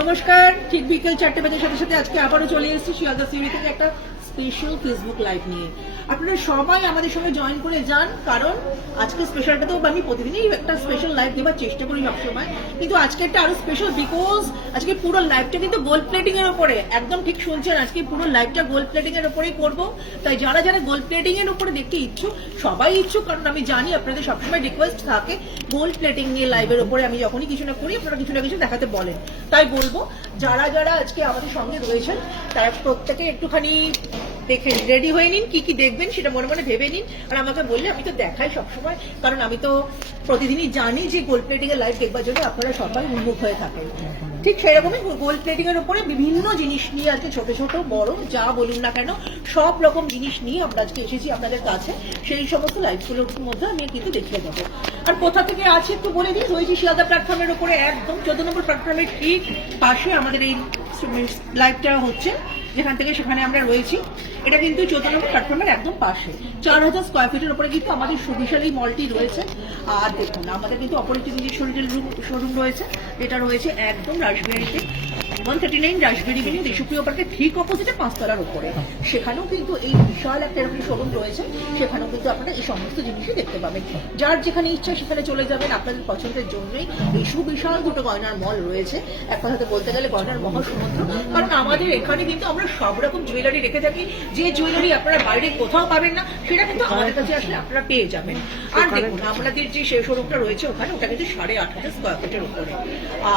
নমস্কার, ঠিক বিকেল 4টে বাজে সাথে সাথে আজকে আবারও চলে এসেছি শিয়ালদা সিউড়ি থেকে একটা স্পেশাল ফেসবুক লাইভ নিয়ে। আপনারা সবাই আমাদের সঙ্গে জয়েন করে যান, কারণ আজকে স্পেশালটা তো আমি প্রতিদিনই একটা স্পেশাল লাইভ দেওয়ার চেষ্টা করি সবসময়, কিন্তু আজকে একটা আরো স্পেশাল বিকজ আজকে পুরো লাইভটা কিন্তু গোল্ড প্লেটিং এর উপরে। একদম ঠিক শুনছেন, আজকে পুরো লাইভটা গোল্ড প্লেটিং এর উপরেই করবো। তাই যারা যারা গোল্ড প্লেটিং এর উপরে দেখতে ইচ্ছুক, সবাই ইচ্ছুক, কারণ আমি জানি আপনাদের সবসময় রিকোয়েস্ট থাকে গোল্ড প্লেটিং নিয়ে লাইভের উপরে আমি যখনই কিছু না করি আপনারা কিছু না কিছু দেখাতে বলেন। তাই বলবো যারা যারা আজকে আমাদের সঙ্গে রয়েছেন তারা প্রত্যেকে একটুখানি দেখে রেডি হয়ে নিন, কি কি দেখবেন সেটা মনে মনে ভেবে নিন। আর আমাকে বললে আমি তো দেখাই সবসময়, কারণ আমি তো প্রতিদিনই জানি যে গোল্ড প্লেটিং এর লাইভ দেখবার জন্য আপনারা সবাই উন্মুখ হয়ে থাকেন। ঠিক সেরকমই গোল্ড প্লেটিং এর উপরে বিভিন্ন জিনিস নিয়ে আজকে ছোট ছোট বড় যা বলুন না কেন সব রকম জিনিস নিয়ে আমরা আজকে এসেছি আপনাদের কাছে। সেই সমস্ত লাইভগুলোর মধ্যে আমি কিন্তু দেখিয়ে দেবো। আর কোথা থেকে আছে একটু বলে দিই, রয়েছে শিয়ালদা প্ল্যাটফর্মের উপরে একদম 14 নম্বর প্ল্যাটফর্মের ঠিক পাশে আমাদের এই লাইভটা হচ্ছে, যেখান থেকে সেখানে আমরা রয়েছি। এটা কিন্তু 14 নম্বর প্ল্যাটফর্মের একদম পাশে 4000 স্কোয়ার ফিটের উপরে কিন্তু আমাদের সুবিশাল এই মলটি রয়েছে। আর দেখুন আমাদের কিন্তু অপরিচিত শোরুম রয়েছে, যেটা রয়েছে একদম রাসবিহারীতে 139 রাসবিহারী বিল্ডিং দেশপ্রিয় পার্কের ঠিক অপোজিটে 5 তলার উপরে। সেখানেও কিন্তু এই বিশাল একটা এরকম শোরুম রয়েছে, সেখানেও কিন্তু আপনারা এই সমস্ত জিনিসই দেখতে পাবেন। যার যেখানে ইচ্ছা সেখানে চলে যাবেন, আপনাদের পছন্দের জন্যই এই সুবিশাল দুটো গয়নার মল রয়েছে। এক কথাতে বলতে গেলে গয়নার মহাসমুদ্র, কারণ আমাদের এখানে কিন্তু আমরা সব রকম জুয়েলারি রেখে থাকি। যে জুয়েলারি আপনারা বাইরে কোথাও পাবেন না সেটা কিন্তু আমাদের কাছে আসলে আপনারা পেয়ে যাবেন। আর দেখুন আমাদের যে শোরুমটা রয়েছে ওখানে, ওটা কিন্তু 8500 স্কোয়ার ফিটের উপরে।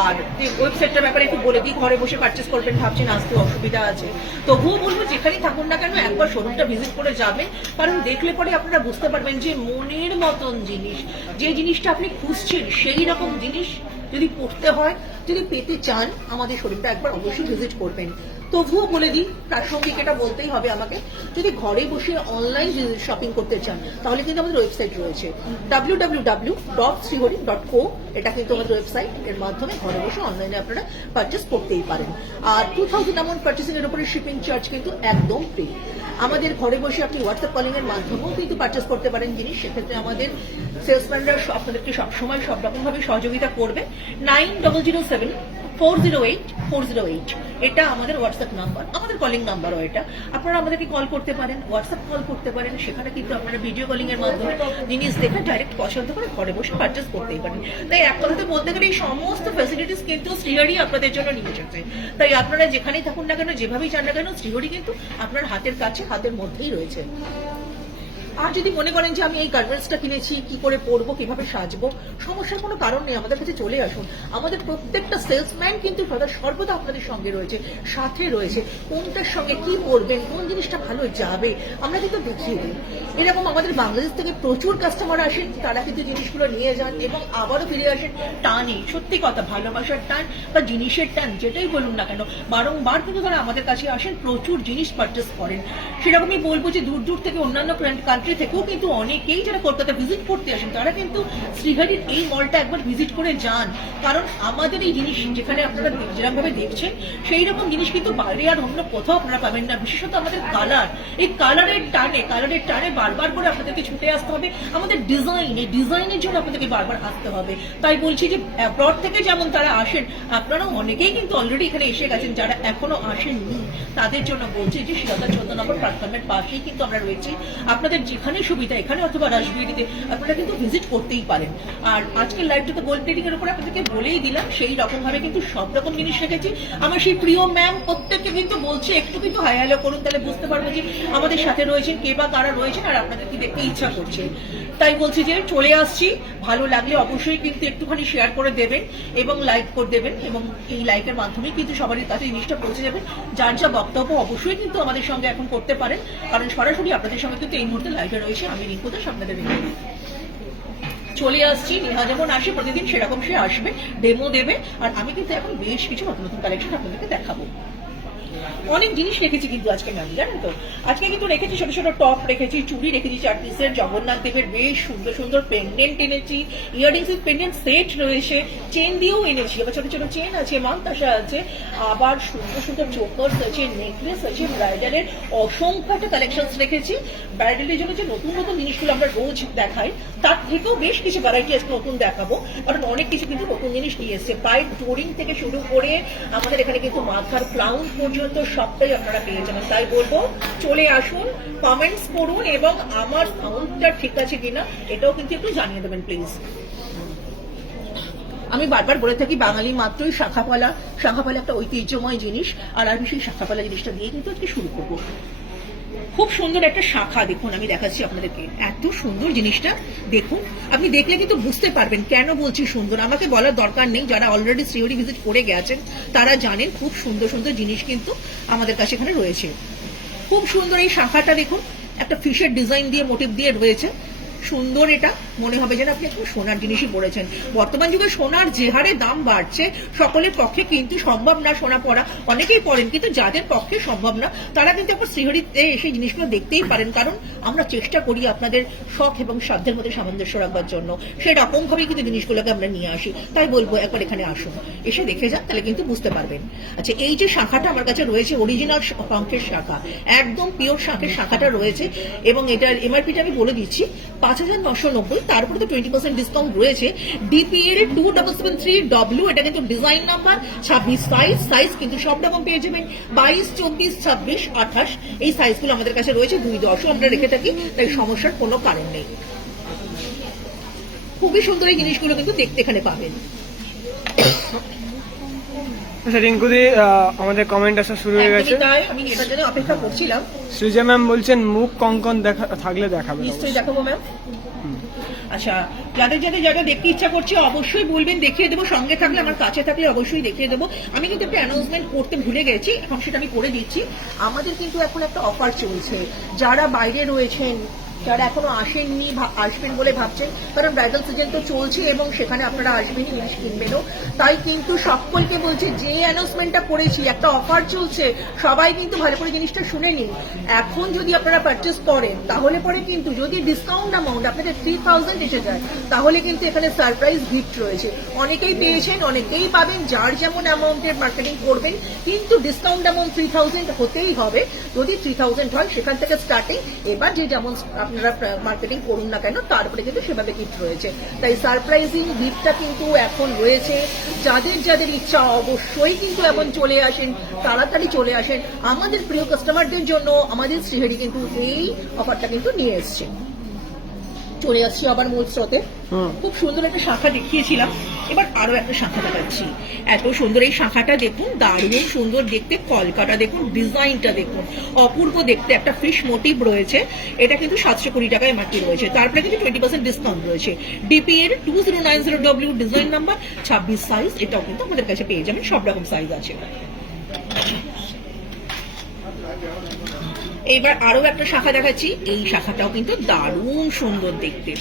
আর যে ওয়েবসাইটটার ব্যাপারে একটু বলে দিই, ঘরে বসে পারচেস করবেন ভাবছেন, আসতে অসুবিধা আছে, তবুও বলবো যেখানেই থাকুন না কেন একবার শোরুমটা ভিজিট করে যাবেন, কারণ দেখলে পরে আপনারা বুঝতে পারবেন যে মনের মতন জিনিস, যে জিনিসটা আপনি খুঁজছেন সেই রকম জিনিস যদি পড়তে হয়, যদি পেতে চান, আমাদের শোরুমটা একবার অবশ্যই ভিজিট করবেন। তবুও বলে দিই, প্রাসঙ্গিক এটা বলতেই হবে আমাকে, যদি ঘরে বসে অনলাইন শপিং করতে চান তাহলে কিন্তু আমাদের ওয়েবসাইট রয়েছে www.srihari.co। এটা কিন্তু আমাদের ওয়েবসাইট, এর মাধ্যমে ঘরে বসে অনলাইনে আপনারা পারচেস করতেই পারেন। আর 2000 অ্যামাউন্ট পারচেসিং এর উপরে শিপিং চার্জ কিন্তু একদম ফ্রি। আমাদের ঘরে বসে আপনি হোয়াটসঅ্যাপ কলিং এর মাধ্যমেও কিন্তু পারচেস করতে পারেন জিনিস। সেক্ষেত্রে আমাদের সেলসম্যানরা আপনাদেরকে সবসময় সব রকম ভাবে সহযোগিতা করবে। 9007408408 এটা আমাদের হোয়াটসঅ্যাপ নাম্বার, আমাদের কলিং নাম্বারও এটা। আপনারা আমাদেরকে কল করতে পারেন, হোয়াটসঅ্যাপ কল করতে পারেন, সেখানে কিন্তু আপনারা ভিডিও কলিং এর মাধ্যমে জিনিস দেখে ডাইরেক্ট পছন্দ করে ঘরে বসে পারচেস করতেই পারেন। তাই এক কথাতে বলতে গেলে এই সমস্ত ফ্যাসিলিটিস কিন্তু শ্রীহরি আপনাদের জন্য নিয়ে এসেছে। তাই আপনারা যেখানেই থাকুন না কেন, যেভাবেই চান না কেন, শ্রীহরি কিন্তু আপনার হাতের কাছে, হাতের মধ্যেই রয়েছে। আর যদি মনে করেন যে আমি এই গার্মেন্টসটা কিনেছি, কি করে পরবো, কিভাবে সাজবো, সমস্যার কোনো কারণ নেই, আমাদের কাছে চলে আসুন। আমাদের প্রত্যেকটা সেলসম্যান কিন্তু সর্বদা আপনাদের সঙ্গে রয়েছে, সাথে রয়েছে। কোনটার সঙ্গে কি পরবেন, কোন জিনিসটা ভালো যাবে, আমরা কিন্তু দেখিয়ে দিই। এরকম আমাদের বাংলাদেশ থেকে প্রচুর কাস্টমার আসেন, তারা কিন্তু জিনিসগুলো নিয়ে যান এবং আবারও ফিরে আসেন টানে। সত্যি কথা, ভালোবাসার টান বা জিনিসের টান যেটাই বলুন না কেন, বারংবার কিন্তু তারা আমাদের কাছে আসেন, প্রচুর জিনিস পারচেস করেন। সেরকমই বলবো যে দূর দূর থেকে অন্যান্য কান্ট্রি থেকেও কিন্তু অনেকেই যারা কলকাতা ভিজিট করতে আসেন তারা কিন্তু শ্রীহরির এই মলটা একবার ভিজিট করে যান, কারণ আমাদের এই জিনিস যেখানে আপনারা যেরকম ভাবে দেখছেন সেই রকম জিনিস কিন্তু বাইরে আর অন্য কোথাও আপনারা পাবেন না। বিশেষত আমাদের কালার, এই কালারের টানে বারবার করে আপনাদেরকে ছুটে আসতে হবে। আমাদের ডিজাইন, এই ডিজাইনের জন্য আপনাদেরকে বারবার আসতে হবে। তাই বলছি যে অ্যাব্রড থেকে যেমন তারা আসেন, আপনারাও অনেকেই কিন্তু অলরেডি এখানে এসে গেছেন। যারা এখনো আসেননি তাদের জন্য বলছি যে শিয়ালদা 14 নম্বর প্ল্যাটফর্মের পাশেই কিন্তু আমরা রয়েছি। আপনাদের যেখানে সুবিধা, এখানে অথবা রাসবিহারীতে আপনারা কিন্তু ভিজিট করতেই পারেন। আর আজকের লাইভটাতে গোল্ড প্লেটিং এর উপরে আপনাদেরকে বলেই দিলাম, সেই রকম ভাবে কিন্তু সব রকম জিনিস রেখেছি। আমার সেই প্রিয় ম্যাম প্রত্যেককে কিন্তু বলছে একটু কিন্তু হাই হ্যালো করুন, তাহলে বুঝতে পারবো যে আমাদের সাথে রয়েছেন কে বা কারা রয়েছেন আর আপনাদের কি দেখতে ইচ্ছা করছে। তাই বলছি যে চলে আসছি, ভালো লাগলে অবশ্যই কিন্তু একটুখানি শেয়ার করে দেবেন এবং লাইক করে দেবেন, এবং এই লাইকের মাধ্যমে কিন্তু সবারই কাছে জিনিসটা পৌঁছে যাবে। যার যা বক্তব্য অবশ্যই কিন্তু আমাদের সঙ্গে এখন করতে পারেন, কারণ সরাসরি আপনাদের সঙ্গে কিন্তু এই মুহূর্তে লাইভে রয়েছে আমি রিঙ্কু দাস আপনাদের। চলে আসছি, নেহা যেমন আসে প্রতিদিন সেরকম সে আসবে, ডেমো দেবে, আর আমি কিন্তু এখন বেশ কিছু নতুন নতুন কালেকশন আপনাদেরকে দেখাবো। অনেক জিনিস রেখেছি কিন্তু আজকে ম্যাম, জানেন তো আজকে কিন্তু রেখেছি ছোট ছোট টপ রেখেছি, চুড়ি রেখেছি 4 পিসের, জগন্নাথ দেবের বেশ সুন্দর সুন্দর পেন্ডেন্ট এনেছি, ইয়াররিংস উইথ পেন্ডেন্ট সেট রয়েছে, চেন দিয়েও এনেছি, আবার ছোট ছোট চেন আছে, মানতাসা আছে, আবার সুন্দর সুন্দর চোকার্স আছে, নেকলেস আছে, ব্রাইডালের অসংখ্য একটা কালেকশনস রেখেছি। ব্রাইডালের জন্য যে নতুন নতুন জিনিসগুলো আমরা রোজ দেখাই তার থেকেও বেশ কিছু ভ্যারাইটি আজকে নতুন দেখাবো, কারণ অনেক কিছু কিন্তু নতুন জিনিস নিয়ে এসছে। পাইপ টোরিং থেকে শুরু করে আমাদের এখানে কিন্তু মাথার ক্রাউন পর্যন্ত সবটাই আপনারা পেয়ে যাবেন। তাই বলবো চলে আসুন, কমেন্টস করুন এবং আমার সাউন্ডটা ঠিক আছে কিনা এটাও কিন্তু একটু জানিয়ে দেবেন প্লিজ। আমি বারবার বলে থাকি বাঙালি মাত্রই শাখাপালা, শাখাপালা একটা ঐতিহ্যময় জিনিস, আর আমি সেই শাখাপালা জিনিসটা দিয়ে কিন্তু আজকে শুরু করবো। খুব সুন্দর একটা শাখা দেখুন, আমি দেখাচ্ছি আপনাদেরকে, এত সুন্দর জিনিসটা দেখুন, আপনি দেখলে কিন্তু বুঝতে পারবেন কেন বলছি সুন্দর, আমাকে বলার দরকার নেই, যারা অলরেডি শ্রীহরি ভিজিট করে গেছেন তারা জানেন খুব সুন্দর সুন্দর জিনিস কিন্তু আমাদের কাছে এখানে রয়েছে। খুব সুন্দর এই শাখাটা দেখুন, একটা ফিশের ডিজাইন দিয়ে মোটিভ দিয়ে রয়েছে, সুন্দর, এটা মনে হবে যেন আপনি একটু সোনার জিনিসই পড়েছেন। বর্তমান যুগে সোনার যে হারে দাম বাড়ছে সকলের পক্ষে কিন্তু সম্ভব না সোনা পরা, অনেকেই পড়েন কিন্তু যাদের পক্ষে সম্ভব না তারা কিন্তু একবার শ্রীহরিতে এসে জিনিসগুলো দেখতেই পারেন, কারণ আমরা চেষ্টা করি আপনাদের শখ এবং সাধ্যের মধ্যে সামঞ্জস্য রাখবার জন্য, সেরকম ভাবেই কিন্তু জিনিসগুলোকে আমরা নিয়ে আসি। তাই বলবো একবার এখানে আসুন, এসে দেখে যান, তাহলে কিন্তু বুঝতে পারবেন। আচ্ছা, এই যে শাখাটা আমার কাছে রয়েছে অরিজিনাল শঙ্খের শাখা, একদম পিওর শঙ্খের শাখাটা রয়েছে এবং এটার এমআরপিটা আমি বলে দিচ্ছি 5,990, তার উপরে তো 20% ডিসকাউন্ট রয়েছে। ডিপিএল 2773W, এটা কিন্তু ডিজাইন নাম্বার 26 সাইজ কিন্তু সব রকম পেয়ে যাবেন, 22, 24, 26, 28 এই সাইজগুলো আমাদের কাছে রয়েছে, 2-10ও আমরা রেখে থাকি, তাই সমস্যার কোনো কারণ নেই। খুবই সুন্দর এই জিনিসগুলো কিন্তু দেখতে এখানে পাবেন। রিঙ্কুদি, আমাদের কমেন্ট আসা শুরু হয়ে গেছে, আমি এটার জন্য অপেক্ষা করছিলাম। সৃজা ম্যাম বলছেন মুখ কঙ্কন থাকলে দেখাবে, নিশ্চয়ই দেখাবো ম্যাম। আচ্ছা, যাদের যাদের যারা দেখতে ইচ্ছা করছে অবশ্যই বলবেন, দেখিয়ে দেবো, সঙ্গে থাকলে আমার কাছে থাকলে অবশ্যই দেখিয়ে দেবো। আমি কিন্তু একটা অ্যানাউন্সমেন্ট করতে ভুলে গেছি, এখন সেটা আমি করে দিচ্ছি। আমাদের কিন্তু এখন একটা অফার চলছে, যারা বাইরে রয়েছেন, যারা এখনো আসেননি, আসবেন বলে ভাবছেন, কারণ ব্রাইডাল সিজন তো চলছে এবং সেখানে আপনারা আসবেনই, জিনিস কিনবেনও, তাই কিন্তু সকলকে বলছে যে অ্যানাউন্সমেন্টটা করেছি একটা অফার চলছে, সবাই কিন্তু ভালো করে জিনিসটা শুনে নিন। এখন যদি আপনারা পারচেস করেন তাহলে পরে কিন্তু যদি ডিসকাউন্ট অ্যামাউন্ট আপনাদের 3,000 এসে যায় তাহলে কিন্তু এখানে সারপ্রাইজ গিফট রয়েছে। অনেকেই পেয়েছেন, অনেকেই পাবেন, যার যেমন অ্যামাউন্টের মার্কেটিং করবেন, কিন্তু ডিসকাউন্ট অ্যামাউন্ট 3,000 হতেই হবে। যদি 3,000 হয় সেখান থেকে স্টার্টিং, এবার যে যেমন আপনারা মার্কেটিং করুন না কেন তারপরে কিন্তু সেভাবে গিফট রয়েছে। তাই সারপ্রাইজিং গিফটটা কিন্তু এখন রয়েছে, যাদের যাদের ইচ্ছা অবশ্যই কিন্তু এখন চলে আসেন, তাড়াতাড়ি চলে আসেন। আমাদের প্রিয় কাস্টমারদের জন্য আমাদের শ্রীহরি কিন্তু এই অফারটা কিন্তু নিয়ে এসছে। চলে আসছি আবার মূল স্রোতে। খুব সুন্দর একটা শাখা দেখিয়েছিলাম, এবার আরো একটা শাখা দেখাচ্ছি। এত সুন্দর এই শাখাটা দেখুন, দারুণ সুন্দর দেখতে, কলকাটা দেখুন, ডিজাইনটা দেখুন, অপূর্ব দেখতে, একটা ফিশ মোটিভ রয়েছে, এটা কিন্তু 720 টাকায় এমআরপি রয়েছে, তারপরে কিন্তু 20% ডিসকাউন্ট রয়েছে। DPL 2090W, design number 26 size, এটাও কিন্তু আমাদের কাছে পেয়ে যাবেন, সব রকম সাইজ আছে। এবার আরো একটা শাখা দেখাচ্ছি, এই শাখাটাও কিন্তু দারুণ সুন্দর দেখতে।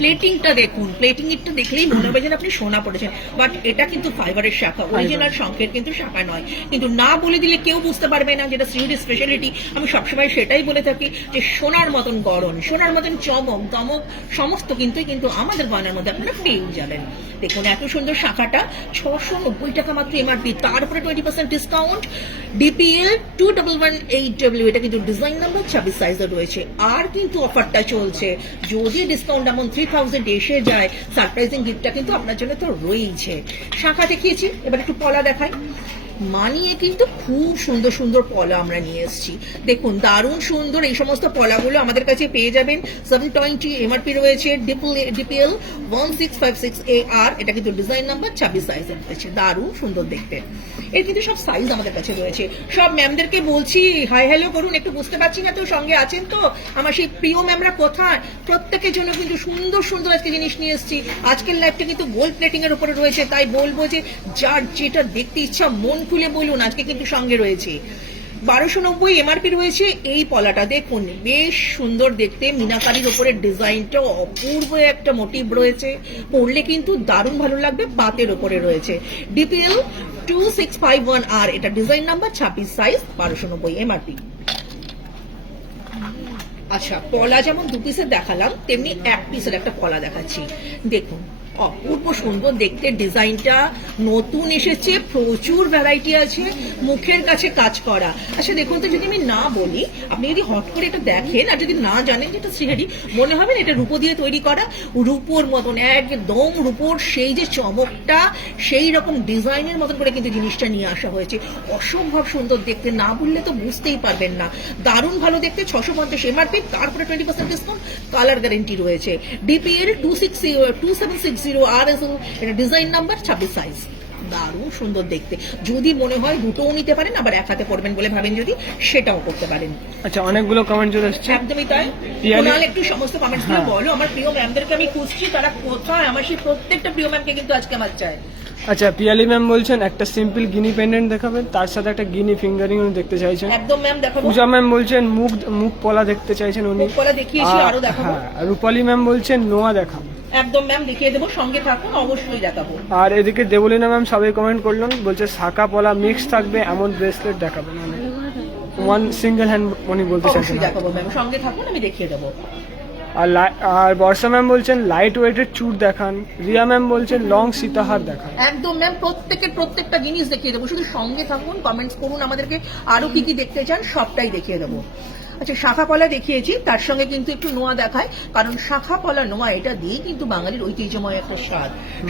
প্লেটিংটা দেখুন, প্লেটিংটা দেখলেই মনে হবে যেন আপনি সোনা পড়েছেন, বাট এটা কিন্তু ফাইবারের শাখা, অরিজিনাল শঙ্খের কিন্তু শাখা নয়। কিন্তু না বলে দিলে কেউ বুঝতে পারবে না, যেটা শ্রীহরির স্পেশালিটি। আমি সবসময় সেটাই বলে থাকি যে সোনার মতন গড়ন, সোনার মতন চমক দমক সমস্ত কিন্তু আমাদের গয়নার মধ্যে আপনারা পেয়ে যাবেন। দেখুন এত সুন্দর শাখাটা, 690 টাকা মাত্র এমআরপি, তারপরে 20% ডিসকাউন্ট। ডিপিএল 2118W, এটা কিন্তু ডিজাইন নাম্বার 26 সাইজে রয়েছে। আর কিন্তু অফারটা চলছে, যদি ডিসকাউন্ট এমন 3,000 এসে যায়, সারপ্রাইজিং গিফটটা কিন্তু আপনার জন্য তো রয়েছে। শাখা দেখিয়েছি, এবার একটু পলা দেখাই। মানিয়ে কিন্তু খুব সুন্দর সুন্দর পলা আমরা নিয়ে এসেছি, দেখুন দারুণ সুন্দর। এই সমস্ত পলাগুলো আমাদের কাছে পেয়ে যাবেন, 720 এমআরপি রয়েছে। ডিপিএল 1656AR, এটা কিন্তু ডিজাইন নাম্বার 26 সাইজে রয়েছে, দারুণ সুন্দর দেখতে। এর কিন্তু সব সাইজ আমাদের কাছে রয়েছে। সব ম্যামদেরকে বলছি হাই হ্যালো করুন, একটু বুঝতে পারছি না তো, সঙ্গে আছেন তো আমার সেই প্রিয় ম্যামরা কোথায়? প্রত্যেকের জন্য কিন্তু সুন্দর সুন্দর আজকে জিনিস নিয়ে এসেছি। আজকের লাইভটা কিন্তু গোল্ড প্লেটিং এর উপরে রয়েছে, তাই বলবো যে যার যেটা দেখতে ইচ্ছা মন খুলে বলুন, আজকে কিন্তু সঙ্গে রয়েছে। 1290 এমআরপি রয়েছে। এই পলাটা দেখুন বেশ সুন্দর দেখতে, মিনাকারির ওপরে ডিজাইনটা অপূর্ব একটা মোটিভ রয়েছে, পরলে কিন্তু দারুণ ভালো লাগবে। পাতের ওপরে রয়েছে ডিপিএল 2651R, এটা ডিজাইন নাম্বার 26 সাইজ, 1290 এমআরপি। আচ্ছা, পলা যেমন 2 পিসের দেখালাম তেমনি 1 পিসের একটা পলা দেখাচ্ছি। দেখুন অপূর্ব সুন্দর দেখতে, ডিজাইনটা নতুন এসেছে, প্রচুর ভ্যারাইটি আছে, মুখের কাছে কাজ করা। আচ্ছা দেখুন তো, যদি আমি না বলি, আপনি যদি হট করে এটা দেখেন আর যদি না জানেন যে এটা শ্রীহারি, মনে হবে না এটা রূপো দিয়ে তৈরি করা, রূপোর মতন একদম রূপোর সেই যে চমকটা, সেই রকম ডিজাইনের মতন করে কিন্তু জিনিসটা নিয়ে আসা হয়েছে। অসম্ভব সুন্দর দেখতে, না বললে তো বুঝতেই পারবেন না। দারুণ ভালো দেখতে, 650 এমআরপি, তারপরে 20% ডিসকাউন্ট, কালার গ্যারেন্টি রয়েছে। ডিপিএল 2760R, এটা ডিজাইন নাম্বার 26 সাইজ, দারুণ সুন্দর দেখতে। যদি মনে হয় দুটোও নিতে পারেন, আবার এক হাতে পড়বেন বলে ভাবেন যদি, সেটাও করতে পারেন। আচ্ছা, অনেকগুলো কমেন্ট চলে এসেছে। একদমই তাই। পিয়ালি- কুণাল একটু সমস্ত কমেন্টস গুলো বলো, আমার প্রিয় ম্যামদেরকে আমি খুঁজছি, তারা কোথায়? আমার সেই প্রত্যেকটা প্রিয় ম্যামকে কিন্তু আজকে আমার চাই। আচ্ছা, পিয়ালি ম্যাম বলছেন একটা সিম্পল গিনি পেন্ডেন্ট দেখাবেন, তার সাথে একটা গিনি ফিঙ্গারিং দেখতে চাইছেন। একদম ম্যাম দেখাবো। পূজা ম্যাম বলছেন মুখ পলা দেখতে চাইছেন উনি। মুখ পলা দেখিয়েছি, আরো দেখাবো। হ্যাঁ, রূপালী ম্যাম বলছেন নোয়া দেখাবো। একদম ম্যাম দেখিয়ে দেবো, সঙ্গে থাকুন, অবশ্যই দেখাবো। আর এদিকে দেবলীনা ম্যাম সবাই কমেন্ট করলেন, বলছে শাখা পলা মিক্স থাকবে এমন ব্রেসলেট দেখাবেন, মানে ওয়ান সিঙ্গেল হ্যান্ড উনি বলতে চাইছেন। অবশ্যই দেখাবো ম্যাম, সঙ্গে থাকুন, আমি দেখিয়ে দেবো। আর বর্ষা ম্যাম বলছেন লাইট ওয়েটের চুট দেখান। রিয়া ম্যাম বলছেন লং সীতাহার দেখান। একদম ম্যাম, প্রত্যেকটা জিনিস দেখিয়ে দেবো, শুধু সঙ্গে থাকুন, কমেন্টস করুন আমাদেরকে, আরো কি কি দেখতে চান সবটাই দেখিয়ে দেবো। আচ্ছা, শাখা পলা দেখিয়েছি, তার সঙ্গে কিন্তু একটু নোয়া দেখায়, কারণ শাখা পলা নোয়া এটা দিয়ে কিন্তু বাঙালির ঐতিহ্যময় একটা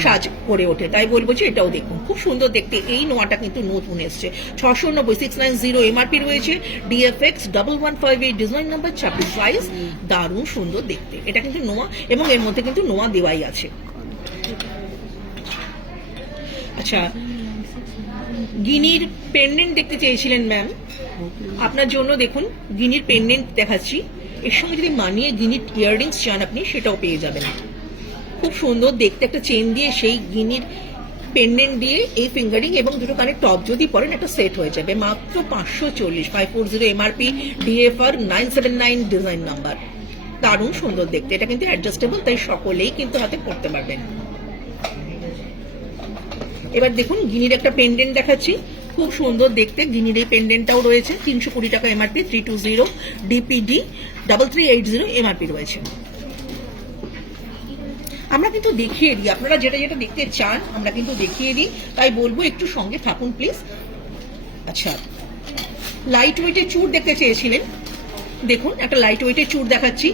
সাজ করে ওঠে, তাই বলবো যে এটাও দেখুন, খুব সুন্দর দেখতে। এই নোয়াটা কিন্তু নতুন এসছে, 690 690 এমআরপি রয়েছে, DFX 1158, ডিজাইন নাম্বার 26 সাইজ, দারুণ সুন্দর দেখতে। এটা কিন্তু নোয়া, এবং এর মধ্যে কিন্তু নোয়া দেওয়াই আছে। আচ্ছা, গিনির পেন্ডেন্ট দেখতে চেয়েছিলেন ম্যাম, আপনার জন্য দেখুন গিনির পেন্ডেন্ট দেখাচ্ছি। এর সঙ্গে যদি মানিয়ে গিনির ইয়াররিংস চান আপনি, সেটাও পেয়ে যাবেন। খুব সুন্দর দেখতে, একটা চেন দিয়ে সেই গিনির পেন্ডেন্ট দিয়ে এই ফিঙ্গারিং এবং দুটো কানের টপ যদি পরেন, একটা সেট হয়ে যাবে মাত্র 540, 540 এমআরপি, DFR 979, ডিজাইন নাম্বার, দারুণ সুন্দর দেখতে। এটা কিন্তু অ্যাডজাস্টেবল, তাই সকলেই কিন্তু হাতে পড়তে পারবেন। এবার দেখুন গিনির একটা পেন্ডেন্ট দেখাচ্ছি, খুব সুন্দর দেখতে। গিনির এই পেন্ডেন্টটাও রয়েছে, 320 টাকা এমআরপি, 320, DPD 3380 এমআরপি রয়েছে। আমরা কিন্তু দেখিয়ে দিই, আপনারা যেটা যেটা দেখতে চান আমরা কিন্তু দেখিয়ে দিই, তাই বলবো একটু সঙ্গে থাকুন প্লিজ। আচ্ছা, লাইট ওয়েটের চুড় দেখতে চেয়েছিলেন, দেখুন একটা লাইট ওয়েটের চুড় দেখাচ্ছি,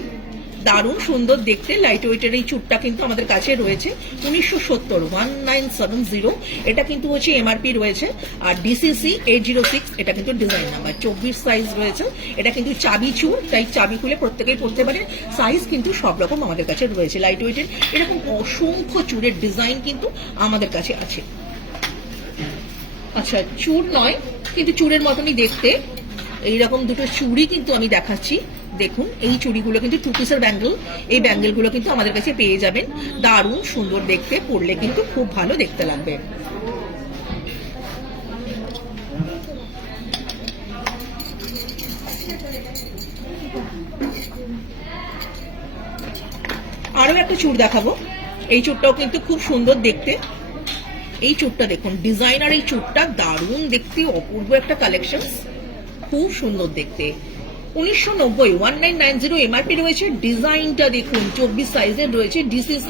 দারুণ সুন্দর দেখতে। লাইট ওয়েটের এই চুড়টা কিন্তু আমাদের কাছে রয়েছে 1970, এটা কিন্তু হচ্ছে এমআরপি রয়েছে। আর DCC 806, এটা কিন্তু ডিজাইন নাম্বার 24 সাইজ রয়েছে। এটা কিন্তু চাবি চুড়, তাই চাবি খুলে প্রত্যেকেই পড়তে পারে। সাইজ কিন্তু সব রকম আমাদের কাছে রয়েছে। লাইট ওয়েটের এরকম অসংখ্য চুড়ের ডিজাইন কিন্তু আমাদের কাছে আছে। আচ্ছা, চুড় নয় কিন্তু চুড়ের মতনই দেখতে এইরকম দুটো চুড়ি কিন্তু আমি দেখাচ্ছি। দেখুন এই চুড়িগুলো কিন্তু 2 পিসের ব্যাঙ্গেল, এই ব্যাঙ্গেলগুলো কিন্তু আমাদের কাছে পেয়ে যাবেন, দারুণ সুন্দর দেখতে, পরলে কিন্তু খুব ভালো দেখতে লাগবে। আরো একটা চুড় দেখাবো, এই চুড়টাও কিন্তু খুব সুন্দর দেখতে। এই চুড়টা দেখুন, ডিজাইনার এই চুড়টা দারুণ দেখতে, অপূর্ব একটা কালেকশন, খুব সুন্দর দেখতে। 1990, 1990 এমআরপি রয়েছে। ডিজাইনটা দেখুন 24 সাইজের রয়েছে, DCC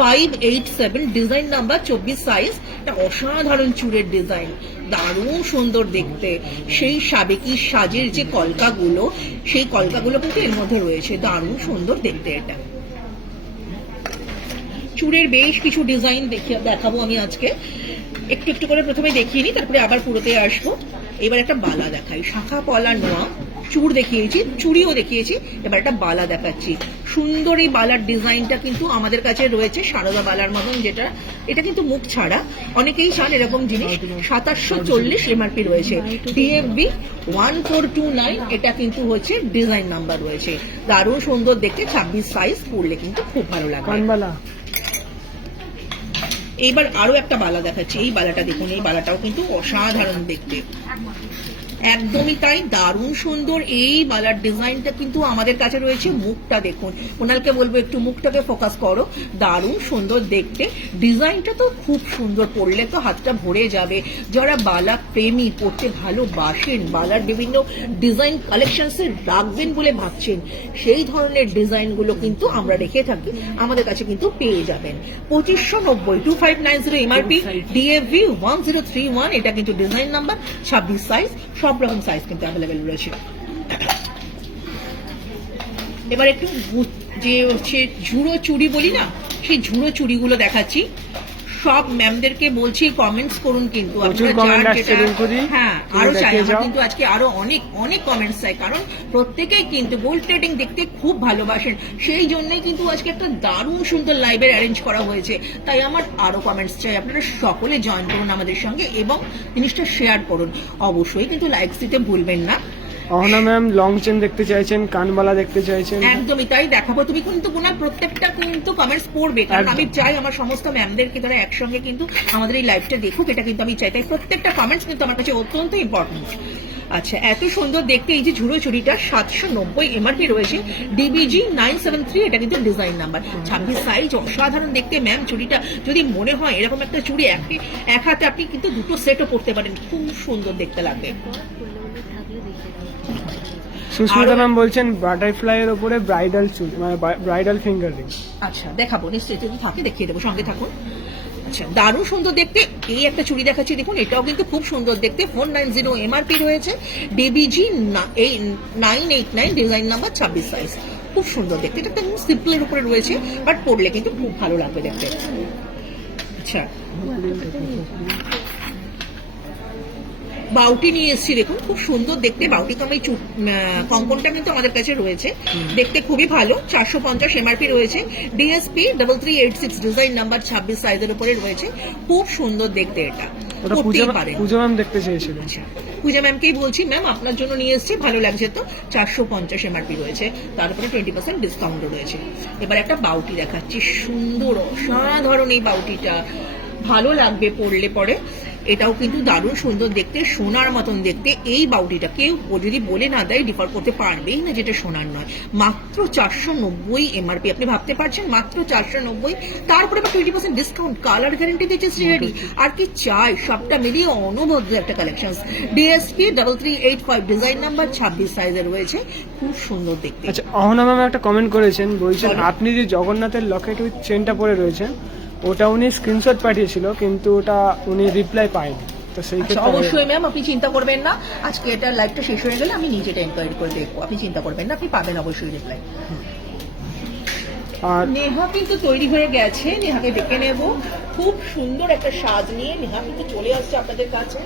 587, ডিজাইন নাম্বার 24 সাইজ। এটা অসাধারণ চুড়ের ডিজাইন, দারুণ সুন্দর দেখতে। সেই সাবেকি সাজের যে কলকাগুলো, সেই কলকাগুলো কিন্তু এর মধ্যে রয়েছে, দারুণ সুন্দর দেখতে। এটা চুড়ের বেশ কিছু ডিজাইন দেখাবো আমি আজকে, একটু একটু করে প্রথমে দেখিয়ে নিই, তারপরে আবার পুরোতে আসবো। এবার একটা বালা দেখাই, শাখা পলা নোয়া চুড় দেখিয়েছি, চুড়িও দেখিয়েছি, এবার একটা বালা দেখাচ্ছি। সুন্দর এই বালার ডিজাইনটা কিন্তু আমাদের কাছে রয়েছে সারদা বালার মতন, যেটা এটা কিন্তু মুখ ছাড়া, অনেকেই চান এরকম জিনিস। 2740 এমআরপি রয়েছে, DFB 1429, এটা কিন্তু হচ্ছে ডিজাইন নাম্বার রয়েছে, দারুণ সুন্দর দেখতে, 26 সাইজ, পরলে কিন্তু খুব ভালো লাগবে। এইবার আরো একটা বালা দেখাচ্ছি, এই বালাটা দেখুন, এই বালাটাও কিন্তু অসাধারণ দেখতে। একদমই তাই, দারুণ সুন্দর এই বালার ডিজাইনটা কিন্তু আমাদের কাছে রয়েছে। মুখটা দেখুন, ওনালকে বলবো একটু মুখটাকে ফোকাস করো, দারুণ সুন্দর দেখতে। ডিজাইনটা তো খুব সুন্দর, পরলে তো হাতটা ভরে যাবে। যারা বালা প্রেমী, পড়তে ভালোবাসেন, বালার বিভিন্ন ডিজাইন কালেকশনসে রাখবেন বলে ভাবছেন, সেই ধরনের ডিজাইনগুলো কিন্তু আমরা রেখে থাকি, আমাদের কাছে কিন্তু পেয়ে যাবেন। 2590 2590 এমআরপি, ডিএভি 1031, এটা কিন্তু ডিজাইন নাম্বার, 26 সাইজ, সব রকম সাইজ কিন্তু অ্যাভেলেবেল রয়েছে। এবার একটু যে হচ্ছে ঝুড়ো চুড়ি বলি না, সেই ঝুড়ো চুড়িগুলো দেখাচ্ছি। সব ম্যামদেরকে বলছি কমেন্টস করুন, কিন্তু হ্যাঁ আরো চাই, আমরা কিন্তু আজকে আরো অনেক অনেক কমেন্টস চাই, কারণ প্রত্যেকেই কিন্তু গোল্ড প্লেটিং দেখতে খুব ভালোবাসেন, সেই জন্যই কিন্তু আজকে একটা দারুণ সুন্দর লাইভের অ্যারেঞ্জ করা হয়েছে। তাই আমার আরো কমেন্টস চাই, আপনারা সকলে জয়েন করুন আমাদের সঙ্গে এবং জিনিসটা শেয়ার করুন। অবশ্যই কিন্তু লাইকস দিতে ভুলবেন না। অহনা ম্যাম লং চেন দেখতে চাইছেন, কানবালা দেখতে চাইছেন, একদমই তাই, দেখাবো। তুমি কিন্তু গুনা প্রত্যেকটা কিন্তু কমেন্টস পড়বে, কারণ আমি চাই আমার সমস্ত ম্যামদেরকে তারা একসঙ্গে কিন্তু আমাদের এই লাইভটা দেখুক, এটা কিন্তু আমি চাই। তাই প্রত্যেকটা কমেন্টস কিন্তু আমার কাছে অত্যন্ত ইম্পর্টেন্ট। আচ্ছা, এত সুন্দর দেখতে এই যে ঝুড়ো চুড়িটা 790 এমআরপি রয়েছে, ডিবিজি 973, এটা কিন্তু ডিজাইন নাম্বার, 26 সাইজ, অসাধারণ দেখতে ম্যাম। চুড়িটা যদি মনে হয় এরকম একটা চুড়ি এক হাতে আপনি কিন্তু দুটো সেটও পরতে পারেন, খুব সুন্দর দেখতে লাগবে। সুস্মিতা ম্যাম বলছেন বাটারফ্লাই এর উপরে ব্রাইডাল চুল, মানে ব্রাইডাল ফিঙ্গার রিং। আচ্ছা দেখাবো, নিশ্চয়ই যদি থাকে দেখিয়ে দেবো, সঙ্গে থাকুন। আচ্ছা, দারুণ সুন্দর দেখতে এই একটা চুড়ি দেখাচ্ছি, দেখুন এটাও কিন্তু খুব সুন্দর দেখতে। 490 এমআরপি রয়েছে, ডিবিজি 989, ডিজাইন নাম্বার, 26 সাইজ, খুব সুন্দর দেখতে। এটা একদম সিম্পলের উপরে রয়েছে, বাট পরলে কিন্তু খুব ভালো লাগবে দেখতে। আচ্ছা, বাউটি নিয়ে এসেছি, দেখুন খুব সুন্দর দেখতে। বাউটি কামাই কঙ্কনটা কিন্তু আমাদের কাছে রয়েছে, দেখতে খুবই ভালো। 450 এমআরপি রয়েছে, ডিএসপি 3386, ডিজাইন নাম্বার, 26 সাইজের উপরে রয়েছে, খুব সুন্দর দেখতে। এটা পূজা ম্যাম দেখতে চেয়েছিলেন। পূজা ম্যামকেই বলছি, ম্যাম আপনার জন্য নিয়ে এসেছি, ভালো লাগছে তো। 450 এমআরপি রয়েছে, তার উপরে 20% ডিসকাউন্টও রয়েছে। এবার একটা বাউটি দেখাচ্ছি, সুন্দর অসাধারণ এই বাউটিটা, ভালো লাগবে পরলে পরে। এটাও কিন্তু দারুণ সুন্দর দেখতে, সোনার মতন দেখতে। এই বাউটিটা কেউ যদি বলে না দেয় ডিফার করতে পারবেই না যেটা সোনার নয়। মাত্র 490 এমআরপি, আপনি ভাবতে পারছেন, মাত্র 490, তারপরে 20% ডিসকাউন্ট, কালার গ্যারান্টি দিচ্ছে শ্রীহারি। আর কি চাই, সবটা মিলিয়ে অনবদ্য একটা কালেকশন। ডিএসপি 3385, ডিজাইন নাম্বার, 26 সাইজের রয়েছে, খুব সুন্দর দেখতে। আচ্ছা, অহনা ম্যাম একটা কমেন্ট করেছেন, বলছেন আপনি যে জগন্নাথের লকেট উইথ চেনটা পরে রয়েছেন, ওটা উনি স্ক্রিনশট পাঠিয়েছিল, কিন্তু ওটা উনি রিপ্লাই পায়নি। তো সেই ক্ষেত্রে অবশ্যই ম্যাম আপনি চিন্তা করবেন না, আজকে এটা লাইভটা শেষ হয়ে গেলে আমি নিজেটা এনকোয়ারি করে দেখবো, আপনি চিন্তা করবেন না, আপনি পাবেন অবশ্যই রিপ্লাই। আর নেহা কিন্তু তৈরি হয়ে গেছে, নেহাকে ডেকে নেব। খুব সুন্দর একটা সাজ নিয়ে নেহা কিন্তু চলে আসছে আপনাদের কাছে।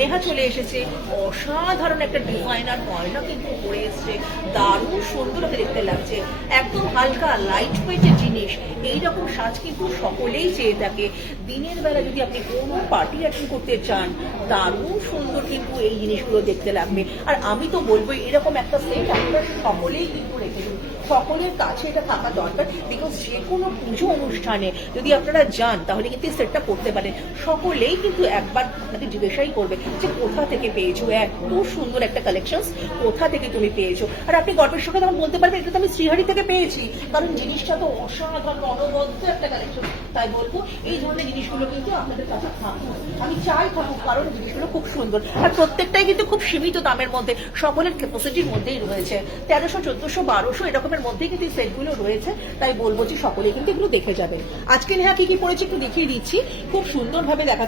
নেহা চলে এসেছে, অসাধারণ একটা ডিজাইনার গয়না কিন্তু পরে এসছে, দারুণ সুন্দর দেখতে লাগছে, একদম হালকা লাইট ওয়েটের জিনিস। এইরকম সাজ কিন্তু সকলেই চেয়ে থাকে। দিনের বেলা যদি আপনি কোনো পার্টি অ্যাটেন্ড করতে চান, দারুণ সুন্দর কিন্তু এই জিনিসগুলো দেখতে লাগবে। আর আমি তো বলবো এরকম একটা সেট আপনারা সকলেই কিন্তু রেখে দিন, সকলের কাছে এটা থাকা দরকার। বিকজ যে কোনো পুজো অনুষ্ঠানে যদি আপনারা যান, তাহলে কিন্তু এই সেটটা করতে পারেন। সকলেই কিন্তু একবার আপনাকে জিজ্ঞাসাই করবে যে কোথা থেকে পেয়েছো, এত সুন্দর একটা কালেকশন কোথা থেকে তুমি পেয়েছো। আর আপনি গল্পের সঙ্গে তখন বলতে পারবেন এটা তো আমি শ্রীহারি থেকে পেয়েছি, কারণ জিনিসটা তো অসাধারণ অনবদ্য একটা কালেকশন। তাই বলবো এই ধরনের জিনিসগুলো কিন্তু আপনাদের কাছে থাকুক, আমি চাই থাকুক, কারণ জিনিসগুলো খুব সুন্দর। আর প্রত্যেকটাই কিন্তু খুব সীমিত দামের মধ্যে, সকলের ক্যাপাসিটির মধ্যেই রয়েছে। 1300, 1400, 1200 এরকমের মধ্যেই কিন্তু এই সেটগুলো রয়েছে। তাই বলবো যে সকলে কিন্তু এগুলো দেখে যাবেন। আজকে নেহা কি কি পড়েছে একটু দেখিয়ে দিচ্ছি, খুব সুন্দরভাবে দেখা।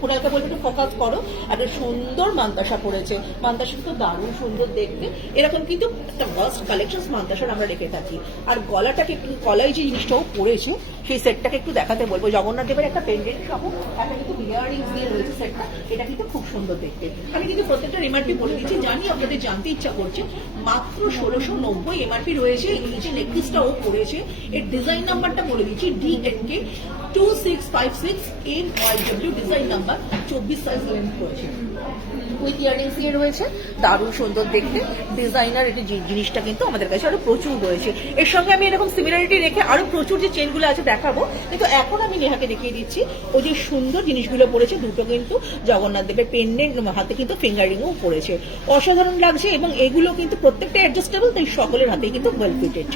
পুরালকে বলবো একটু ফোকাস করো। একটা সুন্দর মান্তাসা পড়েছে, মান্তাসা কিন্তু দারুণ সুন্দর দেখতে। এরকম কিন্তু একটা মাস্ট কালেকশন মান্তাসার আমরা রেখে থাকি। আর গলাটাকে একটু, গলায় যে জিনিসটাও পড়েছে সেই সেটটাকে একটু দেখাতে বলবো। জগন্নাথ দেবের একটা পেন্ডেন্ট সহ একটা কিন্তু ইয়াররিংস দিয়ে রয়েছে সেটটা, এটা কিন্তু খুব সুন্দর দেখতে। আমি কিন্তু প্রত্যেকটা এমআরপি বলে দিচ্ছি, জানি আপনাদের জানতে ইচ্ছা করছে। মাত্র 1690 এমআরপি রয়েছে। এই যে নেকপিসটাও পড়েছে, এর ডিজাইন নাম্বারটা বলে দিচ্ছি, DNK 2656 NYW design number 24 size length রয়েছে। উইথ ইয়ারিংস দিয়ে রয়েছে, দারুণ সুন্দর দেখতে ডিজাইনার। এটা জিনিসটা কিন্তু আমাদের কাছে আরো প্রচুর রয়েছে। এর সঙ্গে আমি এরকম সিমিলারিটি রেখে আরো প্রচুর যে চেনগুলো আছে দেখাবো, কিন্তু এখন আমি নেহাকে দেখিয়ে দিচ্ছি ওই যে সুন্দর জিনিসগুলো পড়েছে। দুটো কিন্তু জগন্নাথ দেবের পেন্ডেন্ট, হাতে কিন্তু ফিঙ্গারিংও পড়েছে, অসাধারণ লাগছে। এবং এগুলো কিন্তু প্রত্যেকটা অ্যাডজাস্টেবল, তাই সকলের হাতেই কিন্তু ওয়েল ফিটেড।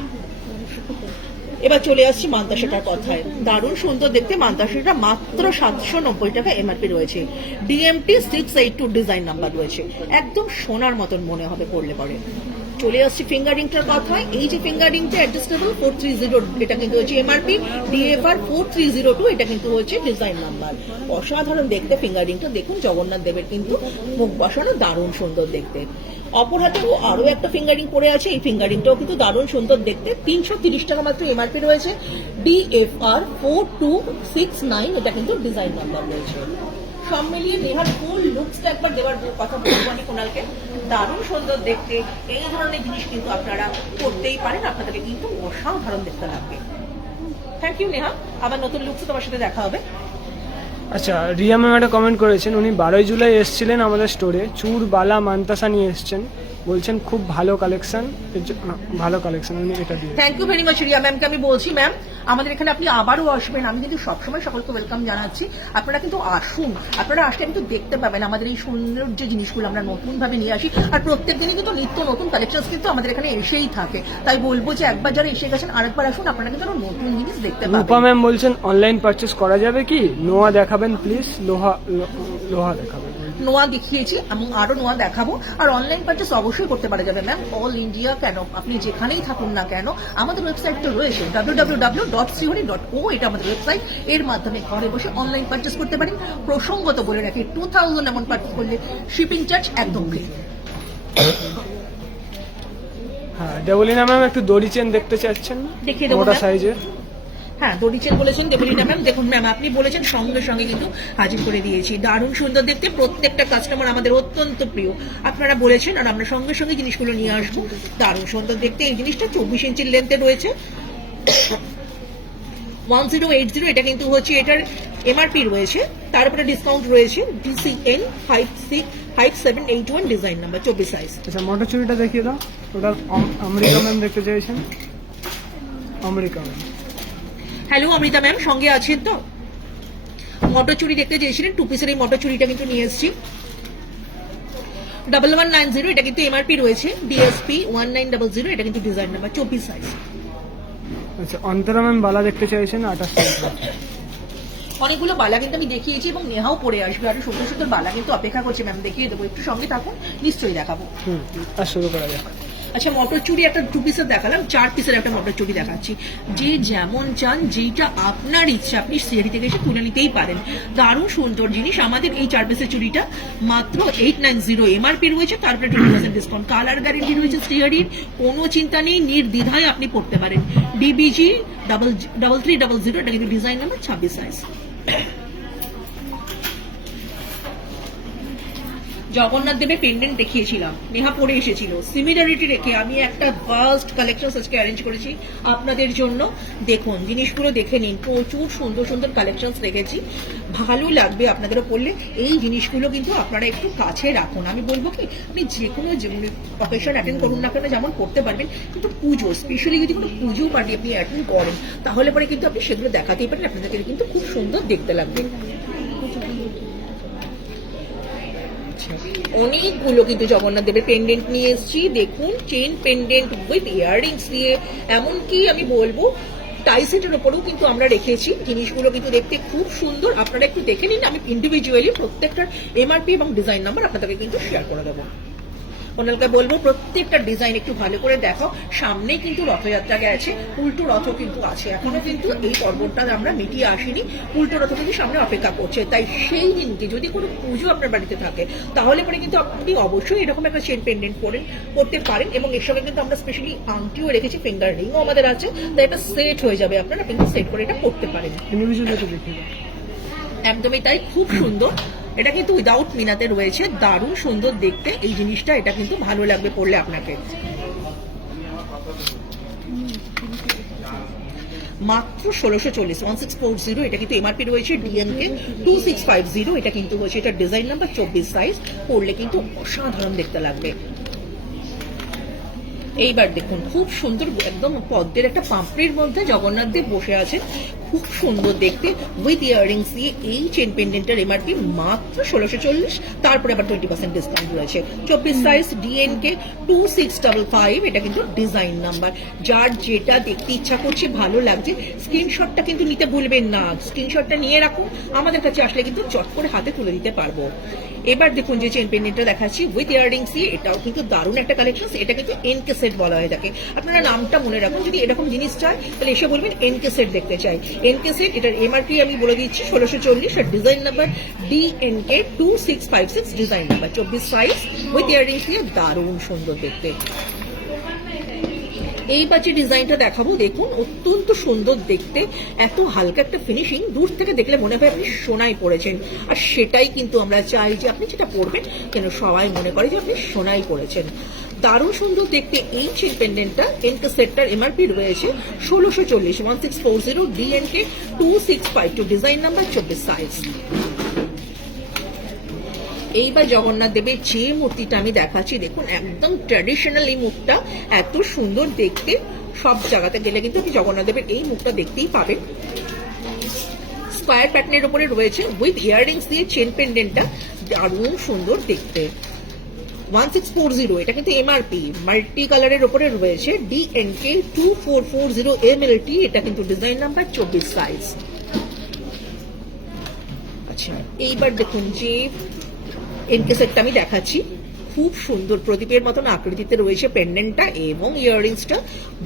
এবার চলে আসছি মান্তাসাটার কথায়। দারুণ সুন্দর দেখতে মান্তাসাটা মাত্র 790 টাকা এমআরপি রয়েছে। ডিএমটি 682 ডিজাইন নাম্বার রয়েছে, একদম সোনার মতন মনে হবে পড়লে পরে। চলে আসছি ফিঙ্গারিংটার কথায়। এই যে ফিঙ্গারিংটা অ্যাডজাস্টেবল 430, এটা কিন্তু হচ্ছে এমআরপি। ডিএফআর 4302, এটা কিন্তু হচ্ছে ডিজাইন নাম্বার। অসাধারণ দেখতে ফিঙ্গারিংটা দেখুন, জগন্নাথ দেবের কিন্তু মুখ বসানো, দারুণ সুন্দর দেখতে। অপর হাতে ও আরো একটা ফিঙ্গারিং পরে আছে, এই ফিঙ্গারিংটাও কিন্তু দারুণ সুন্দর দেখতে। 330 টাকা মাত্র এমআরপি রয়েছে। ডিএফআর 4269, এটা কিন্তু ডিজাইন নাম্বার রয়েছে। সব মিলিয়ে নেহার ফুল লুকসটা একবার দেওয়ার কথা বলবো আমি কোনালকে। দারুণ সুন্দর দেখতে, এই ধরনের জিনিস কিন্তু আপনারা করতেই পারেন, আপনাদেরকে কিন্তু অসাধারণ দেখতে লাগবে। থ্যাংক ইউ নেহা, আবার নতুন লুকস তোমার সাথে দেখা হবে। আচ্ছা, রিয়া ম্যাম একটা কমেন্ট করেছেন, উনি 12 জুলাই এসেছিলেন আমাদের স্টোরে, চুর বালা মান্তাসা নিয়ে এসেছেন, বলছেন খুব ভালো কালেকশন, ভালো কালেকশন, উনি এটা দিয়ে। Thank you very much Riya ম্যামকে আমি বলছি, ম্যাম আমাদের এখানে আপনি আবারও আসবেন। আমি কিন্তু সবসময় সকলকে ওয়েলকাম জানাচ্ছি, আপনারা কিন্তু আসুন। আপনারা আসলে কিন্তু দেখতে পাবেন আমাদের এই সুন্দর যে জিনিসগুলো আমরা নতুন ভাবে নিয়ে আসি। আর প্রত্যেক দিনই কিন্তু নিত্য নতুন কালেকশন কিন্তু আমাদের এখানে এসেই থাকে। তাই বলবো যে একবার যারা এসে গেছেন আরেকবার আসুন, আপনারা কিন্তু আরো নতুন জিনিস দেখতে পাবেন। রূপা ম্যাম বলছেন অনলাইন পারচেজ করা যাবে কি? নোয়া দেখাবেন প্লিজ, লোহা দেখাবেন। নোয়া দেখিয়েছি এবং আরো নোয়া দেখাবো। আর অনলাইন পারচেস অবশ্যই করতে পারা যাবে ম্যাম, অল ইন্ডিয়া কেন, আপনি যেখানেই থাকুন না কেন, আমাদের ওয়েবসাইট তো রয়েছে www.sihori.co, এটা আমাদের ওয়েবসাইট। এর মাধ্যমে ঘরে বসে অনলাইন পারচেস করতে পারেন। প্রসঙ্গত বলে রাখি, 2000 এমন পারচেস করলে শিপিং চার্জ একদম ফ্রি। হ্যাঁ, দেবলিনা ম্যাম একটু দড়ি চেন দেখতে চাচ্ছেন, দেখিয়ে দেবো মোটা ম্যাম। সাইজের। হ্যাঁ, দড়িচেন বলেছেন দেবলীনা ম্যাম। দেখুন ম্যাম, আপনি বলেছেন, সঙ্গে সঙ্গে কিন্তু হাজির করে দিয়েছি। দারুণ সুন্দর দেখতে, প্রত্যেকটা কাস্টমার আমাদের অত্যন্ত প্রিয়। আপনারা বলেছেন আর আমরা সঙ্গে সঙ্গে জিনিসগুলো নিয়ে আসবো। দারুণ সুন্দর দেখতে এই জিনিসটা 24 ইঞ্চির লেন্থে রয়েছে। 1080, এটা কিন্তু হচ্ছে এটার এমআরপি রয়েছে, তারপরে ডিসকাউন্ট রয়েছে। DCN 5781 design number 24 size. আচ্ছা, মটরচুরিটা দেখিয়ে দাও, ওটা আমেরিকা ম্যাম দেখতে চাইছেন। America ma'am, hello Amrita ma'am, সঙ্গে আছেন তো? মটর চুরি দেখতে চেয়েছিলেন, 2 পিসের এই মটর চুরিটা কিন্তু নিয়ে এসেছি। 1190, এটা কিন্তু এমআরপি রয়েছে। ডিএসপি 1900, এটা কিন্তু ডিজাইন নাম্বার 24 সাইজ। আচ্ছা, অন্তরা ম্যাম বালা দেখতে চাইছেন 28 টাকা। অনেকগুলো বালা কিন্তু আমি দেখিয়েছি এবং নেহাও পরে আসবে, আরো সুন্দর সুন্দর বালা কিন্তু অপেক্ষা করছে ম্যাম, দেখিয়ে দেবো। একটু সঙ্গে থাকুন, নিশ্চয়ই দেখাবো। আর শুরু করা যাক। আচ্ছা, মটর চুরি একটা 2 পিসের দেখালাম, 4 পিসের একটা মটর চুরি দেখাচ্ছি। যে যেমন চান, যেটা আপনার ইচ্ছা আপনি সিআরি থেকে এসে তুলে নিতেই পারেন। দারুণ সুন্দর জিনিস। আমাদের এই 4 পিসের চুরিটা মাত্র 890 এমআরপি রয়েছে, তারপরে 20% ডিসকাউন্ট। কালার গ্যারেন্টি রয়েছে সিআরির, কোনো চিন্তা নেই, নির্দ্বিধায় আপনি পড়তে পারেন। ডিবিজি 3300, এটা কিন্তু ডিজাইন নাম্বার 26 সাইজ। জগন্নাথ দেবের পেন্ডেন্ট দেখিয়েছিলাম, নেহা পরে এসেছিল। সিমিলারিটি রেখে আমি একটা ভাস্ট কালেকশন আজকে অ্যারেঞ্জ করেছি আপনাদের জন্য। দেখুন, জিনিসগুলো দেখে নিন, প্রচুর সুন্দর সুন্দর কালেকশন রেখেছি, ভালো লাগবে আপনাদেরও পড়লে। এই জিনিসগুলো কিন্তু আপনারা একটু কাছে রাখুন। আমি বলবো কি, আপনি যে কোনো অকেশন অ্যাটেন্ড করুন না কেন, যেমন করতে পারবেন, কিন্তু পুজো, স্পেশালি যদি কোনো পুজো পার্টি আপনি অ্যাটেন্ড করেন, তাহলে পরে কিন্তু আপনি সেগুলো দেখাতেই পারেন, আপনাদেরকে কিন্তু খুব সুন্দর দেখতে লাগবে। অনেকগুলো কিন্তু জগন্নাথ দেবের পেন্ডেন্ট নিয়ে এসেছি। দেখুন, চেন পেন্ডেন্ট উইথ ইয়াররিংস দিয়ে, এমনকি আমি বলবো টাই সেটের ওপরেও কিন্তু আমরা রেখেছি। জিনিসগুলো কিন্তু দেখতে খুব সুন্দর, আপনারা একটু দেখে নিন। আমি ইন্ডিভিজুয়ালি প্রত্যেকটার এমআরপি এবং ডিজাইন নাম্বার আপনাদেরকে কিন্তু শেয়ার করে দেবো। ওনাকে বলবো প্রত্যেকটা ডিজাইন একটু ভালো করে দেখো। সামনেই কিন্তু রথযাত্রা গেছে, উল্টো রথ কিন্তু আছে, এখনো কিন্তু এই পর্বটা আমরা মিটিয়ে আসিনি। উল্টো রথ কিন্তু সামনে অপেক্ষা করছে। তাই সেই দিনকে যদি কোনো পুজো আপনার বাড়িতে থাকে, তাহলে পরে কিন্তু আপনি অবশ্যই এরকম একটা চেন পেন্ডেন্ট করতে পারেন। এবং এর সঙ্গে কিন্তু আমরা স্পেশালি আংটিও রেখেছি, ফিঙ্গার রিংও আমাদের আছে, তাই এটা সেট হয়ে যাবে, আপনারা কিন্তু সেট করে এটা করতে পারেন। একদমই তাই, খুব সুন্দর। এটা কিন্তু উইদাউট মিনাতে রয়েছে, দারুণ সুন্দর দেখতে এই জিনিসটা। এটা কিন্তু ভালো লাগবে পড়লে আপনাকে। মাত্র 1640, 1640। এটা কিন্তু এমআরপি রয়েছে ডিএনকে 2650। এটা কিন্তু হচ্ছে এটা ডিজাইন নাম্বার 24 সাইজ। পরলে কিন্তু অসাধারণ দেখতে লাগবে। এইবার দেখুন খুব সুন্দর একদম পদ্মের একটা পাপড়ির মধ্যে জগন্নাথ দেব বসে আছেন, খুব সুন্দর দেখতে উইথ ইয়াররিংস দিয়ে। এই চেন পেন্ডেন্টের এমআরপি মাত্র 1640, তারপরে আবার 20% ডিসকাউন্ট রয়েছে। 24 সাইজ ডিএনকে 2655। এটা কিন্তু ডিজাইন নাম্বার। যার যেটা দেখতে ইচ্ছা করছে, ভালো লাগছে, স্ক্রিনশটটা কিন্তু নিতে ভুলবেন না। স্ক্রিনশটটা নিয়ে রাখুন, আমাদের কাছে আসলে কিন্তু চট করে হাতে তুলে দিতে পারবো। এবার দেখুন যে চেন পেন্ডেন্টটা দেখাচ্ছি উইথ ইয়াররিংস দিয়ে, এটাও কিন্তু দারুণ একটা কালেকশন। এটা কিন্তু এনকে সেট বলা হয় থাকে। আপনারা নামটা মনে রাখুন, যদি এরকম জিনিস চাই তাহলে এসে বলবেন এনকে সেট দেখতে চাই। এনকে সেট, এটার এমআরপি আমি বলে দিচ্ছি 1640, আর design number DNK 2656, design number 24 size with earrings দিয়ে, দারুণ সুন্দর দেখতে। এইবার যে ডিজাইনটা দেখাবো দেখুন, অত্যন্ত সুন্দর দেখতে, এত হালকা একটা ফিনিশিং, দূর থেকে দেখলে মনে হয় আপনি সোনায় পড়েছেন। আর সেটাই কিন্তু আমরা চাই যে আপনি যেটা পরবেন যেন সবাই মনে করে যে আপনি সোনায় পড়েছেন। দারুণ সুন্দর দেখতে এই চেন পেন্ডেন্টটা। এনকে সেটটার এমআরপি রয়েছে 1640, 1640, ডিএনকে 2652, ডিজাইন নাম্বার 24 সাইজ। এইবার জগন্নাথ দেবের যে মূর্তিটা আমি দেখাচ্ছি দেখুন, একদম ট্র্যাডিশনাল এই মুখটা, এত সুন্দর দেখতে। সব জায়গাতে গেলে কিন্তু আপনি জগন্নাথ দেবের এই মুখটা দেখতেই পাবেন। স্কয়ার প্যাটার্নের উপরে রয়েছে উইথ ইয়াররিংস দিয়ে চেন পেন্ডেন্টটা, দারুণ সুন্দর দেখতে। 1640, এটা কিন্তু এমআরপি মাল্টি কালারের উপরে রয়েছে ডিএনকে 2440 এমএলটি। এটা কিন্তু ডিজাইন নাম্বার 24 সাইজ। আচ্ছা, এইবার দেখুন যে এনকে সেটটা আমি দেখাচ্ছি, খুব সুন্দর প্রদীপের মতন আকৃতিতে রয়েছে পেন্ডেন্টটা এবং ইয়াররিংসটা।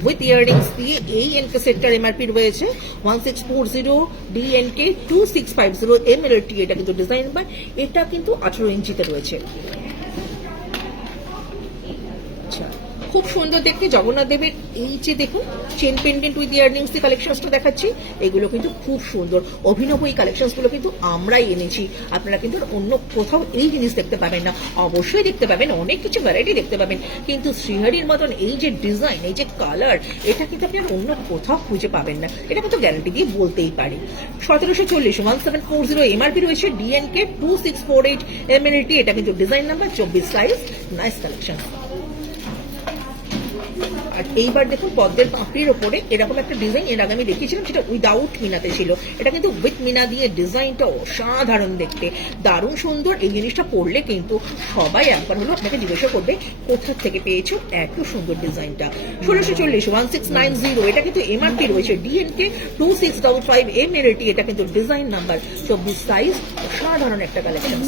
উইথ ইয়াররিংস দিয়ে এই এনকে সেটটার এমআরপি রয়েছে 1640, ডিএনকে 2650 এমএলটি। এটা কিন্তু ডিজাইন নাম্বার, এটা কিন্তু 18 ইঞ্চিতে রয়েছে। খুব সুন্দর দেখতে জগন্নাথ দেবের এই যে দেখুন চেন পেন্ডেন্ট উইথ ইয়াররিংস দিয়ে কালেকশনসটা দেখাচ্ছি, এগুলো কিন্তু খুব সুন্দর অভিনব। এই কালেকশনসগুলো কিন্তু আমরাই এনেছি, আপনারা কিন্তু অন্য কোথাও এই জিনিস দেখতে পাবেন না। অবশ্যই দেখতে পাবেন, অনেক কিছু ভ্যারাইটি দেখতে পাবেন, কিন্তু শ্রীহরির মতন এই যে ডিজাইন, এই যে কালার, এটা কিন্তু আপনি আর অন্য কোথাও খুঁজে পাবেন না। এটা কিন্তু গ্যারান্টি দিয়ে বলতেই পারি। 1740, 1740 এমআরপি রয়েছে ডিএনকে 2648 এমএলটি। এটা কিন্তু design number 24 size. Nice collection. আর এইবার দেখুন পদ্মের পাপড়ির ওপরে এরকম একটা ডিজাইন এর আগে আমি দেখিয়েছিলাম, সেটা উইদাউট মিনাতে ছিল। এটা কিন্তু উইথ মিনা দিয়ে, ডিজাইনটা অসাধারণ দেখতে, দারুণ সুন্দর। এই জিনিসটা পরলে কিন্তু সবাই একবার হলো আপনাকে জিজ্ঞাসা করবে কোথা থেকে পেয়েছো এত সুন্দর ডিজাইনটা। 1640, 1690, এটা কিন্তু এমআরপি রয়েছে ডিএনকে 2655 এমএলটি। এটা কিন্তু ডিজাইন নাম্বার 24 সাইজ। অসাধারণ একটা কালেকশন।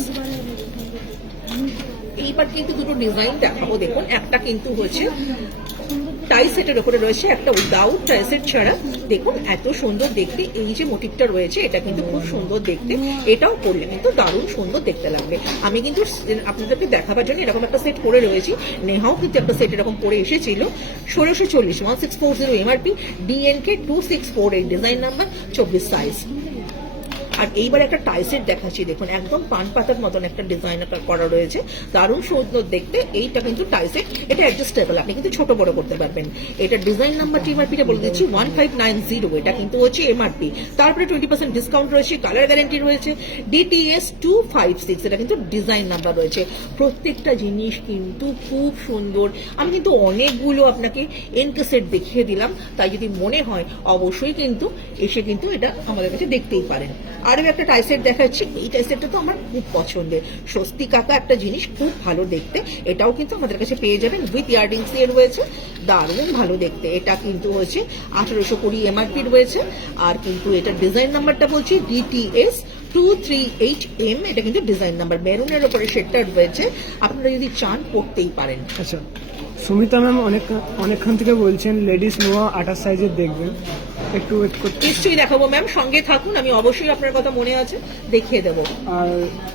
এইবার কিন্তু দুটো ডিজাইন দেখাবো দেখুন, একটা কিন্তু হচ্ছে টাই সেটের উপরে রয়েছে, একটা উইদাউট টাই সেট ছাড়া। দেখুন এত সুন্দর দেখতে, এই যে মোটিভটা রয়েছে এটা কিন্তু খুব সুন্দর দেখতে। এটাও পরলে কিন্তু দারুণ সুন্দর দেখতে লাগবে। আমি কিন্তু আপনাদেরকে দেখাবার জন্য এরকম একটা সেট পরে রয়েছি, নেহাও কিন্তু একটা সেট এরকম পরে এসেছিল। 1640, 1640 এমআরপি, ডিএনকে 2648, ডিজাইন নাম্বার 24 সাইজ। আর এইবার একটা টাই সেট দেখাচ্ছি দেখুন, একদম পান পাতার মতন একটা ডিজাইন করা রয়েছে, দারুণ সুন্দর দেখতে। এইটা কিন্তু টাই সেট, এটা অ্যাডজাস্টেবল, আপনি কিন্তু ছোট বড় করতে পারবেন। এটা ডিজাইন নাম্বার এমআরপিটা বলে দিচ্ছি 1590, এটা কিন্তু হচ্ছে এমআরপি। তারপরে 20% ডিসকাউন্ট রয়েছে, কালার গ্যারান্টি রয়েছে, ডিটিএস 256, এটা কিন্তু ডিজাইন নাম্বার রয়েছে। প্রত্যেকটা জিনিস কিন্তু খুব সুন্দর। আমি কিন্তু অনেকগুলো আপনাকে এনকে সেট দেখিয়ে দিলাম, তাই যদি মনে হয় অবশ্যই কিন্তু এসে কিন্তু এটা আমাদের কাছে দেখতেই পারেন। আরও একটা টাই সেট দেখাচ্ছি, এই টাই সেটটা তো আমার খুব পছন্দের। স্বস্তি কাকা একটা জিনিস খুব ভালো দেখতে, এটাও কিন্তু আমাদের কাছে পেয়ে যাবেন উইথ ইয়াররিংস দিয়ে রয়েছে, দারুণ ভালো দেখতে। এটা কিন্তু হচ্ছে 1820 এমআরপি রয়েছে। আর কিন্তু এটার ডিজাইন নাম্বারটা বলছি ডিটিএস 238M, এটা কিন্তু ডিজাইন নাম্বার। মেরুনের উপরে শেডটা রয়েছে, আপনারা যদি চান পড়তেই পারেন। আচ্ছা, সুমিতা ম্যাম অনেকক্ষণ থেকে বলছেন লেডিস নোয়া 28 সাইজের দেখবেন, একটু ওয়েট করতে। নিশ্চয়ই দেখাবো ম্যাম, সঙ্গে থাকুন, আমি অবশ্যই আপনার কথা মনে আছে, দেখিয়ে দেবো।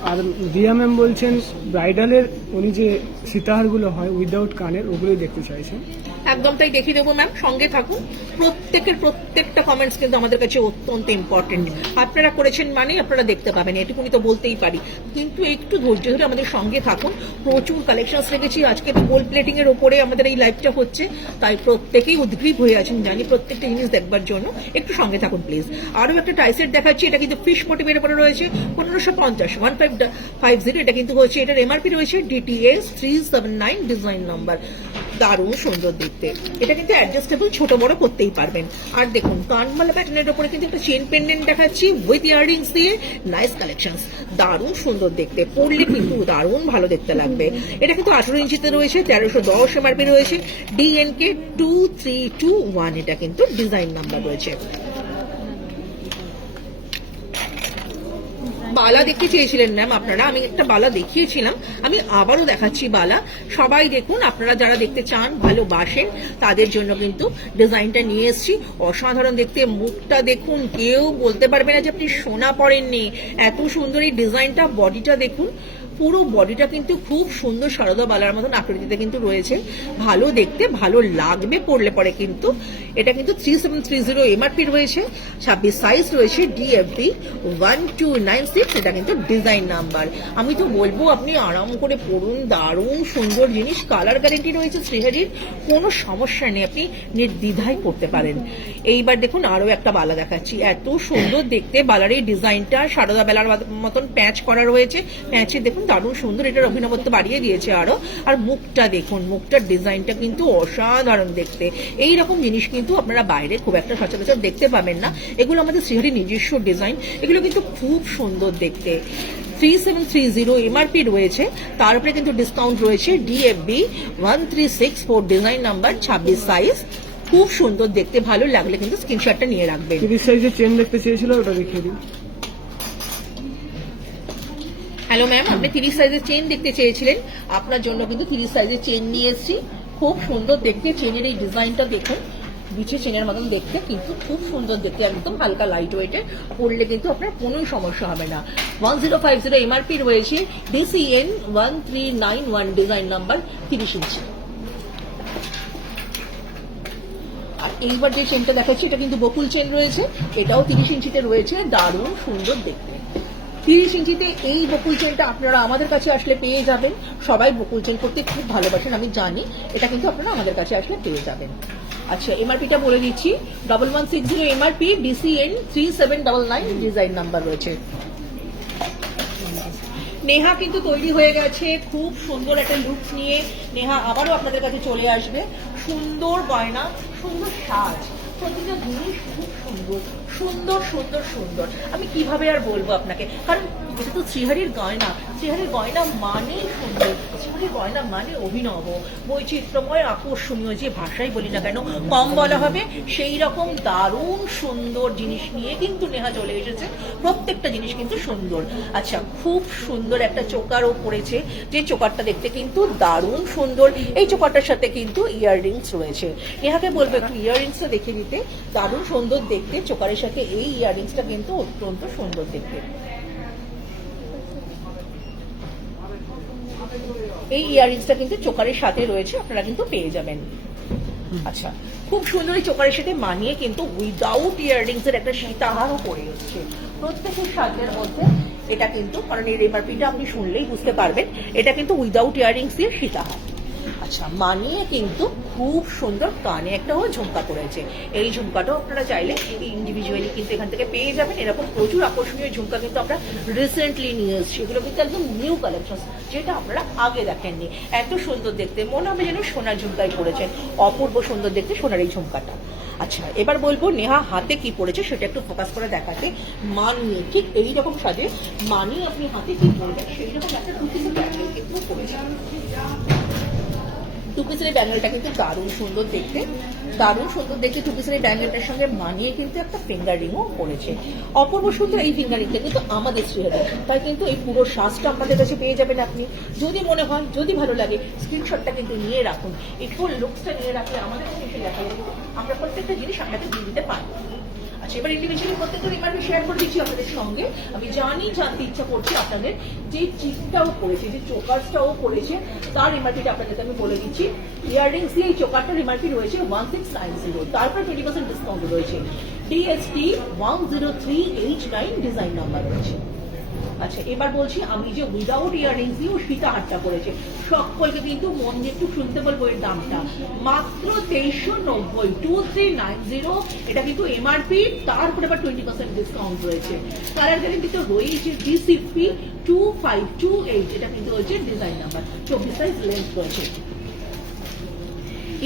আর রিয়া ম্যাম বলছেন ব্রাইডালের উনি যে সীতাহারগুলো হয় উইদাউট কানের, ওগুলোই দেখতে চাইছেন। একদম তাই, দেখিয়ে দেবো ম্যাম, সঙ্গে থাকুন। প্রত্যেকটা কমেন্টস কিন্তু আমাদের কাছে অত্যন্ত ইম্পর্টেন্ট। আপনারা করেছেন মানে আপনারা দেখতে পাবেন, এটুকুনি তো বলতেই পারি। কিন্তু একটু ধৈর্য ধরে আমাদের সঙ্গে থাকুন, প্রচুর কালেকশনস রেখেছি। আজকে তো গোল্ড প্লেটিং এর ওপরে আমাদের এই লাইভটা হচ্ছে, তাই প্রত্যেকেই উদ্গ্রীব হয়ে আছেন জানি প্রত্যেকটা জিনিস দেখবার জন্য। জন্য একটু সঙ্গে থাকুন প্লিজ। আরও একটা টাইসেট দেখাচ্ছি, এটা কিন্তু ফিশ মোটিভের উপরে রয়েছে 1550 এটা কিন্তু হচ্ছে, এটার এমআরপি রয়েছে DTS 379 ডিজাইন নাম্বার। দারুণ সুন্দর দেখতে, এটা কিন্তু অ্যাডজাস্টেবল, ছোট বড় করতেই পারবেন। আর দেখুন কানমালা প্যাটার্নের উপরে কিন্তু একটা চেন পেন্ডেন্ট দেখাচ্ছি উইথ ইয়াররিংস দিয়ে, নাইস কালেকশনস, দারুণ সুন্দর দেখতে, পরলে কিন্তু দারুণ ভালো দেখতে লাগবে। এটা কিন্তু 18 ইঞ্চিতে রয়েছে, 1310 এমআরপি রয়েছে, DNK 2321 এটা কিন্তু ডিজাইন নাম্বার রয়েছে। বালা দেখতে চেয়েছিলেন ম্যাম আপনারা, আমি একটা বালা দেখিয়েছিলাম, আমি আবারও দেখাচ্ছি বালা। সবাই দেখুন, আপনারা যারা দেখতে চান, ভালোবাসেন, তাদের জন্য কিন্তু ডিজাইনটা নিয়ে এসেছি। অসাধারণ দেখতে, মুখটা দেখুন, কেউ বলতে পারবে না যে আপনি সোনা পরেননি, এত সুন্দর এই ডিজাইনটা। বডিটা দেখুন, পুরো বডিটা কিন্তু খুব সুন্দর সারদা বালার মতন আকৃতিতে কিন্তু রয়েছে, ভালো দেখতে, ভালো লাগবে পরলে পরে কিন্তু। এটা কিন্তু 3730 এমআরপি রয়েছে, 26 সাইজ রয়েছে, DFB 1296, এটা কিন্তু ডিজাইন নাম্বার। আমি তো বলবো আপনি আরাম করে পরুন, দারুণ সুন্দর জিনিস, কালার গ্যারেন্টি রয়েছে শ্রীহরির, কোনো সমস্যা নেই, আপনি নির্দ্বিধায় পরতে পারেন। এইবার দেখুন আরো একটা বালা দেখাচ্ছি, এত সুন্দর দেখতে বালার এই ডিজাইনটা, সারদা বেলার মতন প্যাচ করা রয়েছে, প্যাচে দেখুন দারুণ সুন্দর, এটার অভিনবত্ব বাড়িয়ে দিয়েছে আরো। আর মুখটা দেখুন, মুখটার ডিজাইনটা কিন্তু অসাধারণ দেখতে। এই রকম জিনিস কিন্তু আপনারা বাইরে খুব একটা সচরাচর দেখতে পাবেন না, এগুলো আমাদের শ্রীহরির নিজস্ব ডিজাইন, এগুলো কিন্তু খুব সুন্দর দেখতে। 3730 এমআরপি রয়েছে, তার উপরে কিন্তু ডিসকাউন্ট রয়েছে, DFB 1364 ডিজাইন নাম্বার, 26 সাইজ, খুব সুন্দর দেখতে। ভালো লাগলে কিন্তু স্ক্রিনশটটা নিয়ে রাখবেন। 30 সাইজের চেন দেখতে চেয়েছিল, ওটা দেখিয়ে দিন। হ্যালো ম্যাম, আপনি 30 সাইজের চেন দেখতে চেয়েছিলেন, আপনার জন্য কিন্তু 30 সাইজের চেন নিয়ে এসেছি, খুব সুন্দর দেখতে। চেনের এই ডিজাইনটা দেখুন, বিছে চেনের মতন দেখতে, কিন্তু খুব সুন্দর দেখতে, একদম হালকা লাইট ওয়েটে, পরলে কিন্তু আপনার কোনো সমস্যা হবে না। 1050 এমআরপি রয়েছে, DCN 1391 ডিজাইন নাম্বার, 30 ইঞ্চি। আর এইবার যে চেনটা দেখাচ্ছি, এটা কিন্তু বকুল চেন রয়েছে, এটাও 30 ইঞ্চিতে রয়েছে, দারুণ সুন্দর দেখতে। 30 ইঞ্চিতে এই বকুল চেনটা আপনারা আমাদের কাছে আসলে পেয়ে যাবেন। সবাই বকুল চেন করতে খুব ভালোবাসেন, আমি জানি, এটা কিন্তু আপনারা আমাদের কাছে আসলে পেয়ে যাবেন। আচ্ছা, এমআরপিটা বলে দিচ্ছি, 1160 এমআরপি, DCN 3799 ডিজাইন নাম্বার রয়েছে। নেহা কিন্তু তৈরি হয়ে গেছে খুব সুন্দর একটা লুকস নিয়ে। নেহা আবারও আপনাদের কাছে চলে আসবে, সুন্দর গয়না, সুন্দর সাজ, প্রতিটা জিনিস খুব সুন্দর সুন্দর সুন্দর সুন্দর। আমি কিভাবে আর বলবো আপনাকে, কারণ এটা তো শ্রীহরির গয়না, শ্রীহরির গয়না মানে সুন্দর, শ্রীহরির গয়না মানে অভিনব, বৈচিত্র্যময়, আকর্ষণীয়, যে ভাষাই বলি না কেন কম বলা হবে। সেই রকম দারুণ সুন্দর জিনিস নিয়ে কিন্তু নেহা চলে এসেছে, প্রত্যেকটা জিনিস কিন্তু সুন্দর। আচ্ছা, খুব সুন্দর একটা চোকারও পড়েছে, যে চোকারটা দেখতে কিন্তু দারুণ সুন্দর। এই চোকারটার সাথে কিন্তু ইয়াররিংস রয়েছে, নেহাকে বলবো একটু ইয়াররিংসটা দেখে দিতে, দারুণ সুন্দর দেখতে। চোকারের সাথে এই ইয়াররিংসটা কিন্তু অত্যন্ত সুন্দর দেখতে। এই ইয়াররিংসটা কিন্তু চোকারের সাথে রয়েছে, আপনারা কিন্তু পেয়ে যাবেন। আচ্ছা, খুব সুন্দর এই চোকারের সাথে মানিয়ে কিন্তু উইদাউট ইয়াররিংস এর একটা সীতাহারও পরে এসছে প্রত্যেকের সাজের মধ্যে। এটা কিন্তু, কারণ এর এমআরপিটা আপনি শুনলেই বুঝতে পারবেন, এটা কিন্তু উইদাউট ইয়াররিংস দিয়ে সীতাহার। আচ্ছা, মানিয়ে কিন্তু খুব সুন্দর কানে একটা ঝুমকা করেছে। এই ঝুমকাটাও আপনারা চাইলে ইন্ডিভিজুয়ালি কিন্তু এখান থেকে পেয়ে যাবেন। এরকম প্রচুর আকর্ষণীয় ঝুমকা কিন্তু আমরা রিসেন্টলি নিয়ে এসেছি, এগুলো কিন্তু একদম নিউ কালেকশন, যেটা আপনারা আগে দেখেননি। এত সুন্দর দেখতে, মনে হবে যেন সোনার ঝুমকাই পড়েছেন, অপূর্ব সুন্দর দেখতে সোনার এই ঝুমকাটা। আচ্ছা, এবার বলবো নেহা হাতে কি পড়েছে সেটা একটু ফোকাস করে দেখাতে। মানিয়ে ঠিক এইরকম সাজে মানিয়ে আপনি হাতে কি পড়বেন সেই রকম একটা টুপিসের ব্যাঙ্গেল কিন্তু পড়েছে। টুপিসের ব্যাঙ্গেলটা কিন্তু দারুণ সুন্দর দেখতে, দারুণ সুন্দর দেখতে। টুপিসের ব্যাঙ্গেলটার সঙ্গে মানিয়ে কিন্তু একটা ফিঙ্গার রিংও পড়েছে, অপূর্ব সুন্দর। এই ফিঙ্গার রিংটা কিন্তু আমাদের শ্রীহরি, তাই কিন্তু এই পুরো সাজটা আপনাদের কাছে পেয়ে যাবেন আপনি। যদি মনে হয়, যদি ভালো লাগে, স্ক্রিনশটটা কিন্তু নিয়ে রাখুন, এই ফুল লুকসটা নিয়ে রাখলে আমাদের কাছে এসে দেখালে আমরা প্রত্যেকটা জিনিস আপনাকে দিয়ে দিতে পারবো। আচ্ছা, এবার ইন্ডিভিজুয়ালি প্রত্যেকটা রিমার্কে শেয়ার করে দিচ্ছি আপনাদের সঙ্গে। আমি জানি, জানতে ইচ্ছা করছে আপনাদের, যে চিপটাও পড়েছে, যে চোকারটাও পড়েছে, তার রিমার্কিটা আপনাদেরকে আমি বলে দিচ্ছি। ইয়াররিংস দিয়ে এই চোকারটার রিমার্কি রয়েছে 1690, তারপরে 20% ডিসকাউন্ট রয়েছে। DST 10389 ডিজাইন নাম্বার রয়েছে। আচ্ছা এবার বলছি, আমি যে উইদাউট ইয়াররিংস দিয়েও সীতাহারটা করেছে, সকলকে কিন্তু মন দিয়ে একটু শুনতে বলবো এর দামটা মাত্র 2390, 2390। এটা কিন্তু এমআরপি, তারপরে আবার 20% ডিসকাউন্ট রয়েছে। কালার গ্যারেন্টি তো রয়েছে। DCP 2528, এটা কিন্তু হচ্ছে ডিজাইন নাম্বার, 24 সাইজ লেন্থ রয়েছে।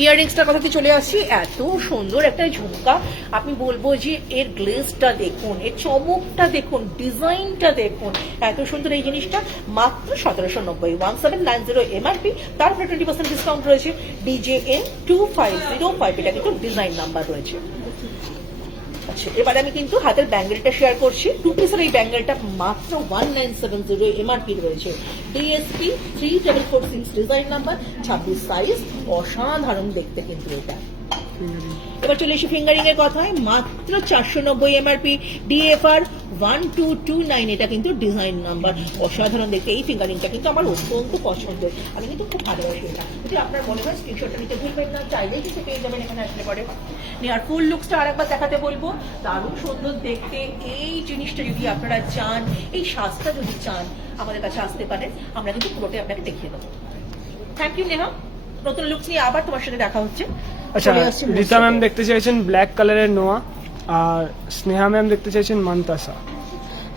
ইয়াররিংসটার কথাতে চলে আসছি, এত সুন্দর একটা ঝুমকা। আমি বলবো যে এর গ্লেজটা দেখুন, এর চমকটা দেখুন, ডিজাইনটা দেখুন, এত সুন্দর এই জিনিসটা মাত্র 1790, 1790 এমআরপি, তারপরে 20% ডিসকাউন্ট রয়েছে। DJN 2505, এটা কিন্তু ডিজাইন নাম্বার রয়েছে। আচ্ছা এবার আমি কিন্তু হাতের ব্যাঙ্গেলটা শেয়ার করছি। 2 পিসের এই ব্যাঙ্গেলটা মাত্র 1970 এমআরপি রয়েছে। DSP 3446 ডিজাইন নাম্বার, 26 সাইজ, অসাধারণ দেখতে কিন্তু এটা। এবার চলে এসে ফিঙ্গারিং এর কথায়, মাত্র 490 এমআরপি, DFR 1229, এটা কিন্তু ডিজাইন নাম্বার, অসাধারণ দেখতে। এই ফিঙ্গারিংটা কিন্তু আমার অত্যন্ত পছন্দের, আমি কিন্তু খুব ভালোবাসি এটা। যদি আপনার মনে হয় স্ক্রিনশটটা নিতে ভুলবেন না, চাইলেই কিন্তু পেয়ে যাবেন এখানে আসলে পরে। নেওয়ার ফুল লুকসটা আরেকবার দেখাতে বলবো, দারুণ সুন্দর দেখতে। এই জিনিসটা যদি আপনারা চান, এই সাজটা যদি চান, আমাদের কাছে আসতে পারেন, আমরা কিন্তু পুরোটাই আপনাকে দেখিয়ে দেবো। থ্যাংক ইউ নেহা, নতুন লুকস নিয়ে আবার তোমার সাথে দেখা হচ্ছে। আচ্ছা রীতা ম্যাম দেখতে চাইছেন ব্ল্যাক কালারের নোয়া, আর স্নেহা ম্যাম দেখতে চাইছেন মান্তাসা।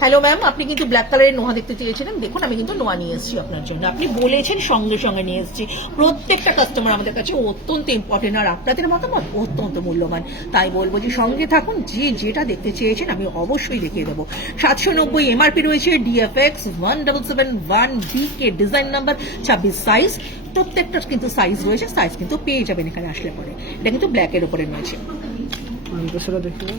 হ্যালো ম্যাম, আপনি কিন্তু ব্ল্যাক কালারের নোয়া দেখতে চেয়েছিলেন, দেখুন আমি কিন্তু নোয়া নিয়ে এসেছি আপনার জন্য। আপনি বলেছেন, সঙ্গে সঙ্গে নিয়ে এসেছি। প্রত্যেকটা কাস্টমার আমাদের কাছে অত্যন্ত ইম্পর্টেন্ট, আর আপনাদের মতামত অত্যন্ত মূল্যবান। তাই বলবো যে সঙ্গে থাকুন, যে যেটা দেখতে চেয়েছেন আমি অবশ্যই দেখিয়ে দেবো। 790 এমআরপি রয়েছে, DFX 1771BK design number, 26 size, প্রত্যেকটা কিন্তু সাইজ রয়েছে, সাইজ কিন্তু পেয়ে যাবেন এখানে আসলে পরে। এটা কিন্তু ব্ল্যাকের উপরে রয়েছে। মান্তাসাটা দেখুন,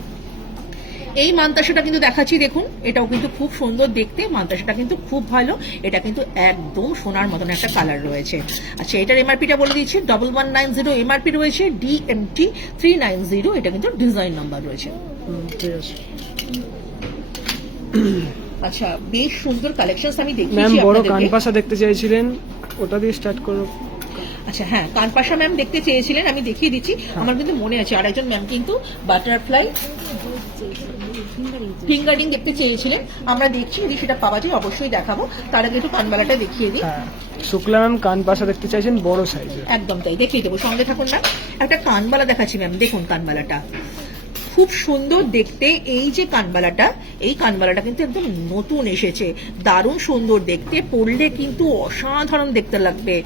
এই মান্তাসাটা কিন্তু দেখাচ্ছি, দেখুন এটাও কিন্তু খুব সুন্দর দেখতে। মান্তাসাটা কিন্তু খুব ভালো, এটা কিন্তু একদম সোনার মতন একটা কালার রয়েছে। আচ্ছা এটার এমআরপিটা বলে দিচ্ছি, 1190 এমআরপি রয়েছে, DMT 390, এটা কিন্তু ডিজাইন নাম্বার রয়েছে। ঠিক আছে। আচ্ছা বেশ সুন্দর কালেকশনস আমি ম্যাম দেখিয়েছি বড় আপনাদেরকে। কানপাসা দেখতে চাইছিলেন, ওটা দিয়ে স্টার্ট করো। আচ্ছা হ্যাঁ, কানপাশা ম্যাম দেখতে চেয়েছিলেন, আমি দেখিয়ে দিচ্ছি। আমার কিন্তু মনে আছে আরেকজন ম্যাম কিন্তু বাটারফ্লাই ফিঙ্গারিং দেখতে চেয়েছিলেন, আমরা দেখছি যদি সেটা পাওয়া যায় অবশ্যই দেখাবো। তার আগে একটু কানবালাটা দেখিয়ে দিই। হ্যাঁ, শুক্লা ম্যাম কানপাসা দেখতে চাইছেন বড় সাইজের। একদম তাই, দেখিয়ে দেবো, সঙ্গে থাকুন না। একটা কানবালা দেখাচ্ছি ম্যাম, দেখুন কানবালাটা খুব সুন্দর দেখতে। এই যে কানবালাটা, এই কানবালাটা কিন্তু একদম নতুন এসেছে, দারুণ সুন্দর দেখতে, পরলে কিন্তু অসাধারণ দেখতে লাগবে।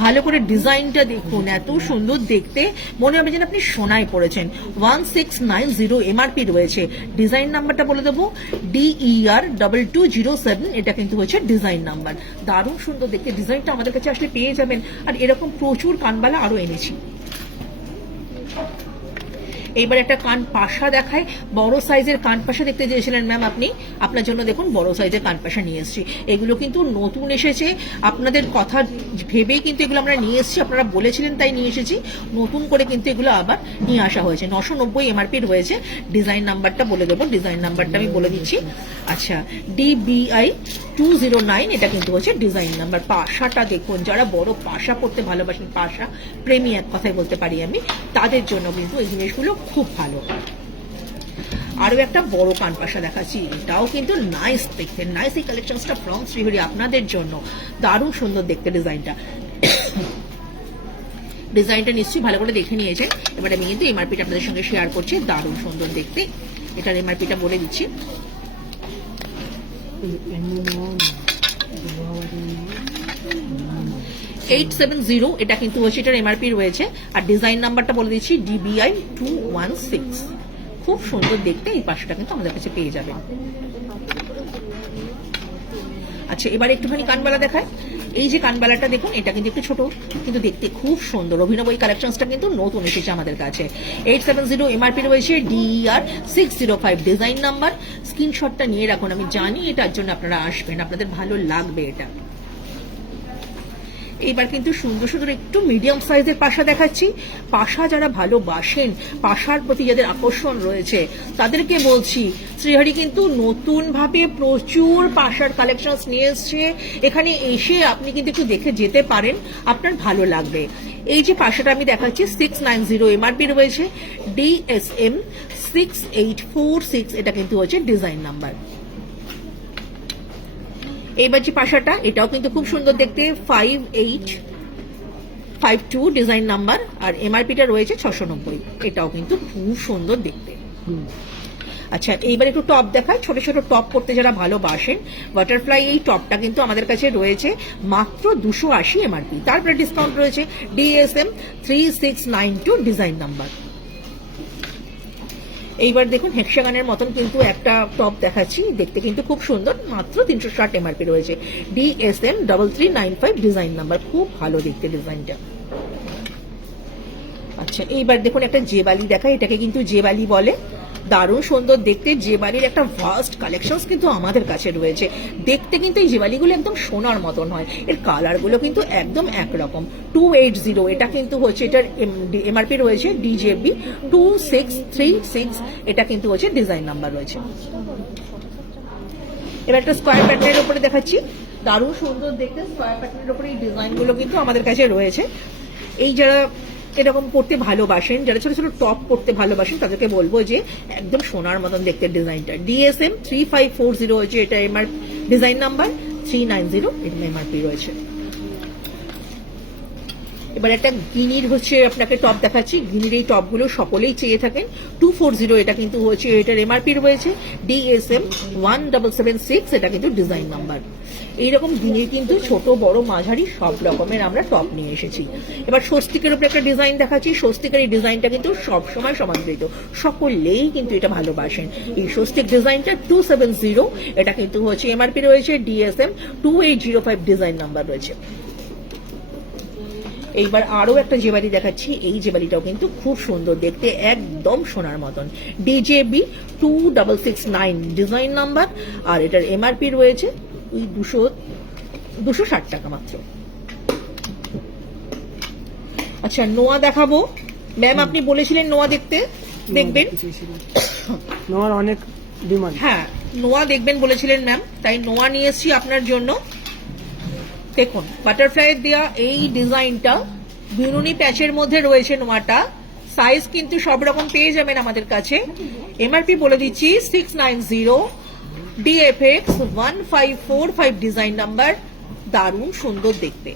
ভালো করে ডিজাইনটা দেখুন, এত সুন্দর দেখতে, মনে হবে যেন আপনি সোনায় পড়েছেন। 1690 এমআরপি রয়েছে, ডিজাইন নাম্বারটা বলে দেবো, DER 2207, এটা কিন্তু হচ্ছে ডিজাইন নাম্বার। দারুণ সুন্দর দেখতে, ডিজাইনটা আমাদের কাছে আসলে পেয়ে যাবেন। আর এরকম প্রচুর কানবালা আরো এনেছি। এইবার একটা কান পাশা দেখায়, বড় সাইজের কান পাশা দেখতে চেয়েছিলেন ম্যাম আপনি, আপনার জন্য দেখুন বড় সাইজের কান পাশা নিয়ে এসেছি। এগুলো কিন্তু নতুন এসেছে, আপনাদের কথা ভেবেই কিন্তু এগুলো আমরা নিয়ে এসেছি, আপনারা বলেছিলেন তাই নিয়ে এসেছি। নতুন করে কিন্তু এগুলো আবার নিয়ে আসা হয়েছে। 990 এমআরপি রয়েছে, ডিজাইন নাম্বারটা বলে দেবো, ডিজাইন নাম্বারটা আমি বলে দিচ্ছি। আচ্ছা DBI 209, এটা কিন্তু হচ্ছে ডিজাইন নাম্বার। পাশাটা দেখুন, যারা বড় পাশা পড়তে ভালোবাসেন, পাশা প্রেমী এক কথায় বলতে পারি আমি, তাদের জন্য কিন্তু এই জিনিসগুলো খুব ভালো। আরো একটা বড় কান পাশা দেখাচ্ছি, এটাও কিন্তু নাইস দেখতে, নাইস। এই কালেকশনসটা ফ্রম শ্রীহরি আপনাদের জন্য, দারুণ সুন্দর দেখতে ডিজাইনটা। ডিজাইনটা নিশ্চয়ই ভালো করে দেখে নিয়েছেন। এবার আমি কিন্তু এমআরপিটা আপনাদের সঙ্গে শেয়ার করছি, দারুণ সুন্দর দেখতে। এটার এমআরপিটা বলে দিচ্ছি, 870, এটা কিন্তু হচ্ছে এটার এমআরপি রয়েছে। আর ডিজাইন নাম্বারটা বলে দিচ্ছি, DBI 216, খুব সুন্দর দেখতে। এই পাশটা কিন্তু আমাদের কাছে পেয়ে যাবেন। আচ্ছা এবার একটুখানি কানবালা দেখায়। এই যে কানবালাটা দেখুন, এটা কিন্তু একটু ছোট, কিন্তু দেখতে খুব সুন্দর। অভিনব এই কালেকশনসটা কিন্তু নতুন এসেছে আমাদের কাছে। 870 এমআরপি রয়েছে, DER 605 ডিজাইন নাম্বার। স্ক্রিনশটটা নিয়ে রাখুন, আমি জানি এটার জন্য আপনারা আসবেন, আপনাদের ভালো লাগবে এটা। এইবার কিন্তু সুন্দর সুন্দর একটু মিডিয়াম সাইজের পাশা দেখাচ্ছি। পাশা যারা ভালোবাসেন, পাশার প্রতি যাদের আকর্ষণ রয়েছে, তাদেরকে বলছি শ্রীহরি কিন্তু নতুন ভাবে প্রচুর পাশার কালেকশন নিয়ে এসছে। এখানে এসে আপনি কিন্তু একটু দেখে যেতে পারেন, আপনার ভালো লাগবে। এই যে পাশাটা আমি দেখাচ্ছি, 690 এমআরপি রয়েছে, DSM 6846, এটা কিন্তু হচ্ছে ডিজাইন নাম্বার। এইবার যে পাশাটা, এটাও কিন্তু খুব সুন্দর দেখতে, 5852 ডিজাইন নাম্বার, আর এমআরপিটা রয়েছে 690। এটাও কিন্তু খুব সুন্দর দেখতে। আচ্ছা, এইবার একটু টপ দেখায়। ছোট ছোট টপ করতে যারা ভালোবাসেন, বাটারফ্লাই এই টপটা কিন্তু আমাদের কাছে রয়েছে মাত্র 280 এমআরপি, তারপরে ডিসকাউন্ট রয়েছে। DSM 3692 design number. এইবার দেখুন হেক্সাগানের মতন কিন্তু একটা টপ দেখাচ্ছি, দেখতে কিন্তু খুব সুন্দর, মাত্র 360 এমআরপি রয়েছে। DSM 3395 ডিজাইন নাম্বার, খুব ভালো দেখতে ডিজাইনটা। আচ্ছা, এইবার দেখুন একটা জেবালি দেখায়, এটাকে কিন্তু জেবালি বলে, দারুণ সুন্দর দেখতে। জেবালির একটা ভাস্ট কালেকশনস কিন্তু আমাদের কাছে রয়েছে। দেখতে কিন্তু এই জেবালিগুলো একদম সোনার মতন হয়, এর কালারগুলো কিন্তু একদম একরকম। 280 এটা কিন্তু হচ্ছে, এটার এমআরপি রয়েছে DJB 2636, এটা কিন্তু হচ্ছে ডিজাইন নাম্বার রয়েছে। এবার একটা স্কোয়ার প্যাটার্নের উপরে দেখাচ্ছি, দারুণ সুন্দর দেখতে স্কোয়ার প্যাটার্নের উপরে এই ডিজাইনগুলো কিন্তু আমাদের কাছে রয়েছে। এই যারা এরকম পড়তে ভালোবাসেন, যারা ছোট ছোট টপ পড়তে ভালোবাসেন, তাদেরকে বলবো যে একদম সোনার মতন দেখতে ডিজাইনটা। DSM 3540 হচ্ছে এটা এমআর ডিজাইন নাম্বার, 390 এটা এমআরপি রয়েছে। এবার একটা গিনির হচ্ছে আপনাকে টপ দেখাচ্ছি। গিনির এই টপগুলো সকলেই চেয়ে থাকেন। 240 এটা কিন্তু হচ্ছে এটার এমআরপি রয়েছে। DSM 1776 এটা কিন্তু ডিজাইন নাম্বার। এইরকম গিনির কিন্তু ছোট বড় মাঝারি সব রকমের আমরা টপ নিয়ে এসেছি। এবার স্বস্তিকের উপরে একটা ডিজাইন দেখাচ্ছি। স্বস্তিকের এই ডিজাইনটা কিন্তু সবসময় সমাদৃত, সকলেই কিন্তু এটা ভালোবাসেন। এই স্বস্তিক ডিজাইনটা 270 এটা কিন্তু হচ্ছে এমআরপি রয়েছে। DSM 2805 ডিজাইন নাম্বার রয়েছে। এইবার আরো একটা জেবালি দেখাচ্ছি। এই জেবালিটাও কিন্তু খুব সুন্দর দেখতে, একদম সোনার মতন। DJB 2669 ডিজাইন নাম্বার, আর এটার এমআরপি রয়েছে ওই 260 টাকা মাত্র। আচ্ছা, নোয়া দেখাবো। ম্যাম আপনি বলেছিলেন নোয়া দেখবেন। নোয়ার অনেক ডিমান্ড। হ্যাঁ, নোয়া দেখবেন বলেছিলেন ম্যাম, তাই নোয়া নিয়ে এসেছি আপনার জন্য। দেখুন বাটারফ্লাই দেওয়া এই ডিজাইনটা বিনুনি প্যাচের মধ্যে রয়েছে নোয়াটা। সাইজ কিন্তু সব রকম পেয়ে যাবেন আমাদের কাছে। এমআরপি বলে দিচ্ছি 690, DFX 1545 ডিজাইন নাম্বার, দারুণ সুন্দর দেখতে।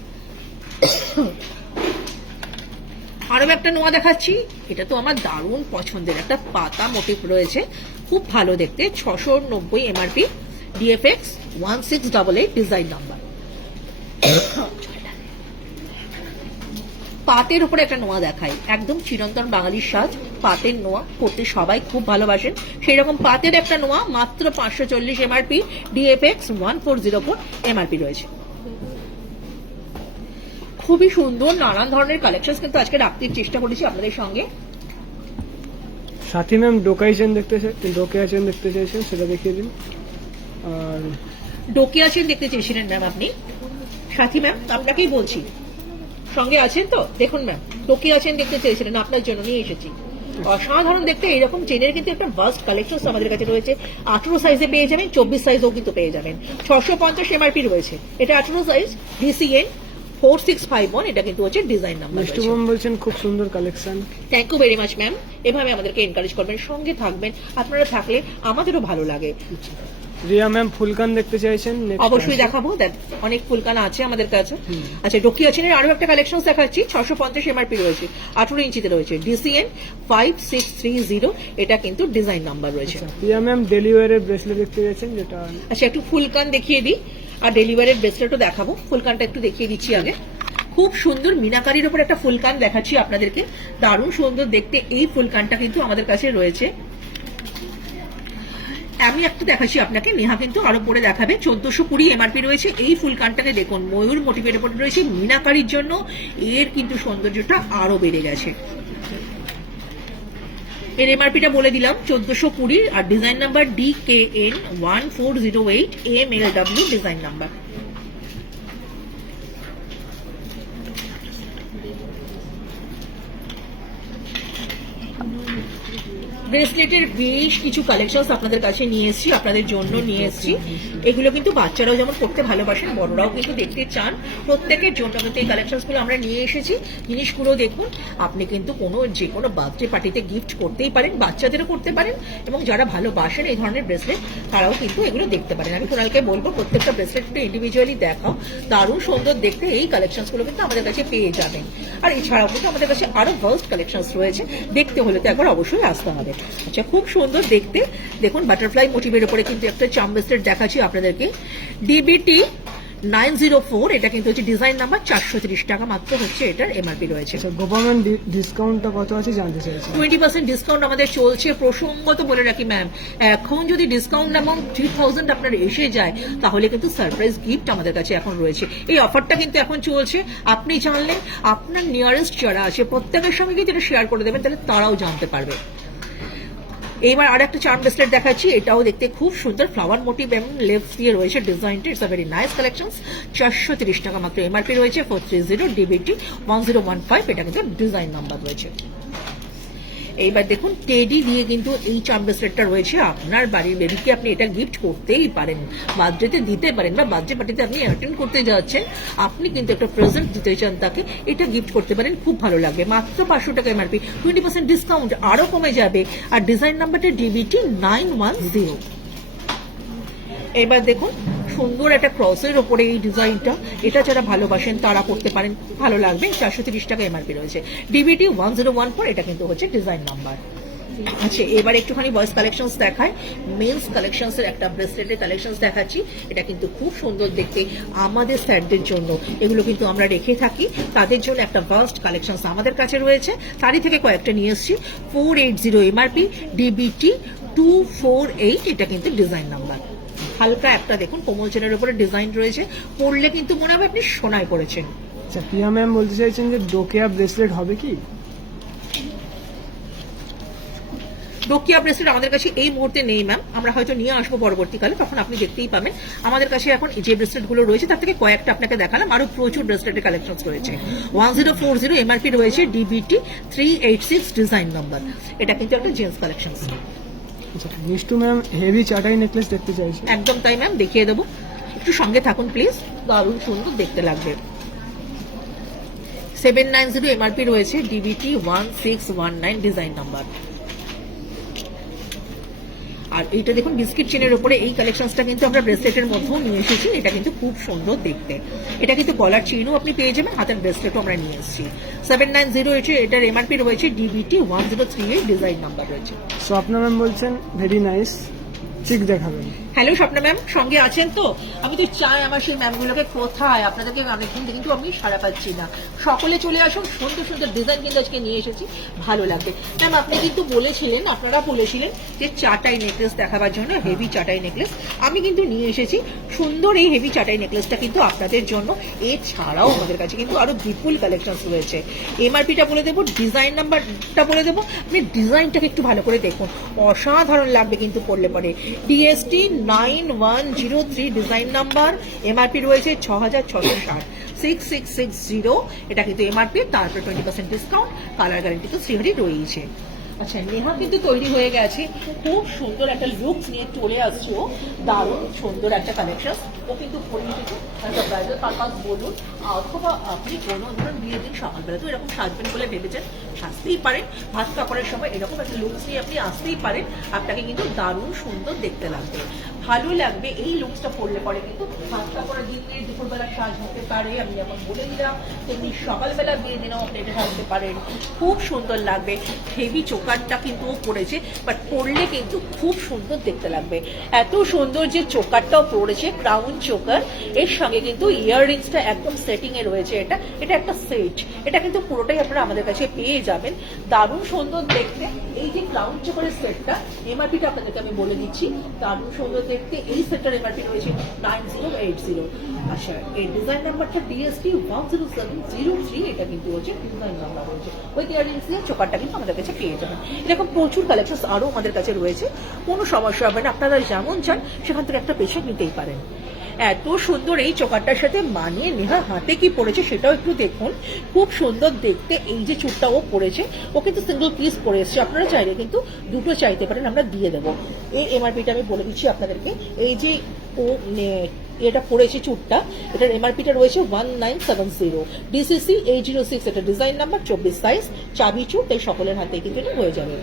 আরো একটা নোয়া দেখাচ্ছি, এটা তো আমার দারুণ পছন্দের, একটা পাতা মোটিভ রয়েছে, খুব ভালো দেখতে। 690 এমআরপি, DFX 1688 ডিজাইন নাম্বার। পাতের উপরে একটা নোয়া দেখাই, একদম চিরন্তন বাঙালির সাজ। পাতের নোয়া পড়তে সবাই খুব ভালোবাসেন, সেই রকম পাতের একটা নোয়া, মাত্র 540 এমআরপি, DFX 1404 এমআরপি রয়েছে। খুবই সুন্দর নানান ধরনের কালেকশন কিন্তু আজকে রাখতে চেষ্টা করেছি আপনাদের সঙ্গে। সাথী ম্যাম ডোকাই চেন দেখতে চাইছেন, সেটা দেখিয়ে দিন। আর ডোকিয়া চেন দেখতে চেয়েছিলেন ম্যাম আপনি। সাথী ম্যাম আপনাকেই বলছি, সঙ্গে আছেন তো? দেখুন ম্যাম, ডোকিয়া চেন দেখতে চেয়েছিলেন, আপনার জন্য নিয়ে এসেছি। অসাধারণ দেখতে এইরকম চেনের কিন্তু একটা ভাস্ট কালেকশন আমাদের কাছে রয়েছে। 18 সাইজে পেয়ে যাবেন, 24 সাইজও কিন্তু পেয়ে যাবেন। 650 এমআরপি রয়েছে, এটা 18 সাইজ। DCN 4651 এটা কিন্তু হচ্ছে ডিজাইন নাম্বার। মিষ্টু ম্যাম বলছেন খুব সুন্দর collection. Thank you very much ma'am, এভাবে আমাদেরকে এনকারেজ করবেন, সঙ্গে থাকবেন, আপনারা থাকলে আমাদেরও ভালো লাগে। রিয়া ম্যাম ফুলকান দেখতে চাইছেন, অবশ্যই দেখাবো, অনেক ফুলকান আছে আমাদের কাছে। আচ্ছা, ডোকিয়া চেনের আরো একটা কালেকশন দেখাচ্ছি। 650 এমআরপি রয়েছে, 18 ইঞ্চিতে রয়েছে। DCN 5630 এটা কিন্তু ডিজাইন নাম্বার রয়েছে। রিয়া ম্যাম ডেলিভারের ব্রেসলেট দেখতে চাইছেন, যেটা আচ্ছা একটু ফুলকান দেখিয়ে দিই, আর ডেলিভারের ব্রেসলেটও দেখাবো। ফুলকানটা একটু দেখিয়ে দিচ্ছি আগে। খুব সুন্দর মিনাকারির উপর একটা ফুলকান দেখাচ্ছি আপনাদেরকে, দারুণ সুন্দর দেখতে এই ফুলকানটা কিন্তু আমাদের কাছে রয়েছে। আমি একটা দেখাচ্ছি আপনাকে, নেহা কিন্তু আরো পরে দেখাবে। 1420 এমআরপি রয়েছে। এই ফুলকানটাকে দেখুন, ময়ূর মোটিভের উপর রয়েছে, মিনাকারির জন্য এর কিন্তু সৌন্দর্যটা আরো বেড়ে গেছে। এর এমআরপিটা বলে দিলাম 1420, আর design number DKN 1408 MLW design number. ব্রেসলেটের বেশ কিছু কালেকশন আপনাদের কাছে নিয়ে এসেছি, আপনাদের জন্য নিয়ে এসেছি। এগুলো কিন্তু বাচ্চারাও যেমন পড়তে ভালোবাসেন, বড়রাও কিন্তু দেখতে চান, প্রত্যেকের জন্য কিন্তু এই কালেকশনগুলো আমরা নিয়ে এসেছি। জিনিসগুলো দেখুন, আপনি কিন্তু যে কোনো বার্থডে পার্টিতে গিফট করতেই পারেন, বাচ্চাদেরও করতে পারেন, এবং যারা ভালোবাসেন এই ধরনের ব্রেসলেট তারাও কিন্তু এগুলো দেখতে পারেন। আমি কুণালকে বলবো প্রত্যেকটা ব্রেসলেট একটু ইন্ডিভিজুয়ালি দেখাও, দারুণ সুন্দর দেখতে এই কালেকশনগুলো কিন্তু আমাদের কাছে পেয়ে যাবেন। আর এছাড়াও কিন্তু আমাদের কাছে আরো ভার্স্ট কালেকশন রয়েছে, দেখতে হলে তো একবার অবশ্যই আসতে হবে। আচ্ছা, খুব সুন্দর দেখতে, দেখুন বাটারফ্লাই মোটিভের উপরে কিন্তু একটা চার্ম ব্রেসলেট দেখাচ্ছি আপনাদেরকে, ডিবিটি 904, এটা কিন্তু হচ্ছে ডিজাইন নাম্বার, 430 টাকা মাত্র হচ্ছে এটার এমআরপি রয়েছে। গভর্নমেন্ট ডিসকাউন্টটা কত আছে জানতে চাইছি। 20% ডিসকাউন্ট আমাদের চলছে। প্রসঙ্গত বলে রাখি ম্যাম, এখন যদি ডিসকাউন্ট অ্যামাউন্ট 3000 আপনার এসে যায় তাহলে কিন্তু সারপ্রাইজ গিফট আমাদের কাছে এখন রয়েছে। এই অফারটা কিন্তু এখন চলছে, আপনি জানলে আপনার নিয়ারেস্ট যারা আছে প্রত্যেকের সঙ্গে কিন্তু এটা শেয়ার করে দেবেন, তাহলে তারাও জানতে পারবে। এইবার আর একটা চার্ম ব্রেসলেট দেখাচ্ছি, এটাও দেখতে খুব সুন্দর, ফ্লাওয়ার মোটিভ এবং লেভস দিয়ে রয়েছে ডিজাইনটা। It's a very nice collection. 430 টাকা মাত্র এমআরপি রয়েছে, 430 ডিবিটি 1015, এটা কিন্তু ডিজাইন নাম্বার রয়েছে। এইবার দেখুন টেডি দিয়ে কিন্তু এই চার্ম ব্রেসলেটটা রয়েছে, আপনার বাড়ির বেবিকে আপনি এটা গিফট করতেই পারেন, বার্থডেতে দিতে পারেন, বা বার্থডে পার্টিতে আপনি অ্যাটেন্ড করতে যাচ্ছেন, আপনি কিন্তু একটা প্রেজেন্ট দিতে চান তাকে, এটা গিফট করতে পারেন, খুব ভালো লাগবে। মাত্র 500 টাকা এমআরপি, 20% ডিসকাউন্ট আরো কমে যাবে। আর ডিজাইন নাম্বারটা ডিবিটি 910। এবার দেখুন সুন্দর একটা ক্রসের ওপরে এই ডিজাইনটা, এটা যারা ভালোবাসেন তারা করতে পারেন, ভালো লাগবে। 430 টাকা এমআরপি রয়েছে, ডিবিটি 1014, এটা কিন্তু হচ্ছে ডিজাইন নাম্বার। আচ্ছা, এবার একটুখানি বয়েজ কালেকশনস দেখায়। মেন্স কালেকশনস এর একটা ব্রেসলেটের কালেকশনস দেখাচ্ছি, এটা কিন্তু খুব সুন্দর দেখতে। আমাদের স্যারদের জন্য এগুলো কিন্তু আমরা রেখে থাকি, তাদের জন্য একটা ভার্স্ট কালেকশনস আমাদের কাছে রয়েছে, তারই থেকে কয়েকটা নিয়ে এসেছি। 480 এমআরপি, ডিবিটি 248, এটা কিন্তু ডিজাইন নাম্বার। হালকা একটা দেখুন কোমল চেনের উপরে ডিজাইন রয়েছে, পরলে কিন্তু মনে হবে আপনি সোনায় পড়েছেন। আচ্ছা, প্রিয়া ম্যাম বলতে চাইছেন যে ডোকিয়া ব্রেসলেট হবে কি? ডোকিয়া ব্রেসলেট আমাদের কাছে এই মুহূর্তে নেই ম্যাম, আমরা হয়তো নিয়ে আসবো পরবর্তীকালে, তখন আপনি দেখতেই পাবেন। আমাদের কাছে এখন যে ব্রেসলেট গুলো রয়েছে তার থেকে কয়েকটা আপনাকে দেখালাম, আরো প্রচুর ব্রেসলেটের কালেকশন রয়েছে। 1040 এমআরপি রয়েছে, ডিবিটি 386, ডিজাইন নাম্বার, এটা কিন্তু একটা জেন্টস কালেকশন। আচ্ছা, মিষ্টু ম্যাম হেভি চাটাই নেকলেস দেখতে চাইছে। একদম তাই ম্যাম, দেখিয়ে দেবো, একটু সঙ্গে থাকুন প্লিজ, দারুণ সুন্দর দেখতে লাগবে। 790 এমআরপি রয়েছে, ডিবিটি 1619, ডিজাইন নাম্বার। আর এইটা দেখুন বিস্কিট চেনের উপরে এই কালেকশনসটা কিন্তু আমরা ব্রেসলেটের মধ্যেও নিয়ে এসেছি, এটা কিন্তু খুব সুন্দর দেখতে। এটা কিন্তু গলার চেইনও আপনি পেয়ে যাবেন, হাতের ব্রেসলেটও আমরা নিয়ে এসেছি। 790 এটার এমআরপি রয়েছে, ডিবিটি 1038, ডিজাইন নাম্বার রয়েছে। স্বপ্না ম্যাম বলছেন ভেরি নাইস, ঠিক দেখাবেন। হ্যালো স্বপ্না ম্যাম, সঙ্গে আছেন তো? আমি তো চাই আমার সেই ম্যামগুলোকে কোথায়, আপনাদেরকে অনেকদিন কিন্তু আমি সাড়া পাচ্ছি না। সকলে চলে আসুন, সুন্দর সুন্দর ডিজাইন কিন্তু আজকে নিয়ে এসেছি, ভালো লাগবে। ম্যাম আপনি কিন্তু বলেছিলেন, আপনারা বলেছিলেন যে চাটাই নেকলেস দেখাবার জন্য, হেভি চাটাই নেকলেস। আমি কিন্তু নিয়ে এসেছি সুন্দর এই হেভি চাটাই নেকলেসটা কিন্তু আপনাদের জন্য। এছাড়াও আমাদের কাছে কিন্তু আরো বিপুল কালেকশন রয়েছে। এমআরপিটা বলে দেবো, ডিজাইন নাম্বারটা বলে দেবো, আপনি ডিজাইনটাকে একটু ভালো করে দেখুন, অসাধারণ লাগবে কিন্তু পড়লে পরে। ডিএসটি 9103, ডিজাইন নাম্বার, এমআরপি রয়েছে 6660, 6660, এটা কিন্তু এমআরপি, তারপরে 20% ডিসকাউন্ট, কালার গ্যারান্টি তো শ্রীহরি রয়েছে। আচ্ছা, নেহা কিন্তু তৈরি হয়ে গেছে, খুব সুন্দর একটা লুকস নিয়ে চলে আসছে ও, দারুণ সুন্দর একটা কালেকশন। ও কিন্তু পরিয়ে দিচ্ছে একটা ব্রাইডাল পারপাস বলুন, অথবা আপনি কোনো ধরুন বিয়ের দিন সকালবেলা তো এরকম সাজবেন বলে ভেবেছেন, আসতেই পারেন, ভাত কাপড়ের সময় এরকম একটা লুকস নিয়ে আপনি আসতেই পারেন, আপনাকে কিন্তু দারুণ সুন্দর দেখতে লাগবে, ভালো লাগবে। এই লুকসটা পরলে পরে কিন্তু ভাত কাপড়ের দিন দিয়ে দুপুরবেলা সাজ হতে পারে, আমি যেমন বলে দিলাম, তেমনি সকালবেলা বিয়ের দিনেও আপনি এটা সাজতে পারেন, খুব সুন্দর লাগবে। হেভি চোকারটা কিন্তু পড়েছে, বাট পরলে কিন্তু খুব সুন্দর দেখতে লাগবে। এত সুন্দর যে চোকারটাও পড়েছে, ক্রাউন চোকার, এর সঙ্গে কিন্তু ইয়াররিংসটা একদম সেটিং এ রয়েছে। এটা একটা সেট, এটা কিন্তু পুরোটাই আপনারা আমাদের কাছে পেয়ে যাবেন, দারুণ সুন্দর দেখতে। এই যে ক্রাউন চোকারের সেটটা, এমআরপিটা আপনাদেরকে আমি বলে দিচ্ছি, দারুণ সুন্দর দেখতে। এই সেটটার এমআরপি রয়েছে 9080। আচ্ছা, এই ডিজাইন নাম্বারটা ডিএসটি 10703, এটা কিন্তু হচ্ছে ডিজাইন নাম্বার রয়েছে, উইথ ইয়াররিংস দিয়ে চোকারটা কিন্তু আমাদের কাছে পেয়ে যাবেন। এরকম প্রচুর কালেকশন আরও আমাদের কাছে রয়েছে, কোনো সমস্যা হবে না, আপনারা যেমন চান সেখান থেকে একটা বেছে নিতেই পারেন। এত সুন্দর এই চোকারটার সাথে মানিয়ে নেহা হাতে কি পড়েছে সেটাও একটু দেখুন, খুব সুন্দর দেখতে। এই যে চুটটা ও পড়েছে, ও কিন্তু সিঙ্গেল পিস পরে এসছে, আপনারা চাইলে কিন্তু দুটো চাইতে পারেন, আমরা দিয়ে দেবো। এই এমআরপিটা আমি বলে দিচ্ছি আপনাদেরকে। এই যে ও এটা পড়েছে চুটটা, এটার এমআরপিটা রয়েছে 1970, ডিসিসি 806, এটা ডিজাইন নাম্বার 24 সাইজ, চাবি চুট, তাই সকলের হাতে কিন্তু এটা হয়ে যাবে।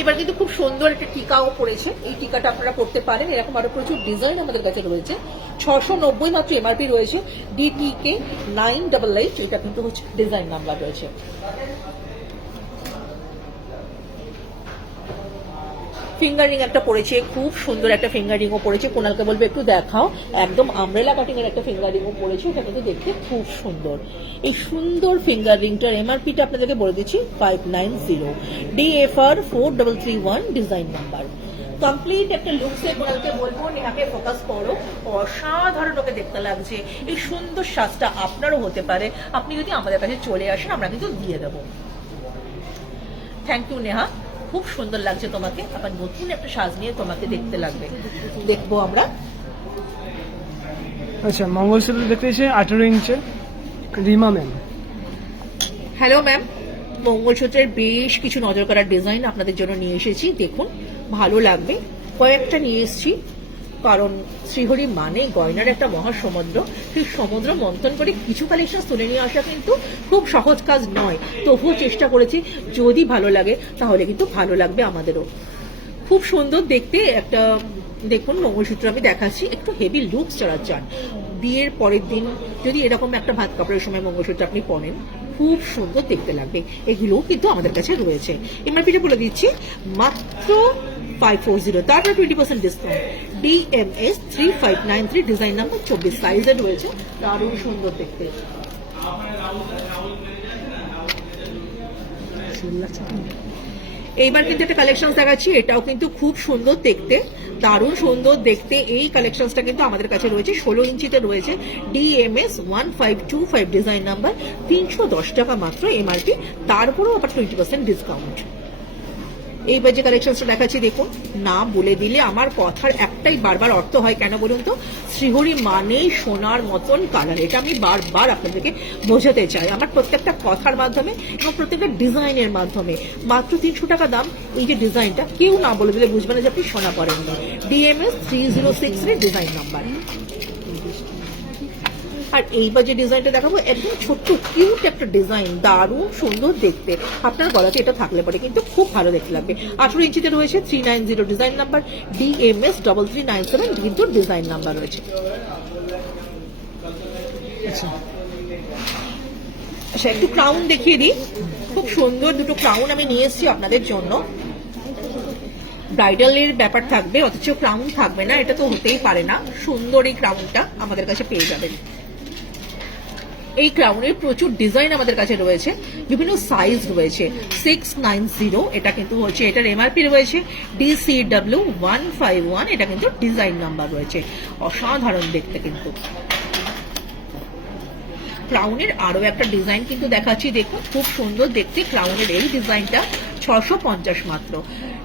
এবার কিন্তু খুব সুন্দর একটা টিকাও পড়েছে, এই টিকাটা আপনারা পড়তে পারেন। এরকম আরো প্রচুর ডিজাইন আমাদের কাছে রয়েছে। 690 মাত্র এমআরপি রয়েছে, ডিটিকে 988, এটা কিন্তু হচ্ছে ডিজাইন নাম্বার রয়েছে। ফিঙ্গারিং একটা পড়েছে, খুব সুন্দর একটা ফিঙ্গারিংও পড়েছে, কোনালকে বলবে একটু দেখাও। একদম আমব্রেলা কাটিং এর একটা ফিঙ্গারিংও পড়েছে, এটা কিন্তু দেখতে খুব সুন্দর। এই সুন্দর ফিঙ্গারিংটার এমআরপিটা আপনাদেরকে বলে দিচ্ছি 590, ডিএফআর 4331, ডিজাইন নাম্বার। কমপ্লিট একটা লুকসে কোনালকে বলবো নেহাকে ফোকাস করো, অসাধারণ ওকে দেখতে লাগছে। এই সুন্দর সাজটা আপনারও হতে পারে, আপনি যদি আমাদের কাছে চলে আসেন আমরা কিন্তু দিয়ে দেবো। থ্যাংক ইউ নেহা, খুব সুন্দর লাগছে তোমাকে, আবার নতুন একটা সাজ নিয়ে তোমাকে দেখতে লাগবে, দেখবো আমরা। আচ্ছা, মঙ্গলসূত্র দেখতে এসে 18 ইঞ্চে রিমা ম্যাম। হ্যালো ম্যাম, মঙ্গলসূত্রের বেশ কিছু নজর করার ডিজাইন আপনাদের জন্য নিয়ে এসেছি, দেখুন ভালো লাগবে। কয়েকটা নিয়ে এসেছি, কারণ শ্রীহরি মানে গয়নার একটা মহাসমুদ্র, সেই সমুদ্র মন্থন করে কিছু কালেকশন তুলে নিয়ে আসা কিন্তু খুব সহজ কাজ নয়। তবুও চেষ্টা করেছি, যদি ভালো লাগে তাহলে কিন্তু ভালো লাগবে আমাদেরও। খুব সুন্দর দেখতে একটা, দেখুন মঙ্গলসূত্র আমি দেখাচ্ছি, একটু হেভি লুকস যারা চান, বিয়ের পরের দিন যদি এরকম একটা ভাত কাপড়ের সময় মঙ্গলসূত্র আপনি পরেন, খুব সুন্দর দেখতে লাগবে। এগুলোও কিন্তু আমাদের কাছে রয়েছে। এমআরপিটা বলে দিচ্ছি মাত্র 540, তারপর 20% ডিসকাউন্ট, ডিএমএস 3593, ডিজাইন নাম্বার 24 সাইজের রয়েছে, দারুণ সুন্দর দেখতে। এইবার কিন্তু একটা কালেকশন দেখাচ্ছি, এটাও কিন্তু খুব সুন্দর দেখতে, দারুণ সুন্দর দেখতে। এই কালেকশনটা কিন্তু আমাদের কাছে রয়েছে, 16 ইঞ্চিতে রয়েছে, ডিএমএস 1525, ডিজাইন নাম্বার, 310 টাকা মাত্র এমআরপি, তারপরেও আবার 20% ডিসকাউন্ট। এইবার যে কালেকশনটা দেখাচ্ছি দেখুন, না বলে দিলে আমার কথার একটাই বারবার অর্থ হয়, কেন বলুন তো, শ্রীহরি মানেই সোনার মতন কালার, এটা আমি বারবার আপনাদেরকে বোঝাতে চাই আমার প্রত্যেকটা কথার মাধ্যমে এবং প্রত্যেকটা ডিজাইনের মাধ্যমে। মাত্র 300 টাকা দাম, এই যে ডিজাইনটা কেউ না বলে দিলে বুঝবেন না যে আপনি সোনা পরেননি, ডিএমএস 306 এর ডিজাইন নাম্বার। আর এইবার যে ডিজাইনটা দেখাবো, একদম ছোট্ট কিউট একটা ডিজাইন, দারুণ সুন্দর দেখতে, আপনার গলাতে এটা থাকলে পরে কিন্তু খুব ভালো দেখতে লাগবে। 18 ইঞ্চিতে রয়েছে, 390, ডিজাইন নাম্বার, ডিএমএস 3397, কিন্তু ডিজাইন নাম্বার রয়েছে। আচ্ছা, একটু ক্রাউন দেখিয়ে দিই, খুব সুন্দর দুটো ক্রাউন আমি নিয়ে এসেছি আপনাদের জন্য। ব্রাইডালের ব্যাপার থাকবে অথচ ক্রাউন থাকবে না, এটা তো হতেই পারে না। সুন্দর এই ক্রাউনটা আমাদের কাছে পেয়ে যাবেন। এই ক্রাউনের প্রচুর ডিজাইন আমাদের কাছে রয়েছে, বিভিন্ন সাইজ রয়েছে। 690, এটা কিন্তু হচ্ছে, এটার এমআরপি রয়েছে DCW 151, এটা কিন্তু ডিজাইন নাম্বার রয়েছে, অসাধারণ দেখতে কিন্তু। ক্রাউনের আরো একটা ডিজাইন কিন্তু দেখাচ্ছি, দেখুন খুব সুন্দর দেখতে ক্রাউনের এই ডিজাইনটা, 650 মাত্র,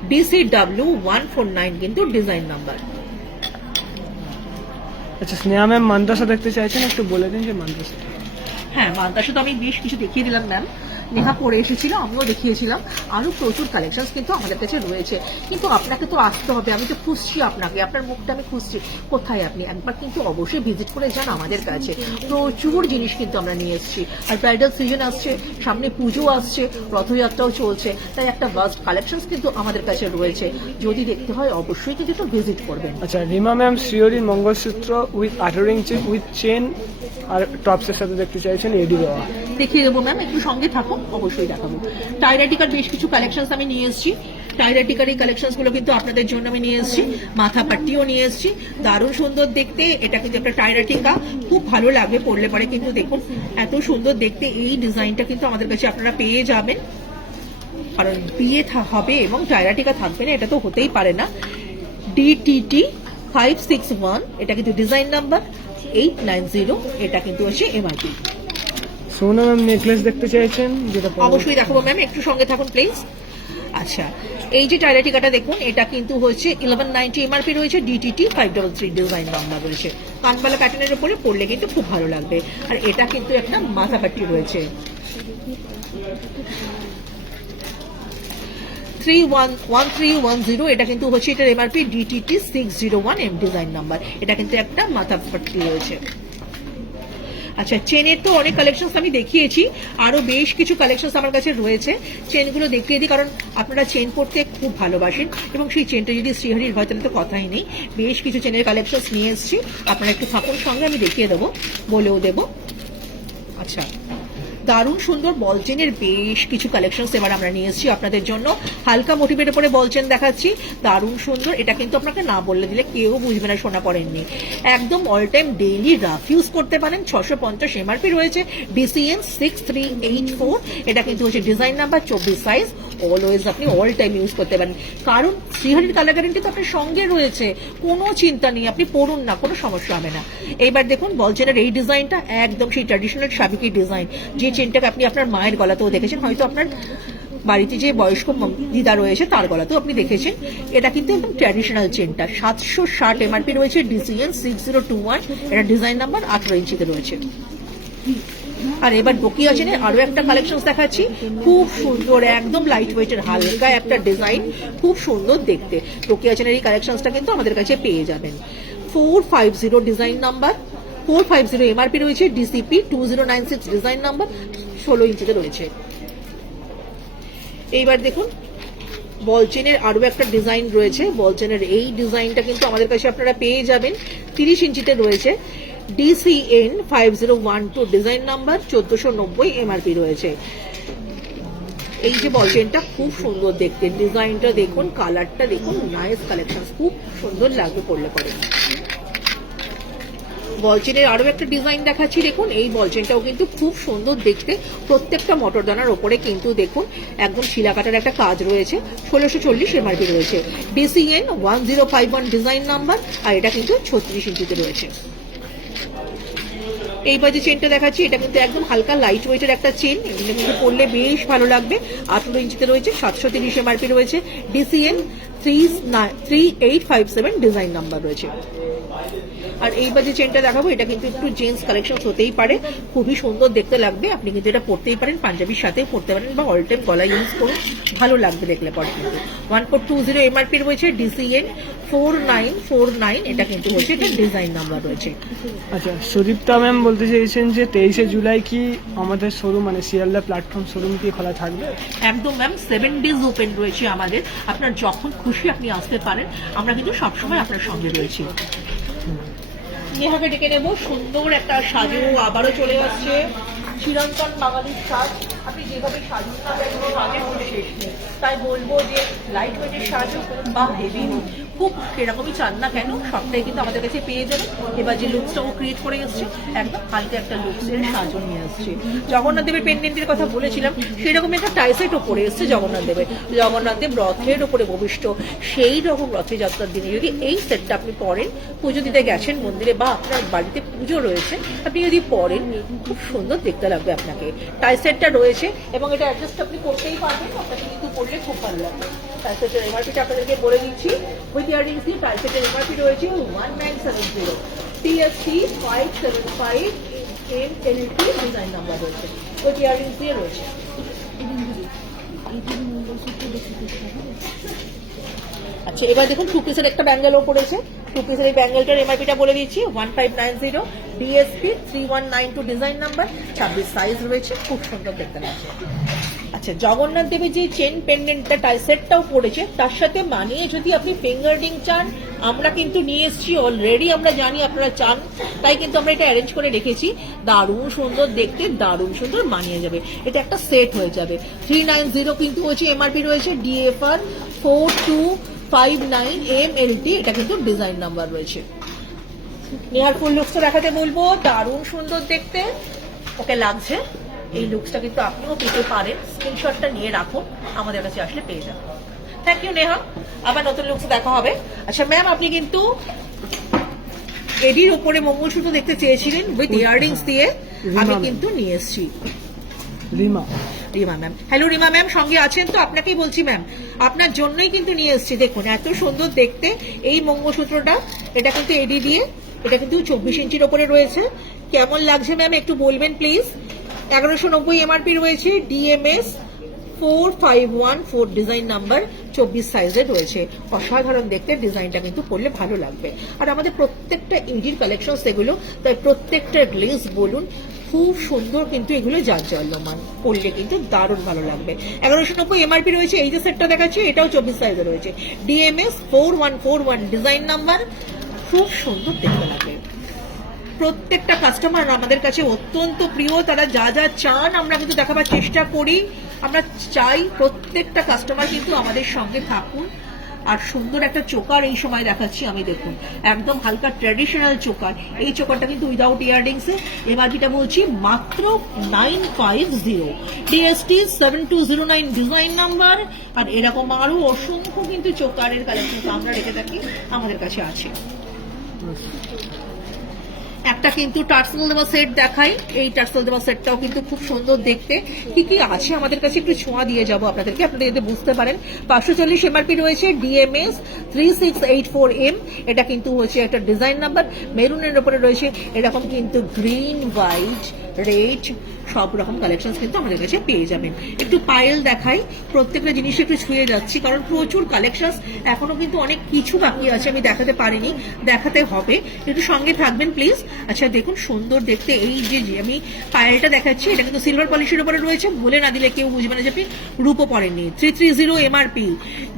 DCW 149, কিন্তু ডিজাইন নাম্বার। আচ্ছা, স্নেহা ম্যাম মান্তাসা দেখতে চাইছেন, একটু বলে দিন যে মান্তাসা। হ্যাঁ, মান্তাসা তো আমি বেশ কিছু দেখিয়ে দিলাম ম্যাম, নেহা পরে এসেছিল, আমিও দেখিয়েছিলাম। আরো প্রচুর কালেকশন কিন্তু আমাদের কাছে রয়েছে, কিন্তু আপনাকে তো আসতে হবে, আমি তো খুঁজছি আপনাকে, আপনার মুখটা আমি খুঁজছি, কোথায় আপনি, একবার কিন্তু অবশ্যই ভিজিট করে যান আমাদের কাছে। প্রচুর জিনিস কিন্তু আমরা নিয়ে এসেছি, আর ব্রাইডাল সিজন আসছে, সামনে পুজো আসছে, রথযাত্রাও চলছে, তাই একটা ভাস্ট কালেকশন কিন্তু আমাদের কাছে রয়েছে, যদি দেখতে হয় অবশ্যই কিন্তু একটু ভিজিট করবেন। আচ্ছা, রিমা ম্যাম শ্রীহরির মঙ্গলসূত্র উইথ 18 ইঞ্চি উইথ চেন আর টপসের সাথে দেখতে চাইছেন, এডি দেওয়া, দেখিয়ে দেবো ম্যাম, একটু সঙ্গে থাকুন, অবশ্যই দেখাবো। টাইরাটিকার বেশ কিছু কালেকশন আমি নিয়ে এসেছি, টাইরাটিকার এই কালেকশন গুলো কিন্তু আপনাদের জন্য আমি নিয়ে এসেছি, মাথা পাট্টিও নিয়ে এসেছি, দারুণ সুন্দর দেখতে। এটা কিন্তু একটা টাইরাটিকা, খুব ভালো লাগবে পরলে পরে, কিন্তু দেখুন এত সুন্দর দেখতে। এই ডিজাইনটা কিন্তু আমাদের কাছে আপনারা পেয়ে যাবেন, কারণ বিয়ে হবে এবং টাইরাটিকা থাকবে না, এটা তো হতেই পারে না। DTT 561, এটা কিন্তু ডিজাইন নাম্বার, 890, এটা কিন্তু হচ্ছে এমআরপি। সোনা ম্যাম নেকলেস দেখতে চাইছেন, যেটা অবশ্যই দেখাবো ম্যাম, একটু সঙ্গে থাকুন প্লিজ। আচ্ছা, এই যে টাইরা টিকাটা দেখুন, এটা কিন্তু হচ্ছে 1190 এমআরপি রয়েছে, ডিটিটি 533 ডিজাইন নাম্বার রয়েছে। কানবালা প্যাটার্নের উপরে পরলে কিন্তু খুব ভালো লাগবে। আর এটা কিন্তু একটা মাথা পাট্টি রয়েছে, 1310, এটা কিন্তু হচ্ছে এটার MRP DTT 601 M design number. এটা কিন্তু একটা মাথা পাট্টি রয়েছে। আচ্ছা, চেনের তো অনেক কালেকশন আমি দেখিয়েছি, আরো বেশ কিছু কালেকশন আমার কাছে রয়েছে। চেনগুলো দেখিয়ে দিই, কারণ আপনারা চেন পরতে খুব ভালোবাসেন এবং সেই চেনটা যদি শ্রীহরির হয় তাহলে তো কথাই নেই। বেশ কিছু চেনের কালেকশন নিয়ে এসেছি, আপনারা একটু থাকুন সঙ্গে, আমি দেখিয়ে দেবো, বলেও দেবো। আচ্ছা, দারুণ সুন্দর বল চেনের বেশ কিছু কালেকশন এবার আমরা নিয়ে এসেছি আপনাদের জন্য। হালকা মোটিভের উপরে বল চেন দেখাচ্ছি, দারুণ সুন্দর। এটা কিন্তু আপনাকে না বললে দিলে কেউ বুঝবে না শোনা পড়েননি। একদম all time daily rough use করতে পারেন। 650 এমআরপি রয়েছে, ডিসিএন 6384। এটা কিন্তু হচ্ছে ডিজাইন নাম্বার 24 সাইজ। অলওয়েজ আপনি অল টাইম ইউজ করতে পারেন, কারণ শ্রীহরির কালার গ্যারেন্টি তো আপনার সঙ্গে রয়েছে, কোনো চিন্তা নেই, আপনি পড়ুন না, কোনো সমস্যা হবে না। এইবার দেখুন বল চেনের এই ডিজাইনটা একদম সেই ট্র্যাডিশনাল সাবিকি ডিজাইন, যে চেনটাকে আপনি আপনার মায়ের গলাতেও দেখেছেন, হয়তো আপনার বাড়িতে যে বয়স্ক দিদা রয়েছে তার গলাতেও আপনি দেখেছেন। এটা কিন্তু একদম ট্র্যাডিশনাল চেনটা, 760 এমআরপি রয়েছে, ডিসিএন 6021। এটা ডিজাইন নাম্বার 18 ইঞ্চিতে রয়েছে। আর এবার বকিয়া চেনের আরো একটা কালেকশন দেখাচ্ছি, খুব সুন্দর, একদম লাইট ওয়েটের হালকা একটা ডিজাইন, খুব সুন্দর দেখতে। বকিয়া চেনের এই কালেকশনটা কিন্তু আমাদের কাছে পেয়ে যাবেন। 450 ডিজাইন নাম্বার, 450 এমআরপি রয়েছে, ডিসিপি 2096 ডিজাইন নাম্বার, 16 ইঞ্চিতে রয়েছে। এইবার দেখুন বল চেনের আরো একটা ডিজাইন রয়েছে। বল চেনের এই ডিজাইনটা কিন্তু আমাদের কাছে আপনারা পেয়ে যাবেন, 30 ইঞ্চিতে রয়েছে, ডিসিএন 5012 ডিজাইন নাম্বার, 1490 এমআরপি রয়েছে। এই যে বল চেনটা খুব সুন্দর দেখতে, ডিজাইনটা দেখুন, কালারটা দেখুন, নাইস কালেকশন, খুব সুন্দর লাগবে পরলে পরে। বল চেনের আরো একটা ডিজাইন দেখাচ্ছি, দেখুন এই বল চেনটাও কিন্তু খুব সুন্দর দেখতে। প্রত্যেকটা মটরদানার ওপরে কিন্তু দেখুন একদম শিলাকাটার একটা কাজ রয়েছে, 1640 এমআরপি রয়েছে, ডিসিএন 1051 ডিজাইন নাম্বার। আর এটা কিন্তু 36 ইঞ্চিতে রয়েছে। এইবার যে চেনটা দেখাচ্ছি, এটা কিন্তু একদম হালকা লাইট ওয়েটের একটা চেন, এগুলো কিন্তু পরলে বেশ ভালো লাগবে। 18 ইঞ্চিতে রয়েছে, 730 এমআরপি রয়েছে, ডিসিএন 3857 ডিজাইন নাম্বার রয়েছে। আর এইবার যে চেনটা দেখাবো, এটা কিন্তু একটু জেন্টস কালেকশন হতেই পারে, খুবই সুন্দর দেখতে লাগবে। আপনি কিন্তু এটা পরতেই পারেন, পাঞ্জাবির সাথে পরতে পারেন বা অল টাইম গলা ইউজ করুন, ভালো লাগবে দেখলে পরে। কিন্তু 1420 এমআরপি রয়েছে, ডিসিএন 4949। এটা কিন্তু হচ্ছে এটা ডিজাইন নাম্বার রয়েছে। আচ্ছা, সুদীপ্তা ম্যাম বলতে চাইছেন যে 23শে জুলাই কি আমাদের শোরুম মানে শিয়ালদা প্ল্যাটফর্ম শোরুম কি খোলা থাকবে? একদম ম্যাম, 7 ডেজ ওপেন রয়েছে আমাদের, আপনার যখন খুশি আপনি আসতে পারেন, আমরা কিন্তু সবসময় আপনার সঙ্গে রয়েছি। নেহাকে ডেকে নেবো, সুন্দর একটা সাজু আবারও চলে আসছে, চিরন্তন বাঙালির সাজ। আপনি যেভাবে সাজুন না কেন, সাজের কোনো শেষ নেই। তাই বলবো যে লাইট ওয়েটের সাজু বা হেভি খুব সেরকমই চান না কেন, সবটাই কিন্তু আমাদের কাছে পেয়ে যাবেন। এবার যে লুকসটাও ক্রিয়েট করে এসছে, একদম হালকা একটা লুকসের সাজও নিয়ে আসছে। জগন্নাথ দেবের পেন্ডেন্টের কথা বলেছিলাম, সেরকম একটা টাইসেটও পরে এসছে জগন্নাথ দেবের। জগন্নাথ দেব রথের ওপরে ভবিষ্ঠ, সেই রকম রথযাত্রার দিনে যদি এই সেটটা আপনি পরেন, পুজো দিতে গেছেন মন্দিরে বা আপনার বাড়িতে পুজো রয়েছে, আপনি যদি পরেন খুব সুন্দর দেখতে লাগবে আপনাকে। টাইসেটটা রয়েছে এবং এটা অ্যাডজাস্ট আপনি করতেই পারবেন, আপনাকে কিন্তু করলে খুব ভালো লাগবে। টাইসেটের এমআরপিটা আপনাদেরকে বলে দিচ্ছি, উইথ ইয়ারিংস দিয়ে টাইসেটের এমআরপি রয়েছে 1970, টিএসসি 575 MLT ডিজাইন নাম্বার রয়েছে, উইথ ইয়ারিংস দিয়ে রয়েছে। আচ্ছা, এবার দেখুন 2 পিসের একটা ব্যাঙ্গেলও পড়েছে। 2 পিসের এই ব্যাঙ্গেলটার এমআরপিটা বলে দিচ্ছি, 1590, ডিএসপি 3192 ডিজাইন নাম্বার, 26 সাইজ রয়েছে, খুব সুন্দর দেখতে লাগছে। আচ্ছা, জগন্নাথ দেবের যে চেন পেন্ডেন্টটা টাইসেটটাও পড়েছে, তার সাথে মানিয়ে যদি আপনি ফিঙ্গার রিং চান, আমরা কিন্তু নিয়ে এসেছি অলরেডি, আমরা জানি আপনারা চান, তাই কিন্তু আমরা এটা অ্যারেঞ্জ করে রেখেছি। দারুণ সুন্দর দেখতে, দারুণ সুন্দর মানিয়ে যাবে, এটা একটা সেট হয়ে যাবে। 390 কিন্তু হচ্ছে এমআরপি রয়েছে, ডিএফআর 4259 MLT, এটা কিন্তু ডিজাইন নাম্বার রয়েছে। নেহার ফুল লুকসটা দেখাতে বলবো, দারুণ সুন্দর দেখতে, ওকে লাগছে। এই লুকসটা কিন্তু আপনিও পেতে পারেন, স্ক্রিনশটটা নিয়ে রাখুন, আমাদের কাছে আসলে পেয়ে যাবেন। থ্যাংক ইউ নেহা, আবার নতুন লুকস দেখা হবে। আচ্ছা ম্যাম, আপনি কিন্তু এডির উপরে মঙ্গলসূত্র দেখতে চেয়েছিলেন উইথ ইয়াররিংস দিয়ে, আমি কিন্তু নিয়ে এসেছি। Rima Rima ma'am. Hello Rima ma'am, সঙ্গে আছেন তো? আপনাকেই বলছি ম্যাম, আপনার জন্যই কিন্তু নিয়ে এসেছি। দেখুন এত সুন্দর দেখতে এই মঙ্গলসূত্রটা, এটা কিন্তু এডি দিয়ে, এটা কিন্তু 24 ইঞ্চির ওপরে রয়েছে। কেমন লাগছে ম্যাম একটু বলবেন প্লিজ। 1190 এমআরপি রয়েছে, ডিএমএস 4514 ডিজাইন নাম্বার, 24 সাইজের রয়েছে। অসাধারণ দেখতে, ডিজাইনটা কিন্তু পরলে ভালো লাগবে। আর আমাদের প্রত্যেকটা ইন্ডির কালেকশন এগুলো, তাই প্রত্যেকটা গ্লেজ বলুন খুব সুন্দর, কিন্তু এগুলো জাজ্জল্যমান, পরলে কিন্তু দারুণ ভালো লাগবে। 1190 এমআরপি রয়েছে। এই যে সেটটা দেখাচ্ছি এটাও 24 সাইজের রয়েছে, ডিএমএস 4141 ডিজাইন নাম্বার, খুব সুন্দর দেখতে লাগবে। প্রত্যেকটা কাস্টমার আমাদের কাছে অত্যন্ত প্রিয়, তারা যা যা চান আমরা কিন্তু দেখাবার চেষ্টা করি। আমরা চাই প্রত্যেকটা কাস্টমার কিন্তু আমাদের সঙ্গে থাকুন। আর সুন্দর একটা চোকার এই সময় দেখাচ্ছি আমি, দেখুন একদম হালকা ট্র্যাডিশনাল চোকার। এই চোকারটা কিন্তু উইদাউট ইয়াররিংস এ, এমআরপিটা বলছি মাত্র 950, ডিএসটি 7209 ডিজাইন নাম্বার। আর এরকম আরো অসংখ্য কিন্তু চোকারের কালেকশন আমরা রেখে থাকি, আমাদের কাছে আছে। একটা কিন্তু টার্সেল দেওয়া সেট দেখাই, এই টার্সেল দেওয়া সেটটাও কিন্তু খুব সুন্দর দেখতে। কি কি আছে আমাদের কাছে একটু ছোঁয়া দিয়ে যাবো আপনাদেরকে, আপনারা যাতে বুঝতে পারেন। 540 এমআরপি রয়েছে, ডিএমএস 3684M, এটা কিন্তু হচ্ছে একটা ডিজাইন নাম্বার। মেরুনের উপরে রয়েছে এরকম কিন্তু গ্রিন, হোয়াইট, রেড, সব রকম কালেকশন কিন্তু আমাদের কাছে পেয়ে যাবেন। একটু পায়েল দেখাই, প্রত্যেকটা জিনিস একটু ছুঁয়ে যাচ্ছি কারণ প্রচুর কালেকশন, এখনো কিন্তু অনেক কিছু বাকি আছে, আমি দেখাতে পারিনি, দেখাতে হবে, একটু সঙ্গে থাকবেন প্লিজ। আচ্ছা দেখুন সুন্দর দেখতে এই যে আমি পায়েলটা দেখাচ্ছি, এটা কিন্তু সিলভার পলিশের উপরে রয়েছে, বলে না দিলে কেউ বুঝবে না যে আপনি রূপো পরেননি। 330 এমআরপি,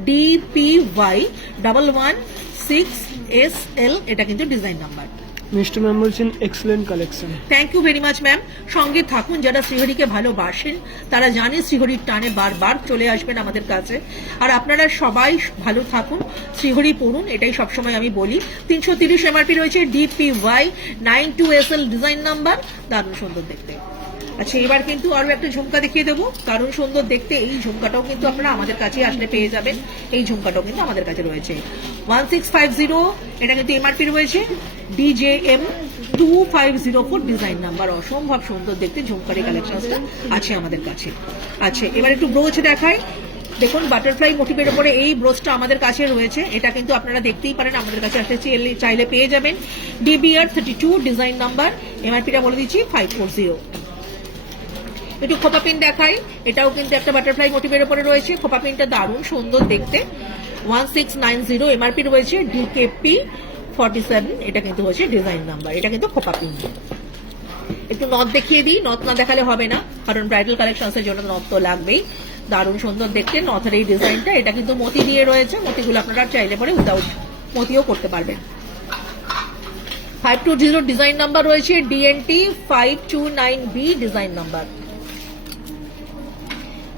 DPY 116SL, এটা কিন্তু ডিজাইন নাম্বার। মিষ্টি ম্যাম বলছেন excellent collection. Thank you very much ma'am. সঙ্গে থাকুন, যারা শ্রীহরিকে ভালোবাসেন তারা জানে শ্রীহরির টানে বারবার চলে আসবেন আমাদের কাছে। আর আপনারা সবাই ভালো থাকুন, শ্রীহরি পড়ুন, এটাই সবসময় আমি বলি। 330 এমআরপি রয়েছে, DPY 92SL ডিজাইন নাম্বার, দারুণ সুন্দর দেখতে। আচ্ছা এবার কিন্তু আরো একটা ঝুমকা দেখিয়ে দেবো, দারুণ সুন্দর দেখতে। এই ঝুমকাটাও কিন্তু আপনারা আমাদের কাছে আসলে পেয়ে যাবেন, এই ঝুমকাটাও কিন্তু আমাদের কাছে রয়েছে। 1650, এটা কিন্তু এমআরপি রয়েছে, DJM 2504 ডিজাইন নাম্বার, অসম্ভব সুন্দর দেখতে ঝুমকারি কালেকশনটা আছে আমাদের কাছে। আচ্ছা এবার একটু ব্রোচ দেখাই, দেখুন বাটারফ্লাই মোটিভের উপরে এই ব্রোচটা আমাদের কাছে রয়েছে, এটা কিন্তু আপনারা দেখতেই পারেন, আমাদের কাছে আসলে চাইলে পেয়ে যাবেন। DBR 32 ডিজাইন নাম্বার, এমআরপিটা বলে দিচ্ছি 540। একটু খোপা পিন দেখাই, এটাও কিন্তু একটা বাটারফ্লাই মোটিভের উপরে রয়েছে, খোপা পিনটা দারুণ সুন্দর দেখতে। 1690 এমআরপি রয়েছে, DKP 47, এটা কিন্তু হচ্ছে ডিজাইন নাম্বার, এটা কিন্তু খোপা পিন। একটু নথ দেখিয়ে দিই, নথ না দেখালে হবে না কারণ ব্রাইডাল কালেকশনসের জন্য নথ তো লাগবেই। দারুণ সুন্দর দেখতে নথের এই ডিজাইনটা, এটা কিন্তু মতি দিয়ে রয়েছে, মতিগুলো আপনারা চাইলে পরে উইদাউট মতিও করতে পারবেন। 520 ডিজাইন নাম্বার রয়েছে, DNT 529B ডিজাইন নাম্বার।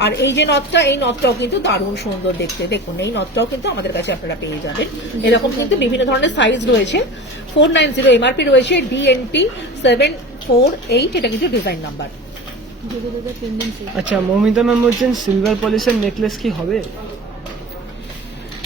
আর এই যে নথটা, এই নথটাও কিন্তু দারুণ সুন্দর দেখতে, দেখুন এই নথটাও কিন্তু আমাদের কাছে আপনারা পেয়ে যাবেন। এরকম কিন্তু বিভিন্ন ধরনের সাইজ রয়েছে। 490 এমআরপি রয়েছে, DNT 748, এটা কিন্তু ডিজাইন নাম্বার। আচ্ছা মৌমিতা ম্যাম বলছেন সিলভার পলিশের নেকলেস কি হবে?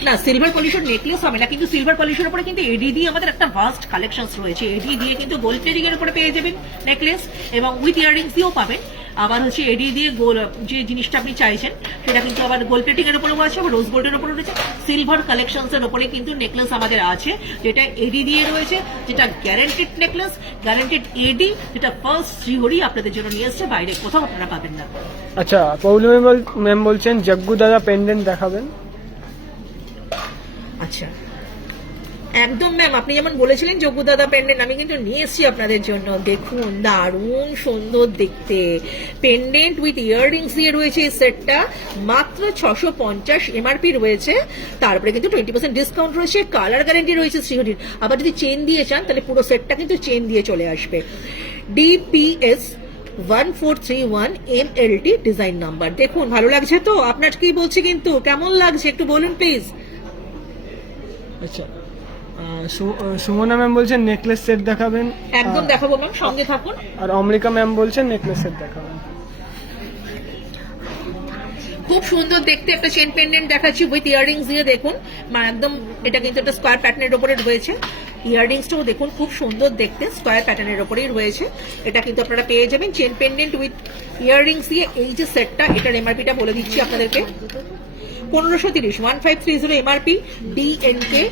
না সিলভার পলিশের নেকলেস হবে না, কিন্তু সিলভার পলিশের উপরে কিন্তু এডি দিয়ে আমাদের একটা ভাস্ট কালেকশন রয়েছে। এডি দিয়ে কিন্তু গোল্ড প্লেটিং এর উপরে পেয়ে যাবেন নেকলেস, এবং উইথ ইয়াররিংস দিয়েও পাবেন। আবার হচ্ছে এডি দিয়ে গোল যে জিনিসটা আপনি চাইছেন সেটা কিন্তু আবার গোল্ড প্লেটিং এর উপরেও আছে, আবার রোজ গোল্ডের উপরে রয়েছে। সিলভার কালেকশনস এর উপরে কিন্তু নেকলেস আমাদের আছে, যেটা এডি দিয়ে রয়েছে, যেটা গ্যারান্টেড নেকলেস, গ্যারান্টেড এডি, যেটা ফার্স্ট শ্রীহরি আপনাদের জন্য নিয়ে এসছে, বাইরে কোথাও আপনারা পাবেন না। আচ্ছা পৌলমী ম্যাম বলছেন জগ্গু দাদা পেন্ডেন্ট দেখাবেন। আচ্ছা একদম ম্যাম, আপনি যেমন বলেছিলেন যোগ্যদাদা পেন্ডেন্ট, আমি কিন্তু নিয়ে এসেছি আপনাদের জন্য। দেখুন দারুণ সুন্দর দেখতে পেন্ডেন্ট উইথ ইয়াররিংস দিয়ে রয়েছে এই সেটটা, মাত্র 650 এমআরপি রয়েছে, তারপরে কিন্তু 20% ডিসকাউন্ট রয়েছে, কালার গ্যারান্টি রয়েছে শ্রীহরির। আবার যদি চেন দিয়ে চান তাহলে পুরো সেটটা কিন্তু চেন দিয়ে চলে আসবে। DPS 1431 MLT design number. দেখুন ভালো লাগছে তো? আপনার কি বলছে কিন্তু, কেমন লাগছে একটু বলুন প্লিজ। আচ্ছা সুমনা ম্যাম বলছেন নেকলেস সেট দেখাবেন। একদম দেখাবো ম্যাম, সঙ্গে থাকুন। আর অমৃকা ম্যাম বলছেন নেকলেস সেট দেখাবেন। খুব সুন্দর দেখতে একটা চেন পেন্ডেন্ট দেখাচ্ছি উইথ ইয়াররিংস দিয়ে, দেখুন একদম এটা কিন্তু একটা স্কোয়ার প্যাটার্নের উপরে রয়েছে, ইয়াররিংসটাও দেখুন খুব সুন্দর দেখতে, স্কোয়ার প্যাটার্নের ওপরেই রয়েছে। এটা কিন্তু আপনারা পেয়ে যাবেন চেন পেন্ডেন্ট উইথ ইয়াররিংস দিয়ে। এই যে সেটটা, এটার এমআরপিটা বলে দিচ্ছি আপনাদেরকে, 1530, 1530 এমআরপি, ডিএনকে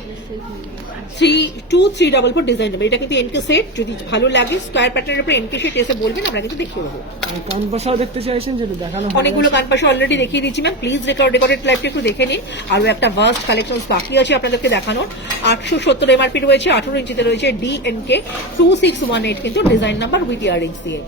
2344 ডিজাইন নেবে। এটা কিন্তু এনকে সেট, যদি ভালো লাগে স্কোয়ার প্যাটার্নের উপরে এমকে সেট এসে বলবেন, আমরা কিন্তু দেখিয়ে দেবো। কান পাশাও দেখতে চাইছেন, যেটা দেখানো হয়ে অনেকগুলো গেছে। কান পাশা অলরেডি দেখিয়ে দিচ্ছি ম্যাম, প্লিজ রেকর্ডেড লাইভটা একটু দেখে নিন। আরও একটা ভাস্ট কালেকশন বাকি আছে আপনাদেরকে দেখানোর। 870 এমআরপি রয়েছে, 18 ইঞ্চিতে রয়েছে, ডিএনকে 2618 কিন্তু ডিজাইন নাম্বার উইথ ইয়ারিংস দিয়ে।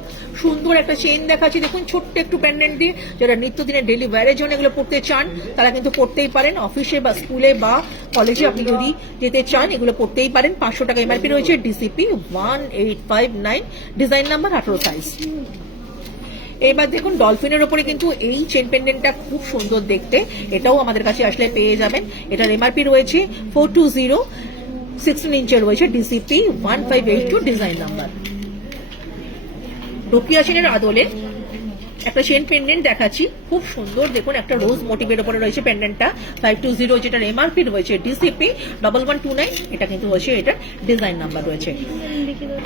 সুন্দর একটা চেন দেখাচ্ছি দেখুন, ছোট্ট একটু প্যান্ডেন্ট দিয়ে। যারা নিত্যদিনের ডেলি ওয়্যারের জন্য এগুলো পড়তে চান তারা কিন্তু পড়তেই পারেন। অফিসে বা স্কুলে বা কলেজে আপনি যদি যেতে চান এগুলো পড়তেই পারেন। 500 টাকা এমআরপি রয়েছে, ডিসিপি 1859, ডিজাইন নাম্বার 18 সাইজ। এবার দেখুন ডলফিনের ওপরে কিন্তু এই চেন পেন্ডেন্টটা খুব সুন্দর দেখতে, এটাও আমাদের কাছে আসলে পেয়ে যাবেন। এটার এমআরপি রয়েছে 420, 16 ইঞ্চের রয়েছে, ডিসিপি 1582, ডিজাইন নাম্বার। ডোকিয়া চেনের আদলে একটা চেন পেন্ডেন্ট দেখাচ্ছি, খুব সুন্দর দেখুন, একটা রোজ মোটিভের উপরে রয়েছে পেন্ডেন্টটা, 520, যেটার এমআরপি রয়েছে ডিসিপি 1129, এটা কিন্তু হচ্ছে এটার ডিজাইন নাম্বার রয়েছে।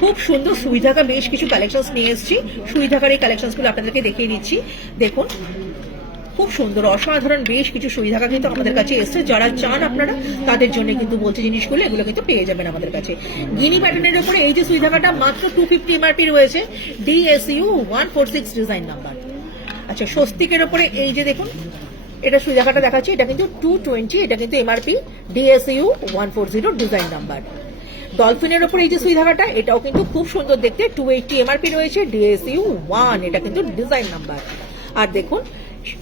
খুব সুন্দর সুই ঢাকা বেশ কিছু কালেকশনস নিয়ে এসেছি, সুই ঢাকার এই কালেকশনসগুলো আপনাদেরকে দেখিয়ে দিচ্ছি। দেখুন খুব সুন্দর অসাধারণ বেশ কিছু সুই ঢাকা কিন্তু আমাদের কাছে এসছে। যারা চান আপনারা তাদের জন্য কিন্তু বলছে জিনিসগুলো, এগুলো কিন্তু পেয়ে যাবেন আমাদের কাছে। গিনি প্যাটার্নের উপরে এই যে সুই ঢাকাটা মাত্র 250 এমআরপি রয়েছে, ডিএসইউ 146, ডিজাইন নাম্বার। আচ্ছা, স্বস্তিকের উপরে এই যে দেখুন এটা সুই ঢাকাটা দেখাচ্ছি, এটা কিন্তু 220, এটা কিন্তু এমআরপি, ডিএসইউ 140, ডিজাইন নাম্বার। ডলফিনের উপর এই যে সুই ধাগাটা, এটাও কিন্তু খুব সুন্দর দেখতে, 280 এমআরপি রয়েছে, ডিএসইউ 1, এটা কিন্তু ডিজাইন নাম্বার। আর দেখুন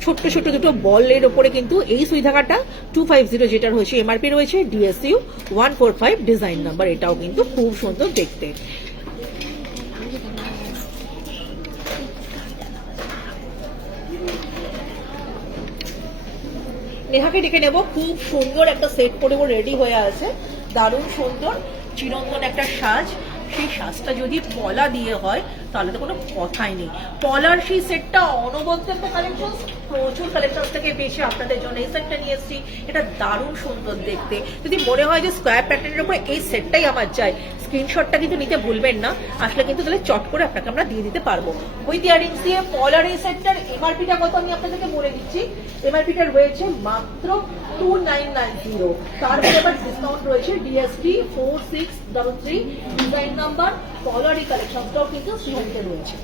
ছোট্ট ছোট্ট দুটো বলের উপরে কিন্তু এই সুই ধাগাটা 250, যেটার হয়েছে এমআরপি রয়েছে, ডিএসইউ 145, ডিজাইন নাম্বার। এটাও কিন্তু খুব সুন্দর দেখতে। নেহাকে ডেকে নেব, খুব সুন্দর একটা সেট করে ও রেডি হয়ে আছে, দারুণ সুন্দর চিরন্তন একটা সাজ। সেই সাজটা যদি পলা দিয়ে হয় তাহলে তো কোনো কথাই নেই। পলার সেই সেটটা অনবদ্য একটা কালেকশন, প্রচুর কালেকশন থেকে পেয়েছে আপনাদের জন্য এই সেটটা নিয়ে এসেছি। এটা দারুণ সুন্দর দেখতে। যদি মনে হয় যে স্কোয়ার প্যাটার্নের উপরে এই সেটটাই আমার চাই, স্ক্রিনশটটা কিন্তু নিতে ভুলবেন না, আসলে কিন্তু তাহলে চট করে আপনাকে আমরা দিয়ে দিতে পারবো। উইথ ইয়ারিংস দিয়ে পলার এই সেটটার এমআরপিটা কত আমি আপনাদেরকে বলে দিচ্ছি। এমআরপিটা রয়েছে মাত্র 2990, তারপরে আবার ডিসকাউন্ট রয়েছে, ডিএসটি 4633, ডিজাইন নাম্বার। পলার এই কালেকশনটাও কিন্তু সিলেক্টেড রয়েছে।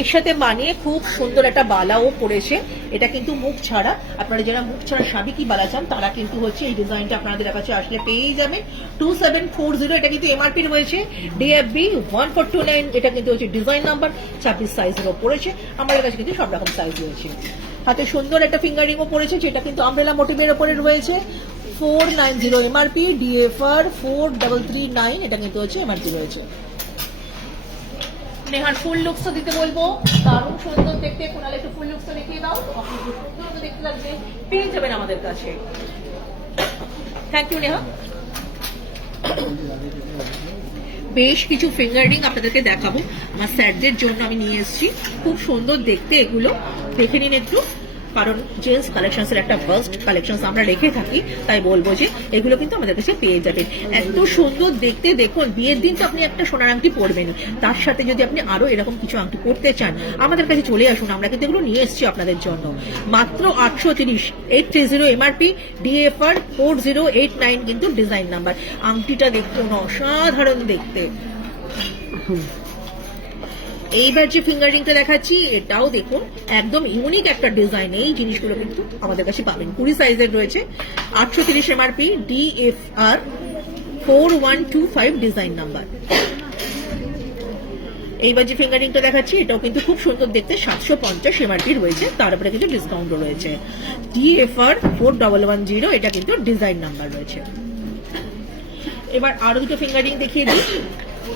এর সাথে মানিয়ে খুব সুন্দর একটা বালাও পড়েছে, এটা কিন্তু মুখ ছাড়া। আপনারা যারা মুখ ছাড়া সাবিকি বালা চান তারা কিন্তু হচ্ছে এই ডিজাইনটা আপনাদের কাছে আসলে পেয়েই যাবেন। 2740, এটা কিন্তু এমআরপি রয়েছে, ডিএফবি 1429, এটা কিন্তু হচ্ছে ডিজাইন নাম্বার, 26 সাইজেরও পড়েছে। আমাদের কাছে কিন্তু সব রকম সাইজ রয়েছে। হাতে সুন্দর একটা ফিঙ্গারিংও পড়েছে, যেটা কিন্তু আমব্রেলা মোটিভের উপরে রয়েছে, 490 এমআরপি, ডিএফআর 4339, এটা কিন্তু হচ্ছে এমআরপি রয়েছে। নেহার ফুল লুকসটা দিতে বলবো, দারুণ সুন্দর দেখতে। কোনালে একটু ফুল লুকসটা দেখিয়ে দাও, অপূর্ব সুন্দর দেখতে লাগবে, পেয়ে যাবেন আমাদের কাছে। Thank you Neha. বেশ কিছু ফিঙ্গারিং আপনাদেরকে দেখাবো, আমার স্যারদের জন্য আমি নিয়ে এসেছি। খুব সুন্দর দেখতে এগুলো, দেখে নিন একটু, কারণ জেন্টস কালেকশনসের একটা ফার্স্ট কালেকশনস আমরা রেখে থাকি, তাই বলবো যে এগুলো কিন্তু আমাদের কাছে পেয়ে যাবেন। এত সুন্দর দেখতে। দেখুন বিয়ের দিন তো আপনি একটা সোনার আংটি পরবেন, তার সাথে যদি আপনি আরো এরকম কিছু আংটি পরতে চান আমাদের কাছে চলে আসুন, আমরা কিন্তু এগুলো নিয়ে এসেছি আপনাদের জন্য। মাত্র 830, 830 এমআরপি, ডিএফআর 4089, কিন্তু ডিজাইন নাম্বার। আংটিটা দেখুন অসাধারণ দেখতে। এইবার যে ফিঙ্গারিংটা দেখাচ্ছি এটাও দেখুন একদম ইউনিক একটা ডিজাইন। এই জিনিসগুলো কিন্তু আমাদের কাছে পাবেন, 20 সাইজের রয়েছে, 830 এমআরপি, ডিএফআর 4125, ডিজাইন নাম্বার। এইবার যে ফিঙ্গারিংটা দেখাচ্ছি এটাও কিন্তু খুব সুন্দর দেখতে, 750 এমআরপি রয়েছে, তার উপরে কিন্তু ডিসকাউন্টও রয়েছে, ডিএফআর 4110, এটা কিন্তু ডিজাইন নাম্বার রয়েছে। এবার আরো দুটো ফিঙ্গারিং দেখিয়ে দিই,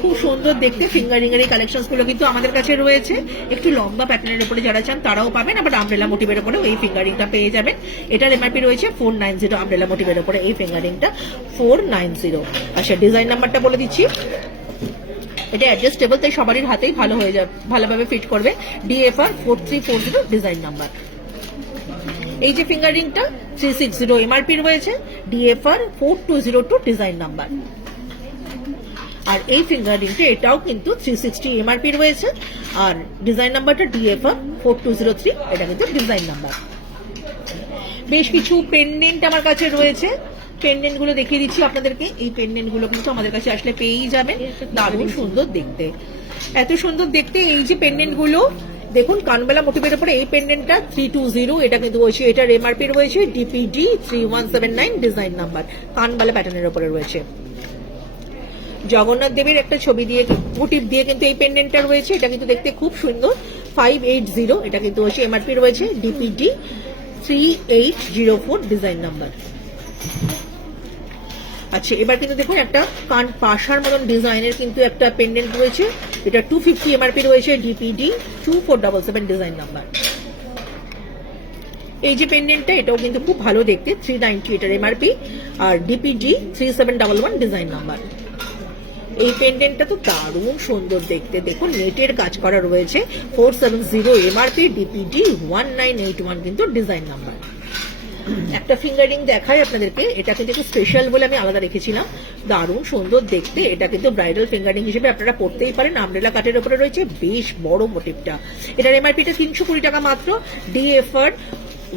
খুব সুন্দর দেখতে ফিঙ্গারিং এর এই কালেকশনস গুলো কিন্তু আমাদের কাছে রয়েছে। একটু লম্বা প্যাটার্নের উপরে যারা চান তারাও পাবেন, আবার আমব্রেলা মোটিভের উপরে এই ফিঙ্গারিংটা পেয়ে যাবেন। এটার এমআরপি রয়েছে 490, আমব্রেলা মোটিভের উপরে এই ফিঙ্গারিংটা 490। আচ্ছা, ডিজাইন নাম্বারটা বলে দিচ্ছি, এটা অ্যাডজাস্টেবল, তাই সবারই হাতেই ভালো হয়ে যাবে, ভালোভাবে ফিট করবে, ডিএফআর 4340, ডিজাইন নাম্বার। এই যে ফিঙ্গারিংটা 360 এমআরপি রয়েছে, ডিএফআর 4202, ডিজাইন নাম্বার। আর এই ফিঙ্গার রিংটা এটাও কিন্তু 360 এমআরপি রয়েছে, আর ডিজাইন নাম্বারটা DFR 4203, এটা কিন্তু ডিজাইন নাম্বার। বেশ কিছু পেন্ডেন্ট আমার কাছে রয়েছে, পেন্ডেন্ট গুলো দেখিয়ে দিচ্ছি আপনাদেরকে। এই পেন্ডেন্ট গুলো কিন্তু আমাদের কাছে আসলে পেয়েই যাবেন, দারুণ সুন্দর দেখতে, এত সুন্দর দেখতে। এই যে পেন্ডেন্ট গুলো দেখুন, কানবেলা মোটিভের উপরে এই পেন্ডেন্টটা 320, এটা কিন্তু রয়েছে, এটার এমআরপি রয়েছে DPD 3179, ডিজাইন নাম্বার, কানবালা প্যাটার্নের উপরে রয়েছে। জগন্নাথ দেবের একটা ছবি দিয়ে মোটিভ দিয়ে কিন্তু এই পেন্ডেন্টটা রয়েছে, এটা কিন্তু দেখতে খুব সুন্দর, 580, এটা কিন্তু হচ্ছে এমআরপি রয়েছে DPD 3804, ডিজাইন নাম্বার। আচ্ছা, এবার কিন্তু দেখুন একটা কান পাশার মতন ডিজাইনের কিন্তু একটা পেন্ডেন্ট রয়েছে, এটা 250 এমআরপি রয়েছে DPD 2477, ডিজাইন নাম্বার। এই যে পেন্ডেন্টটা, এটাও কিন্তু খুব ভালো দেখতে, 390 এটার এমআরপি, আর DPD 3711, ডিজাইন নাম্বার। এই পেন্ডেন্টটা তো দারুণ সুন্দর দেখতে, দেখুন নেটের কাজ করা রয়েছে, 470 এমআরপি, DPD 1981, কিন্তু ডিজাইন নাম্বার। একটা ফিঙ্গারিং দেখাই আপনাদেরকে, এটা কিন্তু একটু স্পেশাল বলে আমি আলাদা রেখেছিলাম, দারুণ সুন্দর দেখতে। এটা কিন্তু ব্রাইডাল ফিঙ্গারিং হিসেবে আপনারা পড়তেই পারেন, আমব্রেলা কাটের উপরে রয়েছে, বেশ বড় মোটিভটা। এটার এমআরপিটা 320 টাকা মাত্র, DFR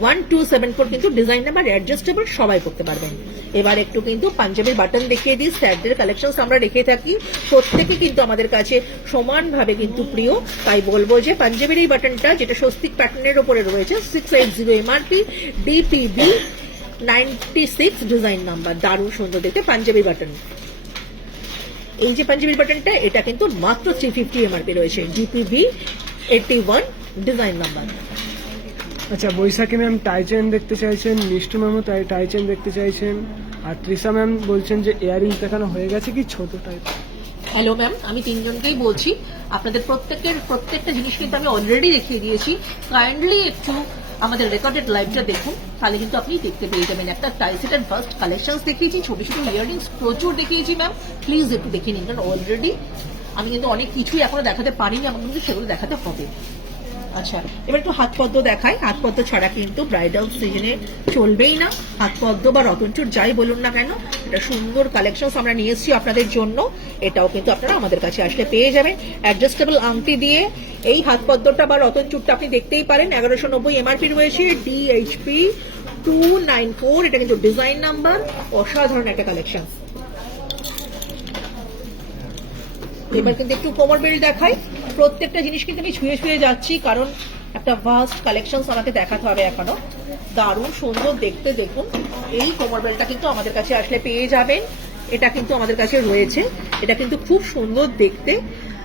1274, কিন্তু ডিজাইন নাম্বার, অ্যাডজাস্টেবল, সবাই করতে পারবেন। এবার একটু কিন্তু পাঞ্জাবির বাটন দেখিয়ে দিই। স্যারদের কালেকশন আমরা রেখে থাকি, প্রত্যেকে কিন্তু আমাদের কাছে সমানভাবে কিন্তু প্রিয়, তাই বলবো যে পাঞ্জাবির এই বাটনটা, যেটা স্বস্তিক প্যাটার্নের উপরে রয়েছে, 680 এমআরপি, DPB 96, ডিজাইন নাম্বার, দারুণ সুন্দর দেখতে পাঞ্জাবি বাটন। এই যে পাঞ্জাবির বাটনটা, এটা কিন্তু মাত্র 350 এমআরপি রয়েছে, DPB 81, ডিজাইন নাম্বার। আচ্ছা, বৈশাখী ম্যাম টাইচেন দেখতে চাইছেন, মিষ্টু ম্যামও টাইচেন দেখতে চাইছেন, আর তৃষা ম্যাম বলছেন যে ইয়ারিংস দেখানো হয়ে গেছে কি ছোট টাইপ। হ্যালো ম্যাম, আমি তিনজনকেই বলছি, আপনাদের প্রত্যেকটা জিনিস কিন্তু আমি অলরেডি দেখিয়ে দিয়েছি, কাইন্ডলি একটু আমাদের রেকর্ডেড লাইভটা দেখুন, তাহলে কিন্তু আপনি দেখতে পেয়ে যাবেন। একটা টাইসেটের ফার্স্ট কালেকশন দেখিয়েছি, ছোট ছোট ইয়ারিংস প্রচুর দেখিয়েছি ম্যাম, প্লিজ একটু দেখে নিন, কারণ অলরেডি আমি কিন্তু অনেক কিছুই এখনো দেখাতে পারিনি, আমার কিন্তু সেগুলো দেখাতে হবে। আচ্ছা, এবার একটু হাত পদ্ম দেখাই। হাত পদ্ম ছাড়া কিন্তু ব্রাইডাল সিজনে চলবেই না, হাত পদ্ম বা রতনচুর যাই বলুন না কেন, এটা সুন্দর কালেকশন আমরা নিয়ে এসেছি আপনাদের জন্য। এটাও কিন্তু আপনারা আমাদের কাছে আসলে পেয়ে যাবেন, অ্যাডজাস্টেবল আংটি দিয়ে। এই হাত পদ্মটা বা রতনচুরটা আপনি দেখতেই পারেন, 1190 এমআরপি রয়েছে, DHP 294, এটা কিন্তু ডিজাইন নাম্বার, অসাধারণ একটা কালেকশন। এবার কিন্তু একটু কোমর বেল্ট দেখাই। প্রত্যেকটা জিনিস কিন্তু আমি ছুঁয়ে ছুঁয়ে যাচ্ছি, কারণ একটা ভাস্ট কালেকশন আমাকে দেখাতে হবে এখনো, দারুণ সুন্দর দেখতে। দেখুন এই কোমর বেল্টটা কিন্তু আমাদের কাছে আসলে পেয়ে যাবেন, এটা কিন্তু আমাদের কাছে রয়েছে, এটা কিন্তু খুব সুন্দর দেখতে।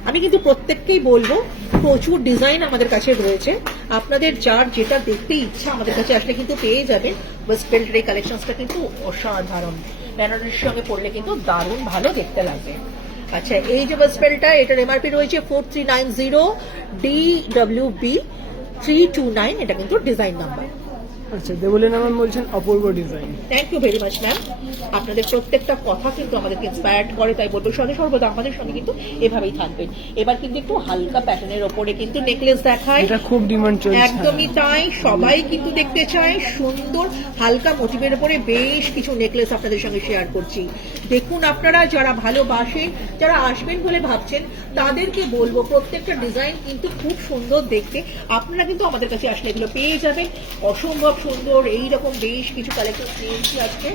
আমি কিন্তু প্রত্যেককেই বলবো, প্রচুর ডিজাইন আমাদের কাছে রয়েছে, আপনাদের যার যেটা দেখতে ইচ্ছা আমাদের কাছে আসলে কিন্তু পেয়ে যাবেন। ওয়েস্ট বেল্টের এই কালেকশনটা কিন্তু অসাধারণ, বেনারসির সঙ্গে পরলে কিন্তু দারুণ ভালো দেখতে লাগবে। আচ্ছা, এই যে ওয়েস্ট বেল্টটা, এটার এমআরপি রয়েছে 4390, DWB 329, এটা কিন্তু ডিজাইন নাম্বার। আচ্ছা, দেবলীনা ম্যাম বলছেন অপূর্ব design. Thank you very much ma'am, আপনাদের প্রত্যেকটা কথা কিন্তু আমাদেরকে ইন্সপায়ার্ড করে, তাই বলবো সর্বদা আমাদের সঙ্গে কিন্তু এভাবেই থাকবেন। এবার কিন্তু একটু হালকা প্যাটার্নের ওপরে কিন্তু নেকলেস দেখায়, এটা খুব ডিমান্ড চলছে। একদমই তাই, সবাই কিন্তু দেখতে চায় সুন্দর হালকা মোটিভের উপরে বেশ কিছু নেকলেস আপনাদের সঙ্গে শেয়ার করছি। দেখুন, আপনারা যারা ভালোবাসেন, যারা আসবেন বলে ভাবছেন, তাদেরকে বলবো প্রত্যেকটা ডিজাইন কিন্তু খুব সুন্দর দেখতে, আপনারা কিন্তু আমাদের কাছে আসলে এগুলো পেয়ে যাবেন, অসম্ভব সুন্দর। এইরকম বেশ কিছু কালেকশন নিয়েছি আজকে,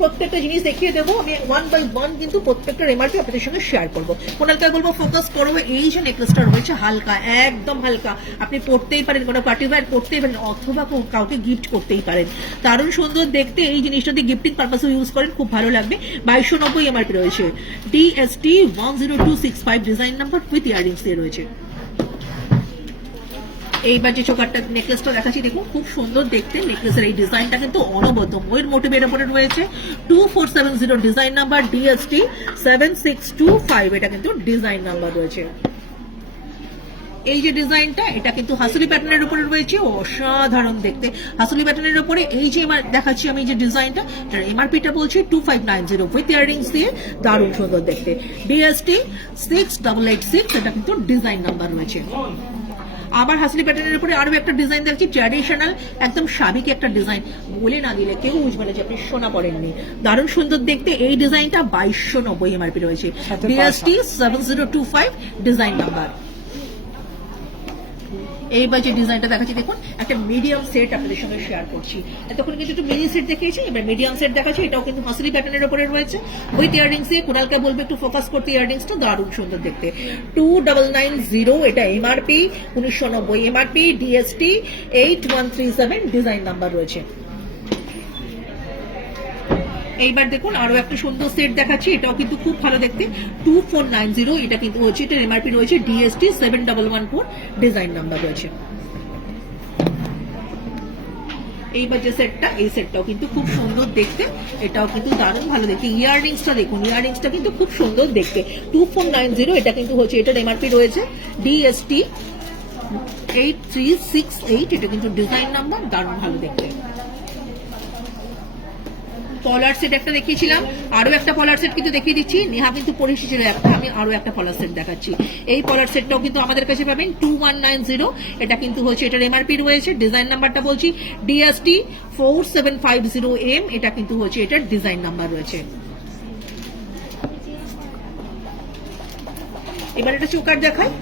প্রত্যেকটা জিনিস দেখিয়ে দেবো আমি, 1 by 1 কিন্তু প্রত্যেকটা এমআরপি আপনাদের সঙ্গে শেয়ার করবো। কোনালকে বলবো ফোকাস করবো, এই যে নেকলেসটা রয়েছে হালকা, একদম হালকা, আপনি পড়তেই পারেন, কোনো পার্টি ওয়্যার করতেই পারেন, অথবা কাউকে গিফট করতেই পারেন, দারুণ সুন্দর দেখতে। এই জিনিসটা দিয়ে গিফটিং পারপাসে ইউজ করেন, খুব ভালো লাগবে। 2290 এমআরপি রয়েছে, DST 10265, design number, with earrings দিয়ে রয়েছে। এইবার যে চোকারটা নেকলেসটা দেখাচ্ছি, দেখুন খুব সুন্দর দেখতে, নেকলেসের এই ডিজাইনটা কিন্তু অনবদ্য ময়ূর মোটিভের উপরে রয়েছে, 2470, ডিজাইন নাম্বার, DST 7625, এটা কিন্তু ডিজাইন নাম্বার রয়েছে। এই যে ডিজাইনটা, এটা কিন্তু হাসুলি প্যাটার্নের উপরে রয়েছে, অসাধারণ দেখতে হাসুলি প্যাটার্নের উপরে। এই যে দেখাচ্ছি আমি যে ডিজাইনটা, এটার এমআরপিটা বলছি 2590, উইথ ইয়ারিংস দিয়ে, দারুণ সুন্দর দেখতে, DST 6886, এটা কিন্তু ডিজাইন নাম্বার রয়েছে। আবার হাসলি প্যাটার্নের উপরে আরো একটা ডিজাইন দেখছি, ট্র্যাডিশনাল একদম সাবিক একটা ডিজাইন, বলে না দিলে কেউ বুঝবে না যে আপনি সোনা পড়েননি। দারুণ সুন্দর দেখতে। এই ডিজাইনটা 2290 এমআরপি রয়েছে, ডিএসটি 7025 ডিজাইন নাম্বার। এইবার যে ডিজাইনটা দেখাচ্ছি দেখুন, একটা মিডিয়াম সেট আপনাদের সঙ্গে শেয়ার করছি। এতক্ষণ কিন্তু একটু মিনি সেট দেখিয়েছি, এবার মিডিয়াম সেট দেখাচ্ছি। এটাও কিন্তু হাসলি প্যাটার্নের উপরে রয়েছে উইথ ইয়াররিংস দিয়ে। কুণালকে বলবো একটু ফোকাস করতে, ইয়াররিংসটা দারুণ সুন্দর দেখতে। 2990 এটা MRP, 1990 MRP, DST 8137 design number রয়েছে। এইবার দেখুন আরো একটা সুন্দর সেট দেখাচ্ছি, এটাও কিন্তু খুব ভালো দেখতে। 2490 এটা কিন্তু হচ্ছে, এটার এমআরপি রয়েছে, ডিএসটি 7114 ডিজাইন নাম্বার রয়েছে। এইবার যে সেটটা, এই সেটটাও কিন্তু খুব সুন্দর দেখতে, এটাও কিন্তু দারুণ ভালো দেখতে। ইয়াররিংসটা দেখুন, ইয়াররিংসটা কিন্তু খুব সুন্দর দেখতে। 2490 এটা কিন্তু হচ্ছে, এটার এমআরপি রয়েছে, ডিএসটি 8368 এটা কিন্তু ডিজাইন নাম্বার, দারুণ ভালো দেখতে। পলার সেট একটা দেখিয়েছিলাম, আরো একটা পলার সেট কিন্তু দেখিয়ে দিচ্ছি। নেহা কিন্তু পরে এসেছিল একটা, আমি আরো একটা পলার সেট দেখাচ্ছি। এই পলার সেটটাও কিন্তু আমাদের কাছে পাবেন 2190 এটা কিন্তু হচ্ছে, এটার এমআরপি রয়েছে, ডিজাইন নাম্বারটা বলছি, ডিএসটি 4750M এটা কিন্তু হচ্ছে, এটার ডিজাইন নাম্বার রয়েছে। এবার এটা চোকার দেখাই,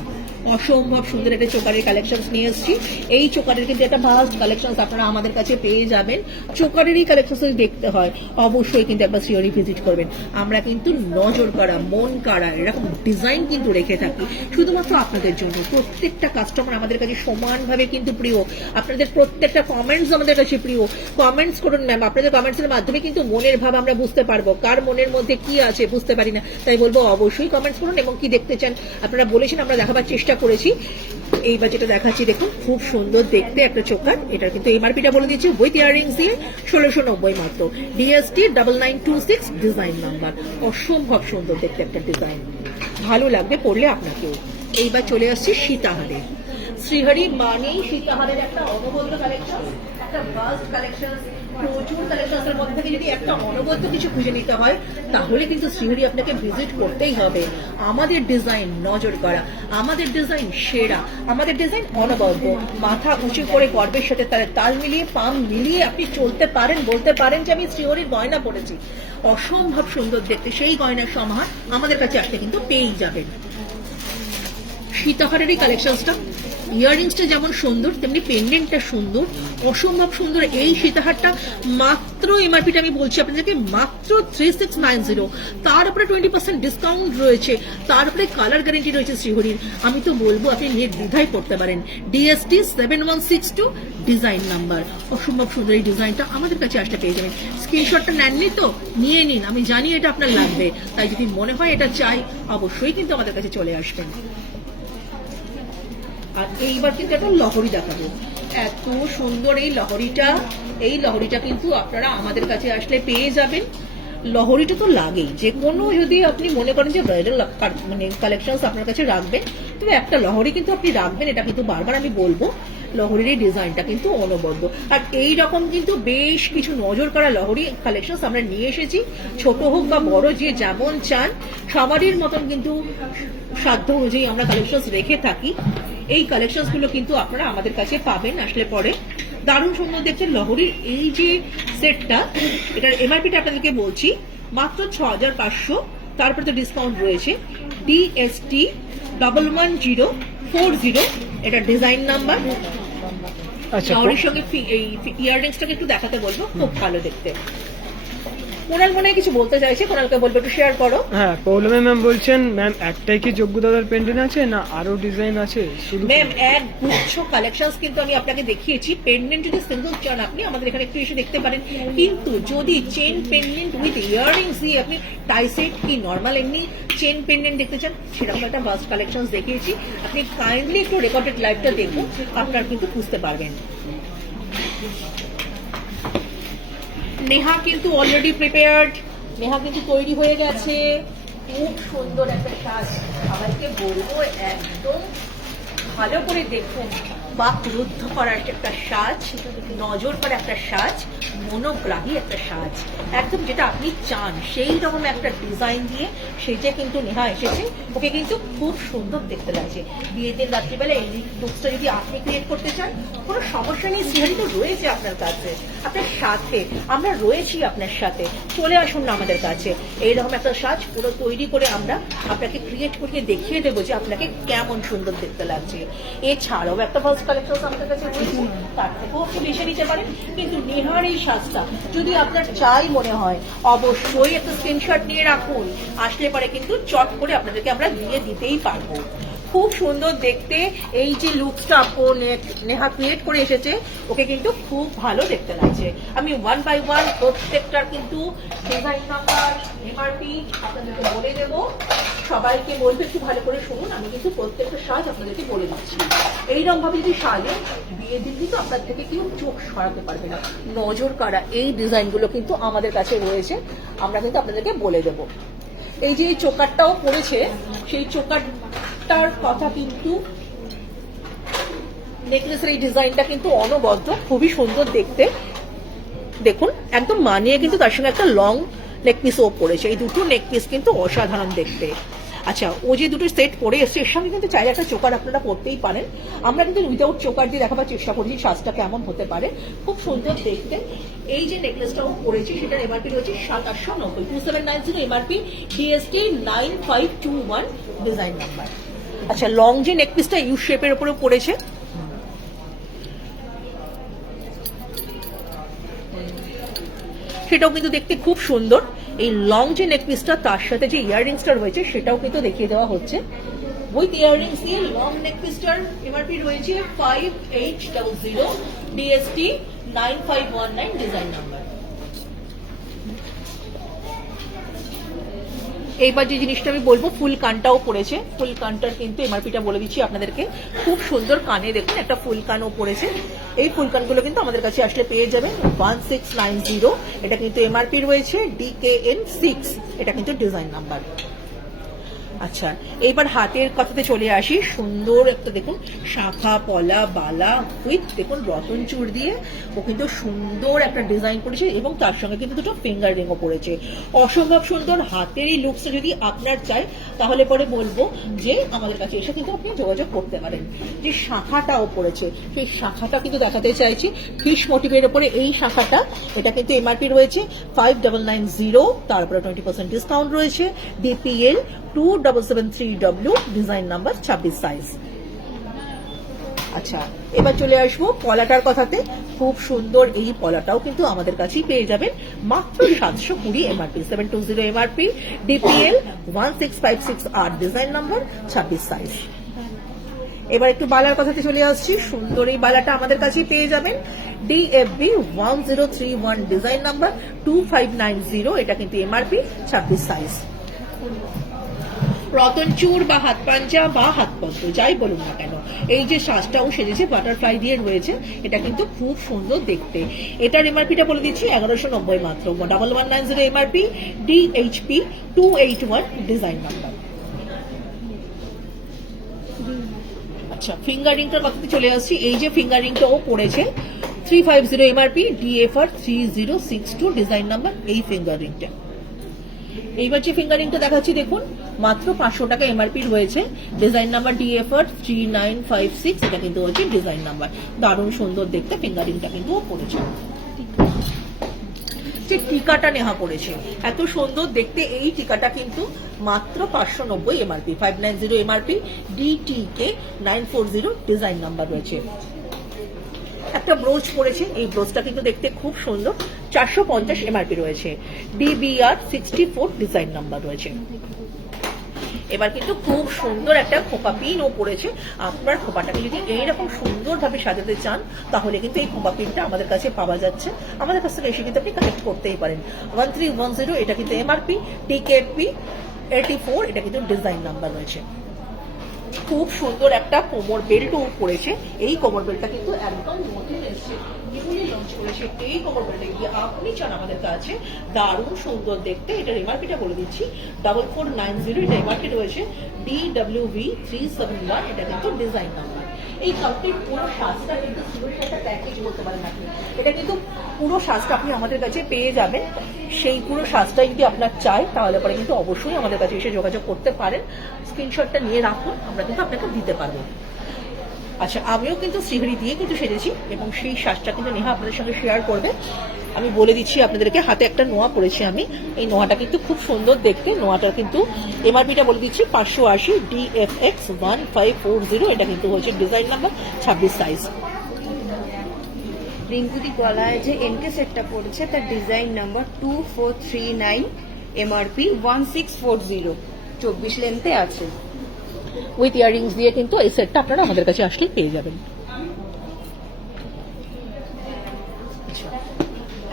অসম্ভব সুন্দর একটা চোকারের কালেকশন নিয়ে এসেছি। এই চোকারের কিন্তু একটা ভাস্ট কালেকশন আপনারা আমাদের কাছে পেয়ে যাবেন। চোকারেরই কালেকশন যদি দেখতে হয় অবশ্যই কিন্তু একবার সিওরি ভিজিট করবেন। আমরা কিন্তু নজর কাড়া, মন কাড়া এরকম ডিজাইন কিন্তু রেখে থাকি শুধুমাত্র আপনাদের জন্য। প্রত্যেকটা কাস্টমার আমাদের কাছে সমানভাবে কিন্তু প্রিয়, আপনাদের প্রত্যেকটা কমেন্টস আমাদের কাছে প্রিয়। কমেন্টস করুন ম্যাম, আপনাদের কমেন্টসের মাধ্যমে কিন্তু মনের ভাব আমরা বুঝতে পারবো, কার মনের মধ্যে কি আছে বুঝতে পারি না, তাই বলবো অবশ্যই কমেন্টস করুন এবং কি দেখতে চান আপনারা বলেছেন, আমরা দেখাবার চেষ্টা করেছি। এইবার যেটা দেখাচ্ছি দেখুন, খুব সুন্দর দেখতে একটা চোকার, এটা কিন্তু এমআরপিটা বলে দিয়েছি উইথ ইয়াররিংস দিয়ে 1690 মাত্র, ডিএসটি 9926 ডিজাইন নাম্বার। অসম্ভব সুন্দর দেখতে একটা ডিজাইন, ভালো লাগবে পড়লে আপনাকেও। এইবার চলে আসছি সীতাহারে। শ্রীহরি মানেই সীতাহারের একটা অনবদ্য কালেকশন, একটা ভাস্ট কালেকশন, প্রচুর কালেকশনের মধ্যে থেকে যদি একটা অনবদ্য কিছু খুঁজে নিতে হয় তাহলে কিন্তু শ্রীহরি আপনাকে ভিজিট করতেই হবে। আমাদের ডিজাইন নজর করা, আমাদের ডিজাইন সেরা, আমাদের ডিজাইন অনবদ্য। মাথা উঁচু করে গর্বের সাথে তাল মিলিয়ে পাম মিলিয়ে আপনি চলতে পারেন, বলতে পারেন যে আমি শ্রীহরির গয়না পরেছি। অসম্ভব সুন্দর দেখতে সেই গয়নার সমাহার আমাদের কাছে আসলে কিন্তু পেয়েই যাবেন। সীতাহারের এই কালেকশনটা, ইয়াররিংসটা যেমন সুন্দর তেমনি পেন্ডেন্টটা সুন্দর, অসম্ভব সুন্দর। এই সীতাহারটা মাত্র এমআরপিটা আমি বলছি আপনাদেরকে মাত্র 3690, তার উপরে 20% ডিসকাউন্ট রয়েছে, তার উপরে কালার গ্যারেন্টি রয়েছে শ্রীহরির। আমি তো বলবো আপনি নির্দ্বিধায় করতে পারেন, ডিএসটি 7162 ডিজাইন নাম্বার। অসম্ভব সুন্দর এই ডিজাইনটা আমাদের কাছে আসলে পেয়ে যাবেন। স্ক্রিনশটটা নেননি তো নিয়ে নিন, আমি জানি এটা আপনার লাগবে, তাই যদি মনে হয় এটা চাই অবশ্যই কিন্তু আমাদের কাছে চলে আসবেন। আর এইবার কিন্তু একটা লহরি দেখাবো, এত সুন্দর এই লহরিটা, এই লহরিটা কিন্তু আপনারা আমাদের কাছে আসলে পেয়ে যাবেন। লহরিটা তো লাগেই, যে কোনো যদি আপনি মনে করেন যে ব্রাইডাল মানে কালেকশন আপনার কাছে রাখবেন, তবে একটা লহরি কিন্তু আপনি রাখবেন, এটা কিন্তু বারবার আমি বলবো। লহরির এই ডিজাইনটা কিন্তু অনবদ্য, আর এই রকম কিন্তু বেশ কিছু নজর করা লহরি কালেকশন আমরা নিয়ে এসেছি। ছোট হোক বা বড়, যে যেমন চান সবারই মতন কিন্তু সাধ্য অনুযায়ী আমরা কালেকশন রেখে থাকি। এই কালেকশন গুলো কিন্তু আপনারা আমাদের কাছে পাবেন আসলে পরে। দারুণ সুন্দর দেখছেন লহরির এই যে সেটটা, এটার এমআরপিটা আপনাদেরকে বলছি মাত্র 6500, তারপরে তো ডিসকাউন্ট রয়েছে, ডিএসটি 11040 এটা ডিজাইন নাম্বার। লহরির সঙ্গে এই ইয়াররিংসটাকে একটু দেখাতে বলবো, খুব ভালো দেখতে। কোনাল মনে কিছু বলতে চাইছে, কোনালকে বলবো একটু শেয়ার করো। হ্যাঁ, পৌলমী ম্যাম বলছেন ম্যাম একটাই কি যোগ্যতার পেন্ডেন্ট আছে না আরো ডিজাইন আছে? শুধু ম্যাম এক গুচ্ছ কালেকশনস কিন্তু আমি আপনাকে দেখিয়েছি। পেন্ডেন্ট যদি সিঙ্গেল চান আপনি আমাদের এখানে একটু এসে দেখতে পারেন, কিন্তু যদি চেন পেন্ডেন্ট উইথ ইয়াররিংস দিয়ে আপনি টাই সেট কি নর্মাল এমনি চেন পেন্ডেন্ট দেখতে চান, সেরকম একটা ভাস্ট কালেকশন দেখিয়েছি। আপনি কাইন্ডলি একটু রেকর্ডেড লাইভটা দেখুন, আপনার কিন্তু বুঝতে পারবেন। নেহা কিন্তু অলরেডি প্রিপেয়ার্ড, নেহা কিন্তু তৈরি হয়ে গেছে। খুব সুন্দর একটা সাজ, সবাইকে বলবো একদম ভালো করে দেখুন, বাকরুদ্ধ করার একটা সাজ, নজর করা একটা সাজ, মনোগ্রাহী একটা সাজ, একদম যেটা আপনি চান সেই রকম একটা ডিজাইন দিয়ে সেটা কিন্তু নেহা এসেছে। ওকে কিন্তু খুব সুন্দর দেখতে লাগছে। বিয়ের দিন রাত্রিবেলা এই লুকসটা যদি আপনি ক্রিয়েট করতে চান, কোনো সমস্যা নেই, শ্রীহারি তো রয়েছে আপনার কাছে, আপনার সাথে আমরা রয়েছি আপনার সাথে, চলে আসুন না আমাদের কাছে। এইরকম একটা সাজ পুরো তৈরি করে আমরা আপনাকে ক্রিয়েট করে দেখিয়ে দেবো যে আপনাকে কেমন সুন্দর দেখতে লাগছে। এছাড়াও একটা ফার্স্ট কালেকশন আমাদের কাছে রয়েছে, তার থেকেও আপনি বেছে নিতে পারেন। কিন্তু নেহার এই সাজটা যদি আপনার চাই মনে হয়, অবশ্যই একটা স্ক্রিনশট নিয়ে রাখুন, আসলে পরে কিন্তু চট করে আপনাদেরকে আমরা দিয়ে দিতেই পারবো। খুব সুন্দর দেখতে এই যে লুকসটা আপু নেহা ক্রিয়েট করে এসেছে, ওকে কিন্তু খুব ভালো দেখতে লাগছে। আমি ওয়ান বাই ওয়ান প্রত্যেকটার কিন্তু ডিজাইন নাম্বার, এমআরপি আপনাদেরকে বলে দেব। সবাইকে বলতে একটু ভালো করে শুনুন, আমি কিন্তু প্রত্যেকটা সাজ আপনাদেরকে বলে দিচ্ছি। এইরকম ভাবে যদি সাজে বিয়ে দিন কিন্তু আপনার থেকে কেউ চোখ সরাতে পারবে না। নজর কাড়া এই ডিজাইনগুলো কিন্তু আমাদের কাছে রয়েছে, আমরা কিন্তু আপনাদেরকে বলে দেব। এই যে চোকারটাও পড়েছে, সেই চোকারটার কথা কিন্তু নেকলেসের এই ডিজাইনটা কিন্তু অনবদ্য, খুবই সুন্দর দেখতে। দেখুন একদম মানিয়ে কিন্তু তার সঙ্গে একটা লং নেকপিসও পড়েছে। এই দুটো নেকপিস কিন্তু অসাধারণ দেখতে। আচ্ছা, ও যে দুটো সেট পরে এসছে, এর সঙ্গে কিন্তু চাইলে একটা চোকার আপনারা পরতেই পারেন। আমরা কিন্তু উইদাউট চোকার দিয়ে দেখাবার চেষ্টা করেছি সাজটা কেমন হতে পারে, খুব সুন্দর দেখতে। এই যে নেকলেসটাও পড়েছে সেটার এমআরপি রয়েছে 7,890, 2790 এমআরপি, ডিএসটি 9521 ডিজাইন নাম্বার। আচ্ছা, লং যে নেকপিসটা ইউ শেপের উপরে পড়েছে, সেটাও কিন্তু দেখতে খুব সুন্দর। এই লং যে নেকপিসটা তার সাথে যে ইয়াররিংসটা রয়েছে সেটাও কিন্তু দেখিয়ে দেওয়া হচ্ছে। উইথ ইয়াররিংস দিয়ে লং নেকপিসটার এমআরপি রয়েছে 5800, ডিএসটি 9519 ডিজাইন নাম্বার। এইবার যে জিনিসটা আমি বলবো, ফুল কানটাও পড়েছে। ফুল কানটার কিন্তু এমআরপিটা বলে দিচ্ছি আপনাদেরকে, খুব সুন্দর কানে দেখুন একটা ফুল কানও পড়েছে। এই ফুল কানগুলো কিন্তু আমাদের কাছে আসলে পেয়ে যাবেন 1690, এটা কিন্তু এমআরপি রয়েছে DKN 6, এটা কিন্তু ডিজাইন নাম্বার। আচ্ছা, এইবার হাতের কথাতে চলে আসি। সুন্দর একটা দেখুন শাখা পলা বালা উইথ দেখুন রতন চূড় দিয়ে ও কিন্তু সুন্দর একটা ডিজাইন করেছে, এবং তার সঙ্গে কিন্তু দুটো ফিঙ্গার রিংও পড়েছে। অসম্ভব সুন্দর হাতের এই লুকসটা যদি আপনার চাই, তাহলে পরে বলবো যে আমাদের কাছে এসে কিন্তু আপনি যোগাযোগ করতে পারেন। যে শাখাটাও পড়েছে, সেই শাখাটা কিন্তু দেখাতে চাইছি। ফিশ মোটিভের উপরে এই শাখাটা, এটা কিন্তু এমআরপি রয়েছে 5990, তারপরে 20% ডিসকাউন্ট রয়েছে। DPL 2773W, design number 26 size. আচ্ছা, এবার চলে আসবো পলাটার কথাতে। খুব সুন্দর এই পলাটাও কিন্তু আমাদের কাছেই পেয়ে যাবেন মাত্র 720 MRP, 720 MRP, DPL 1656R, design number 26 size. এবার একটু বালার কথাতে চলে আসছি। সুন্দর এই বালাটা আমাদের কাছে পেয়ে যাবেন DFB 1031, ডিজাইন নাম্বার 2590, এটা কিন্তু এমআরপি 26 সাইজ। রতনচুর বা হাত পাঞ্জা বা হাত পদ্ম যাই বলুন না কেন, এই যে সাজটাও সেজেছে বাটারফ্লাই দিয়ে রয়েছে, এটা কিন্তু খুব সুন্দর দেখতে। এটার এমআরপিটা বলে দিচ্ছি 1190 মাত্র, 1190 এমআরপি, DHP 281, ডিজাইন নাম্বার। আচ্ছা, ফিঙ্গারিংটার কথাতে চলে আসছি। এই যে ফিঙ্গারিংটাও পড়েছে 350 এমআরপি, DFR 3062, ডিজাইন নাম্বার এই ফিঙ্গারিংটা। এইবার যে ফিঙ্গারিংটা দেখাচ্ছি দেখুন, মাত্র 500 টাকা এমআরপি রয়েছে, ডিজাইন নাম্বার DFR 3956, এটা কিন্তু হচ্ছে ডিজাইন নাম্বার। দারুণ সুন্দর দেখতে ফিঙ্গারিংটা কিন্তু পড়েছে। যে টিকাটা নেহা পড়েছে এত সুন্দর দেখতে, এই টিকাটা কিন্তু মাত্র 590 MRP, 590 MRP, DTK 940, design number রয়েছে। একটা ব্রোচ পড়েছে, এই ব্রোচটা কিন্তু দেখতে খুব সুন্দর, 450 এমআরপি রয়েছে, DBR 64, ডিজাইন নাম্বার রয়েছে। এবার কিন্তু খুব সুন্দর একটা খোপা পিনও পড়েছে। আপনার খোপাটাকে যদি এইরকম সুন্দরভাবে সাজাতে চান, তাহলে কিন্তু এই খোপা পিনটা আমাদের কাছে পাওয়া যাচ্ছে। আমাদের কাছ থেকে এসে কিন্তু আপনি কালেক্ট করতেই পারেন। 1310, এটা কিন্তু এমআরপি, TKP 84, এটা কিন্তু ডিজাইন নাম্বার রয়েছে। খুব সুন্দর একটা কোমর বেল্টও পড়েছে। এই কোমর বেল্টটা কিন্তু একদম নতুন এসেছে, নিউলি লঞ্চ করেছে এই কোমর বেল্টটা। গিয়ে আপনি চান আমাদের কাছে, দারুণ সুন্দর দেখতে। এটার এমআরপিটা বলে দিচ্ছি 4490, এটা এমআরপি রয়েছে DWV371, এটা কিন্তু ডিজাইন নাম্বার। এই কমপ্লিট পুরো সাজটা কিন্তু সিভিলের একটা প্যাকেজ বলতে পারেন আপনি। এটা কিন্তু পুরো সাজটা আপনি আমাদের কাছে পেয়ে যাবেন। সেই পুরো সাজটাই যদি আপনার চাই তাহলে পরে কিন্তু অবশ্যই আমাদের কাছে এসে যোগাযোগ করতে পারেন। স্ক্রিনশটটা নিয়ে রাখুন, আমরা কিন্তু আপনাকে দিতে পারবো। আচ্ছা, আমিও কিন্তু শ্রীহরি দিয়ে কিন্তু সেজেছি এবং সেই সাজটা কিন্তু নেহা আপনাদের সঙ্গে শেয়ার করবে। আমি বলে দিচ্ছি আপনাদেরকে, হাতে একটা নোয়া পরেছি আমি। এই নোয়াটা কিন্তু খুব সুন্দর দেখতে। নোয়াটার কিন্তু এমআরপিটা বলে দিচ্ছি 580 DFX1540, এটা কিন্তু হচ্ছে ডিজাইন নাম্বার 26 সাইজ। রিঙ্কুদি গলায় যে এনকে সেটটা পড়েছে তার ডিজাইন নাম্বার 2439, এমআরপি 1640, 24 লেন্থে আছে। উইথ ইয়াররিংস দিয়ে কিন্তু এই সেটটা আপনারা আমাদের কাছে আসলে পেয়ে যাবেন।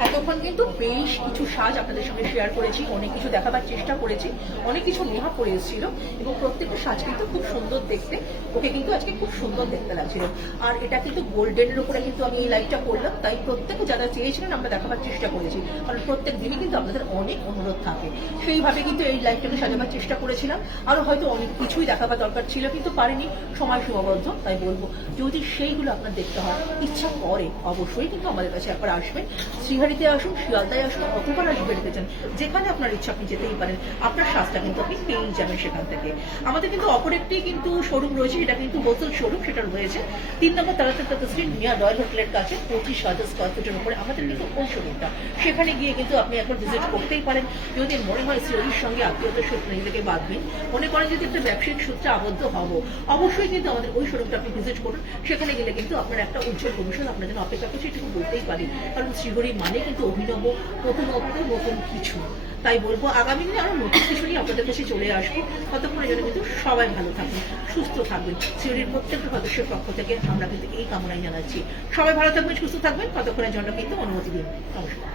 এতক্ষণ কিন্তু বেশ কিছু সাজ আপনাদের সঙ্গে শেয়ার করেছি, অনেক কিছু দেখাবার চেষ্টা করেছি, অনেক কিছু নেহা পরে এসেছিল এবং প্রত্যেকটা সাজ কিন্তু খুব সুন্দর দেখতে। ওকে কিন্তু আজকে খুব সুন্দর দেখতে লাগছিল। আর এটা কিন্তু গোল্ডেনের উপরে কিন্তু আমি এই লাইটটা করলাম, তাই প্রত্যেকে যারা চেয়েছিলেন আমরা দেখাবার চেষ্টা করেছি, কারণ প্রত্যেক দিনই কিন্তু আপনাদের অনেক অনুরোধ থাকে। সেইভাবে কিন্তু এই লাইটটাকে সাজাবার চেষ্টা করেছিলাম। আরো হয়তো অনেক কিছুই দেখাবার দরকার ছিল, কিন্তু পারিনি, সময় সীমাবদ্ধ। তাই বলবো, যদি সেইগুলো আপনার দেখতে হয়, ইচ্ছা করে, অবশ্যই কিন্তু আমাদের কাছে একবার আসবেন। শ্রীহারিতে আসুন, শিয়ালদায় আসুন, অথবা রাজবাড়িতে যান, যেখানে আপনার ইচ্ছা আপনি যেতেই পারেন। আপনার সাজটা কিন্তু আপনি পেয়েই যাবেন সেখান থেকে। আমাদের কিন্তু অপর একটি কিন্তু শোরুম রয়েছে, এটা কিন্তু হোলসেল শোরুম, সেটা রয়েছে 3 নম্বর তারাতলা স্ট্রিট নিয়ার রয়্যাল হোটেলের কাছে, 25,000 স্কোয়ার ফুটের উপরে আমাদের কিন্তু ওই শোরুমটা। সেখানে গিয়ে কিন্তু আপনি একবার ভিজিট করতেই পারেন। যদি মনে হয় শ্রীহরির সঙ্গে আত্মীয়তার সূত্রে নিজেকে বাঁধবেন, মনে করেন যদি একটা ব্যবসায়িক সূত্রে আবদ্ধ হব, অবশ্যই কিন্তু আমাদের ওই শোরুমটা আপনি ভিজিট করুন। সেখানে গেলে কিন্তু আপনার একটা উজ্জ্বল ভবিষ্যৎ আপনার জন্য অপেক্ষা করছে, এটুকু বলতেই পারি। কারণ শ্রীহরি মানে কিন্তু অভিনব, নতুনত্ব, নতুন কিছু। তাই বলবো, আগামী দিনে আরো নতুন কিছু নিয়ে আপনাদের কাছে চলে আসবো। ততক্ষণের জন্য কিন্তু সবাই ভালো থাকবেন, সুস্থ থাকবেন। শ্রীহরির প্রত্যেকটা সদস্যের পক্ষ থেকে আমরা কিন্তু এই কামনাই জানাচ্ছি। সবাই ভালো থাকবেন, সুস্থ থাকবেন। ততক্ষণের জন্য কিন্তু অনুমতি দিন। নমস্কার।